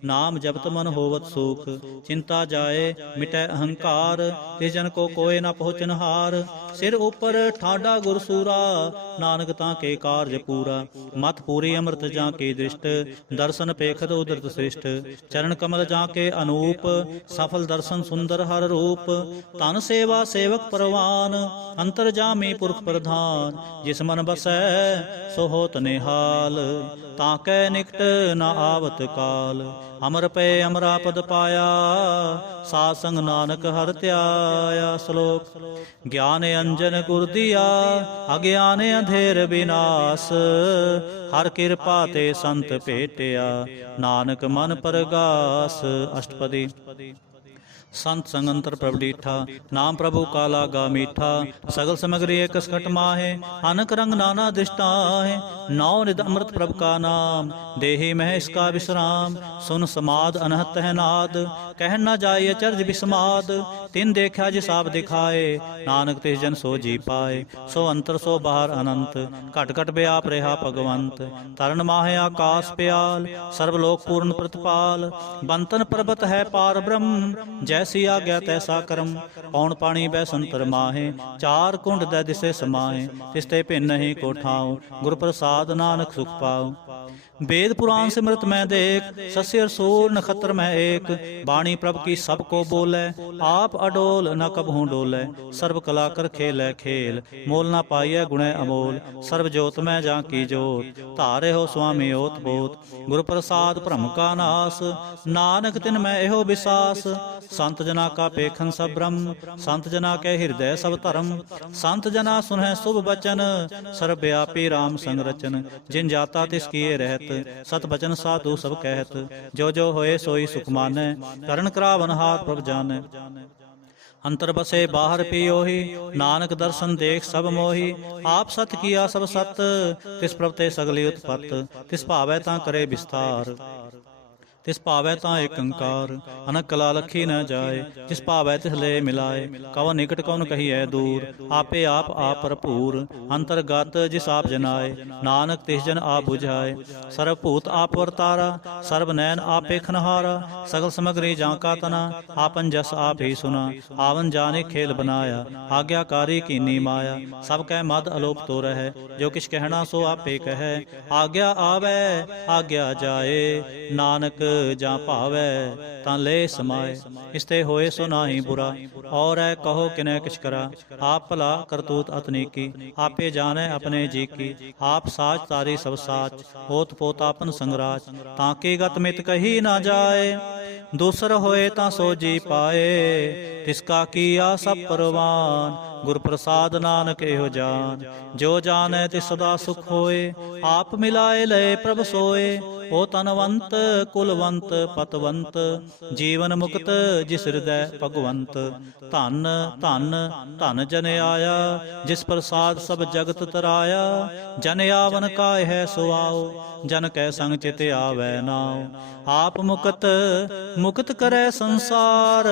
ਨਾਮ ਜਪਤ ਮਨ ਹੋਵਤ ਸੁਖ। ਚਿੰਤਾ ਜਾਏ ਮਿਟੈ ਅਹੰਕਾਰ, ਤਿਸ ਜਨ ਕੋ ਕੋਇ ਨ ਪਹੁੰਚਨ ਹਾਰ। ਸਿਰ ਉਪਰ ਠਾਡਾ ਗੁਰ ਸੂਰਾ, ਨਾਨਕ ਤਾਂ ਕੇ ਕਾਰਜ ਪੂਰਾ। ਮਤ ਪੂਰੀ ਅੰਮ੍ਰਿਤ ਜਾਂ ਕੀ ਦ੍ਰਿਸ਼ਟ, ਦਰਸ਼ਨ ਪੇਖਤ ਉਦਰਤ ਸ੍ਰਿਸ਼ਟ। ਚਰਨ ਕਮਲ ਜਾਂ ਕੇ ਅਨੂਪ, ਸਫਲ ਦਰਸ਼ਨ ਸੁੰਦਰ ਹਰ ਰੂਪ। ਧਨ ਸੇਵਾ ਸੇਵਕ ਪਰਵਾਨ, ਅੰਤਰ ਜਾਮੀ ਪੁਰਖ ਪ੍ਰਧਾਨ। ਜਿਸ ਮਨ ਬਸੈ ਸੋ ਹੋਤ ਨਿਹਾਲ, ਤਾਂ ਕੈ ਨਿਕਟ ਨ ਆਵਤ ਕਾਲ। ਅਮਰ ਪਏ ਅਮਰਾ ਪਦ ਪਾਇਆ, ਸਾਧ ਸੰਗ ਨਾਨਕ ਹਰਿ ਧਿਆਇਆ। ਸ਼ਲੋਕ। ਗਿਆਨ ਅੰਜਨ ਗੁਰ ਦੀਆ, ਅਗਿਆਨ ਅੰਧੇਰ ਵਿਨਾਸ਼। ਹਰ ਕਿਰਪਾ ਤੇ ਸੰਤ ਭੇਟਿਆ, ਨਾਨਕ ਮਨ ਪਰਗਾਸ। ਅਸ਼ਟਪਦੀ। ਸੰਤ ਸੰਗ ਅੰਤਰ ਪ੍ਰਭ ਡੀਠਾ, ਨਾਮ ਪ੍ਰਭੂ ਕਾ ਲਾਗਾ ਮੀਠਾ। ਸਗਲ ਸਮਗਰੀ ਏਕ ਸਕਟ ਮਾਹੇ, ਅਨਕ ਰੰਗ ਨਾਨਾ ਦ੍ਰਿਸ਼ਟਾਹੇ। ਨੌ ਨਿਧ ਅੰਮ੍ਰਿਤ ਪ੍ਰਭ ਕਾ ਨਾਮ, ਦੇਹੀ ਮਹਿ ਇਸਕਾ ਵਿਸਰਾਮ। ਸੁਨ ਸਮਾਦ ਅਨਹਤ ਹੈ ਨਾਦ, ਕਹਿ ਨ ਜਾਏ ਅਚਰਜ ਬਿਸਮਾਦ। ਤਿਨ ਦੇਖਿਆ ਜਿਸ ਆਪ ਦਿਖਾਏ, ਨਾਨਕ ਤਿਸ ਜਨ ਸੋ ਜੀ ਪਾਏ। ਸੋ ਅੰਤਰ ਸੋ ਬਾਹਰ ਅਨੰਤ, ਘਟ ਘਟ ਬਿਆਪ ਰਿਹਾ ਭਗਵੰਤ। ਤਰਨ ਮਾਹੇ ਆਕਾਸ ਪਿਆਲ, ਸਰਬ ਲੋਕ ਪੂਰਨ ਪ੍ਰਤਪਾਲ। ਬੰਤਨ ਪਰਬਤ ਹੈ ਪਾਰ ਬ੍ਰਹਮ, ਜੈਸੀ ਆਗਿਆ ਤੈਸਾ ਕਰਮ। ਪੌਣ ਪਾਣੀ ਬੈ ਸੰਤਰ ਮਾਹੇ, ਚਾਰ ਕੁੰਡ ਦੈ ਦਿਸੇ ਸਮਾਹੇ। ਤਿਸ ਤੇ ਭਿੰਨ ਨਹੀਂ ਕੋ ਠਾਉ, ਗੁਰ ਪ੍ਰਸਾਦ ਨਾਨਕ ਸੁਖ ਪਾਉ। वेद पुराण सिमरत मैं देख, सस्य रसूल नखत्र मैं एक। बाणी प्रभ की सब को बोले, आप अडोल न कबहू डोले। सर्व कला कर खेलै खेल, मोल न पाइय गुणै अमोल। सर्व जोत मैं जा की जोत, धारे हो स्वामी ओत पोत। गुरु प्रसाद भ्रम का नास, नानक तिन मैं एहो विसास। संत जना का पेखन सब ब्रह्म, संत जना के हृदय सब धर्म। संत जना सुनह शुभ बचन, सर्व व्यापी राम संग रचन। जिन जाता तिस किए रहत, सत बचन साधु सब कहत। जो जो होए सोई सुख मानै, करण करावन हाथ प्रभ जानै। अंतर बसे बाहर पियोहि, नानक दर्शन देख सब मोहि। आप सत किया सब सत, तिस प्रभ ते सगली उत्पत। तिस भावै तां करे विस्तार। ਤਿਸ ਭਾਵੈ ਤਾਂ ਏਕ ਓੰਕਾਰ, ਅਨਕ ਕਲਾ ਲਖੀ ਨ ਜਾਏ। ਜਿਸ ਭਾਵੈ ਤਿਸ ਲੈ ਮਿਲਾਏ, ਕਵਨ ਨਿਕਟ ਕਵਨ ਕਹੀਐ ਦੂਰ। ਆਪੇ ਆਪ ਭਰਪੂਰ, ਅੰਤਰਗਤ ਜਿਸ ਆਪ ਜਨਾਏ। ਨਾਨਕ ਤਿਸ ਜਨ ਆਪ ਬੁਝਾਏ, ਸਰਬ ਭੂਤ ਆਪ ਵਰਤਾਰਾ। ਸਰਬ ਨੈਣ ਆਪੇ ਖਨਹਾਰਾ, ਸਗਲ ਸਮਗਰੀ ਜਾਂ ਕਾ ਤਨਾ। ਆਪਨ ਜਸ ਆਪ ਹੀ ਸੁਨਾ, ਆਵਨ ਜਾਨੇ ਖੇਲ ਬਨਾਇਆ। ਆਗਿਆਕਾਰੀ ਕੀਨੀ ਮਾਇਆ, ਸਭ ਕੈ ਮਦ ਅਲੋਪ ਤੋ ਰਹਿ। ਜੋ ਕਿਛ ਕਹਿਣਾ ਸੋ ਆਪੇ ਕਹੈ, ਆਗਿਆ ਆਵੈ ਆਗਿਆ ਜਾਏ। ਨਾਨਕ ਜਾਂ ਭਾਵੈ ਤਾਂ ਲੈ ਸਮਾਏ। ਇਸਤੇ ਹੋਏ ਸੋ ਨਾਹੀ ਬੁਰਾ, ਔਰੈ ਕਹੋ ਕਿਨੈ ਕਿਛ ਕਰਾ। ਆਪ ਭਲਾ ਕਰਤੂਤ ਅਤਨੀਕੀ, ਆਪੇ ਜਾਣੈ ਆਪਣੇ ਜੀ ਕੀ। ਆਪ ਸਾਚ ਤਾਰੀ ਸਭ ਸਾਚ, ਹੋਤ ਪੋਤ ਆਪਨ ਸੰਗਰਾਜ। ਤਾਂ ਕੀ ਗਤ ਮਿਤ ਕਹੀ ਨਾ ਜਾਏ, ਦੂਸਰ ਹੋਏ ਤਾਂ ਸੋ ਜੀ ਪਾਏ। ਤਿਸ ਕਾ ਕੀਆ ਸਭ ਪਰਵਾਨ, ਗੁਰ ਪ੍ਰਸਾਦ ਨਾਨਕ ਇਹੋ ਜਾਨ। ਜੋ ਜਾਣੈ ਤਿਸ ਸਦਾ ਸੁਖ ਹੋਏ, ਆਪ ਮਿਲਾਏ ਲਏ ਪ੍ਰਭ ਸੋਏ। ਓ ਤਨਵੰਤ ਕੁਲਵੰਤ ਪਤਵੰਤ, ਜੀਵਨ ਮੁਕਤ ਜਿਸ ਹਿਰਦੈ ਭਗਵੰਤ। ਧਨ ਧਨ ਧਨ ਜਨ ਆਇਆ, ਜਿਸ ਪ੍ਰਸਾਦ ਸਭ ਜਗਤ ਤਰਾਇਆ। ਜਨ ਆਵਨ ਕਾ ਹੈ ਸੋ ਆਓ, ਜਨ ਕੈ ਸੰਗ ਚਿਤ ਆਵੈ ਨਾਉ। ਆਪ ਮੁਕਤ ਮੁਕਤ ਕਰੈ ਸੰਸਾਰ,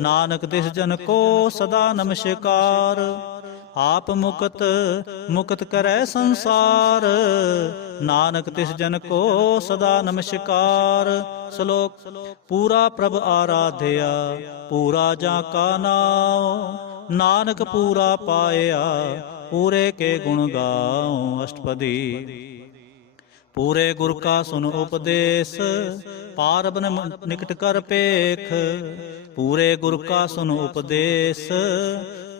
ਨਾਨਕ ਤਿਸ ਜਨ ਕੋ ਸਦਾ ਨਮਸਕਾਰ। ਆਪ ਮੁਕਤ ਮੁਕਤ ਕਰੈ ਸੰਸਾਰ, ਨਾਨਕ ਤਿਸ ਜਨ ਕੋ ਸਦਾ ਨਮਸਕਾਰ। ਸ਼ਲੋਕ ਪੂਰਾ ਪ੍ਰਭ ਆਰਾਧਿਆ, ਪੂਰਾ ਜਾਂ ਕਾ ਨਾਉ। ਨਾਨਕ ਪੂਰਾ ਪਾਇਆ, ਪੂਰੇ ਕੇ ਗੁਣ ਗਾਉ। ਅਸ਼ਟਪਦੀ ਪੂਰੇ ਗੁਰ ਕਾ ਸੁਨ ਉਪਦੇਸ਼, ਪਾਰ ਬ੍ਰਹਮ ਨਿਕਟ ਕਰ ਪੇਖ। ਪੂਰੇ ਗੁਰ ਕਾ ਸੁਨ ਉਪਦੇਸ਼,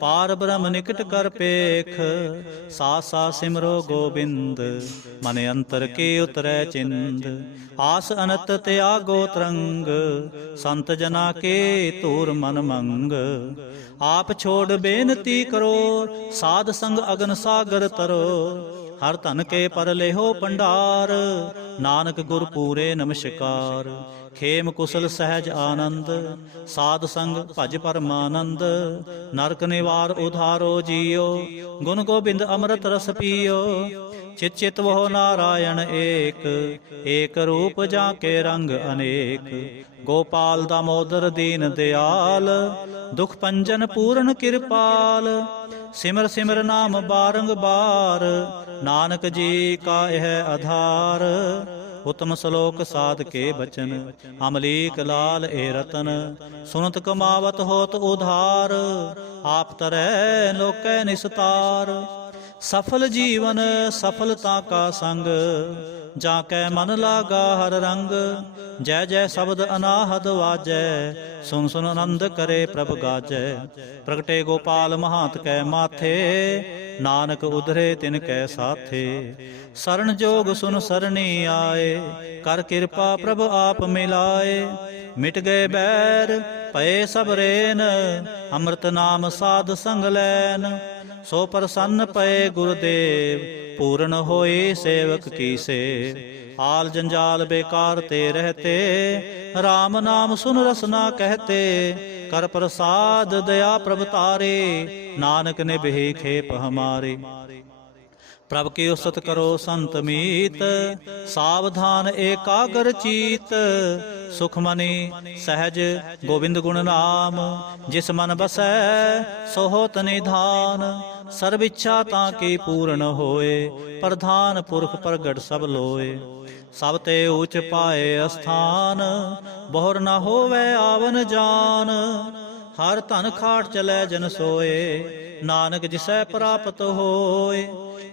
ਪਾਰ ਬ੍ਰਹਮ ਨਿਕਟ ਕਰ ਪੇਖ। ਸਾ ਸਾ ਸਿਮਰੋ ਗੋਬਿੰਦ, ਮਨ ਅੰਤਰ ਕੀ ਉਤਰੈ ਚਿੰਦ। ਆਸ ਅਨਤ ਤਿਆਗੋ ਤਰੰਗ, ਸੰਤ ਜਨਾ ਕੇ ਧੂਰ ਮਨ ਮੰਗ। ਆਪ ਛੋੜ ਬੇਨਤੀ ਕਰੋ, ਸਾਧ ਸੰਗ ਅਗਨ ਸਾਗਰ ਤਰੋ। ਹਰ ਧਨ ਕੇ ਪਰ ਲੇਹੋ ਭੰਡਾਰ, ਨਾਨਕ ਗੁਰ ਪੂਰੇ ਨਮਸਕਾਰ। ਖੇਮ ਕੁਸਲ ਸਹਿਜ ਆਨੰਦ, ਸਾਧ ਸੰਗ ਭਜ ਪਰਮਾਨੰਦ। ਨਰਕ ਨਿਵਾਰ ਉਧਾਰੋ ਜੀਓ, ਗੁਣ ਗੋਬਿੰਦ ਅੰਮ੍ਰਿਤ ਰਸ ਪੀਓ। ਚਿਤ ਚਿਤ ਵਹੁ ਨਾਰਾਇਣ ਏਕ, ਏਕ ਰੂਪ ਜਾਂ ਕੇ ਰੰਗ ਅਨੇਕ। ਗੋਪਾਲ ਦਾਮੋਦਰ ਦੀਨ ਦਿਆਲ, ਦੁਖ ਪੰਜਨ ਪੂਰਨ ਕਿਰਪਾਲ। ਸਿਮਰ ਸਿਮਰ ਨਾਮ ਬਾਰੰਗਬਾਰ, ਨਾਨਕ ਜੀ ਕਾ ਇਹ ਆਧਾਰ। ਉਤਮ ਸ਼ਲੋਕ ਸਾਧ ਕੇ ਬਚਨ, ਅਮਲੀਕ ਲਾਲ ਏ ਰਤਨ। ਸੁਨਤ ਕਮਾਵਤ ਹੋਤ ਉਧਾਰ, ਆਪ ਤਰੈ ਲੋਕੈ ਨਿਸਤਾਰ। ਸਫਲ ਜੀਵਨ ਸਫਲਤਾ ਕਾ ਸੰਗ, ਜਾਂ ਕੈ ਮਨ ਲਾਗਾ ਹਰ ਰੰਗ। ਜੈ ਜੈ ਸ਼ਬਦ ਅਨਾਹਦ ਵਾਜੈ, ਸੁਨ ਸੁਨ ਆਨੰਦ ਕਰੇ ਪ੍ਰਭ ਗਾਜੈ। ਪ੍ਰਗਟੇ ਗੋਪਾਲ ਮਹਾਂਤ ਕੈ ਮਾਥੇ, ਨਾਨਕ ਉਧਰੇ ਤਿਨ ਕੈ ਸਾਥੇ। ਸਰਣ ਜੋਗ ਸੁਨ ਸਰਣੀ ਆਏ, ਕਰ ਕਿਰਪਾ ਪ੍ਰਭ ਆਪ ਮਿਲਾਏ। ਮਿਟ ਗਏ ਬੈਰ ਭਏ ਸਭ ਰੇਨ, ਅੰਮ੍ਰਿਤ ਨਾਮ ਸਾਧ ਸੰਗ ਲੈਨ। ਸੋ ਪ੍ਰਸੰਨ ਪਏ ਗੁਰਦੇਵ, ਪੂਰਨ ਹੋਏ ਸੇਵਕ ਕੀ ਸੇ। ਆਲ ਜੰਜਾਲ ਬੇਕਾਰ ਤੇ ਰਹਤੇ, ਰਾਮ ਨਾਮ ਸੁਨ ਰਸਨਾ ਕਹਤੇ। ਕਰ ਪ੍ਰਸਾਦ ਦਇਆ ਪ੍ਰਭ ਤਾਰੇ, ਨਾਨਕ ਨੇ ਬਿਹੀ ਖੇਪ ਹਮਾਰੇ। ਪ੍ਰਭ ਕੀ ਉਸਤ ਕਰੋ ਸੰਤ ਮੀਤ, ਸਾਵਧਾਨ ਏਕਾਗਰ ਚੀਤ। ਸੁਖਮਨੀ ਸਹਿਜ ਗੋਬਿੰਦ ਗੁਣ ਨਾਮ, ਜਿਸ ਮਨ ਬਸੈ ਸੋ ਹੋਤ ਨਿਧਾਨ। ਸਰਬ ਇੱਛਾ ਤਾਂ ਕੀ ਪੂਰਨ ਹੋਏ, ਪ੍ਰਧਾਨ ਪੁਰਖ ਪ੍ਰਗਟ ਸਭ ਲੋਏ। ਸਭ ਤੇ ਊਚ ਪਾਏ ਅਸਥਾਨ, ਬਹੁਰ ਨਾ ਹੋਵੇ ਆਵਨ ਜਾਨ। ਹਰ ਧਨ ਖਾਟ ਚਲੈ ਜਨ ਸੋਏ, ਨਾਨਕ ਜਿਸੈ ਪ੍ਰਾਪਤ ਹੋਏ।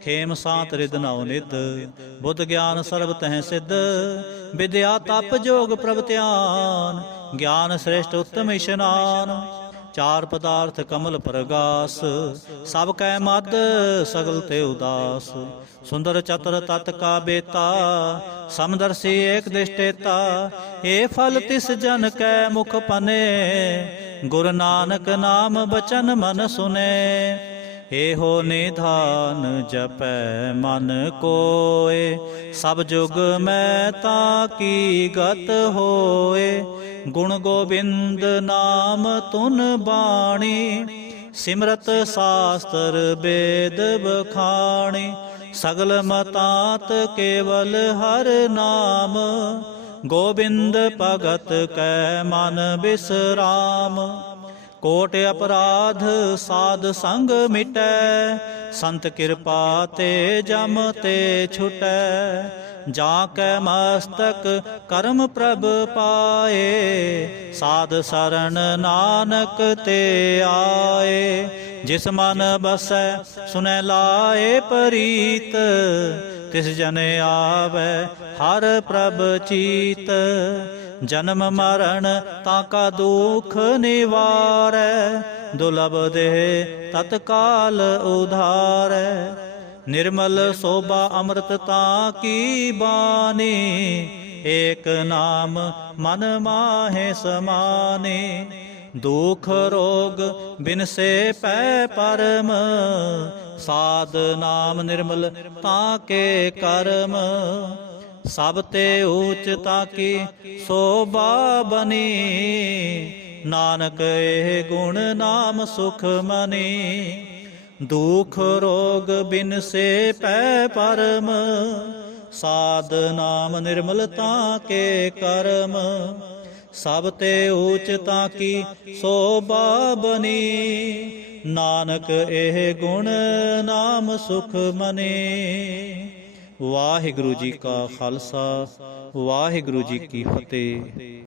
ਖੇਮ ਸਾਤ ਰਿਦ ਨਉ ਨਿਧ, ਬੁੱਧ ਗਿਆਨ ਸਰਬ ਤਹਿ ਸਿੱਧ। ਵਿਦਿਆ ਤਪ ਜੋਗ ਪ੍ਰਭ ਧਿਆਨ, ਗਿਆਨ ਸ੍ਰੇਸ਼ਟ ਉੱਤਮ ਇਸ਼ਨਾਨ। ਚਾਰ ਪਦਾਰਥ ਕਮਲ ਪ੍ਰਗਾਸ, ਸਭ ਕੈ ਮਦ ਸਗਲ ਤੇ ਉਦਾਸ। ਸੁੰਦਰ ਚਤੁਰ ਤਤ ਕਾ ਬੇਤਾ, ਸਮਦਰਸੀ ਏਕ ਦਿਸ਼ਟੇਤਾ। ਏ ਫਲ ਤਿਸ ਜਨ ਕੈ ਮੁਖ ਪਨੇ, ਗੁਰ ਨਾਨਕ ਨਾਮ ਬਚਨ ਮਨ ਸੁਨੇ। ਇਹੋ ਨਿਧਾਨ ਜਪੈ ਮਨ ਕੋਏ, ਸਭ ਜੁਗ ਮੈਂ ਤਾਂ ਕੀ ਗਤ ਹੋਏ। ਗੁਣ ਗੋਬਿੰਦ ਨਾਮ ਤੁਨ ਬਾਣੀ, ਸਿਮਰਤ ਸਾਸਤਰ ਬੇਦ ਬਖਾਣੀ। ਸਗਲ ਮਤਾਤ ਕੇਵਲ ਹਰ ਨਾਮ, ਗੋਬਿੰਦ ਭਗਤ ਕੈ ਮਨ ਬਿਸਰਾਮ। ਕੋਟ ਅਪਰਾਧ ਸਾਧ ਸੰਗ ਮਿਟੈ, ਸੰਤ ਕਿਰਪਾ ਤੇ ਜਮ ਤੇ ਛੁਟੈ। ਜਾਂ ਕੈ ਮਸਤਕ ਕਰਮ ਪ੍ਰਭ ਪਾਏ, ਸਾਧ ਸਰਣ ਨਾਨਕ ਤੇ ਆਏ। ਜਿਸ ਮਨ ਬਸੈ ਸੁਨੈ ਲਾਏ ਪ੍ਰੀਤ, ਤਿਸ ਜਨ ਆਵੈ ਹਰ ਪ੍ਰਭ ਚੀਤ। ਜਨਮ ਮਰਨ ਤਾਕਾ ਦੁਖ ਨਿਵਾਰੈ, ਦੁਲਭ ਦੇਹ ਤਤਕਾਲ ਉਧਾਰੈ। ਨਿਰਮਲ ਸੋਭਾ ਅੰਮ੍ਰਿਤ ਤਾ ਕੀ ਬਾਣੀ, ਏਕ ਨਾਮ ਮਨ ਮਾਹੇ ਸਮਾਨੇ। ਦੁਖ ਰੋਗ ਬਿਨਸੇ ਪੈ ਪਰਮ, ਸਾਧ ਨਾਮ ਨਿਰਮਲ ਤਾਂ ਕੇ ਕਰਮ। ਸਭ ਤੇ ਊਚ ਤਾਕੀ ਸੋਭਾ ਬਨੀ, ਨਾਨਕ ਇਹ ਗੁਣ ਨਾਮ ਸੁਖ ਮਨੀ। ਦੁਖ ਰੋਗ ਬਿਨਸੇ ਪੈ ਪਰਮ, ਸਾਧ ਨਾਮ ਨਿਰਮਲ ਤਾਂ ਕੇ ਕਰਮ। ਸਭ ਤੇ ਊਚ ਤਾਕੀ ਸੋਭਾ ਬਨੀ, ਨਾਨਕ ਇਹ ਗੁਣ ਨਾਮ ਸੁਖ ਮਨੀ। ਵਾਹਿਗੁਰੂ ਜੀ ਕਾ ਖਾਲਸਾ, ਵਾਹਿਗੁਰੂ ਜੀ ਕੀ ਫਤਿਹ।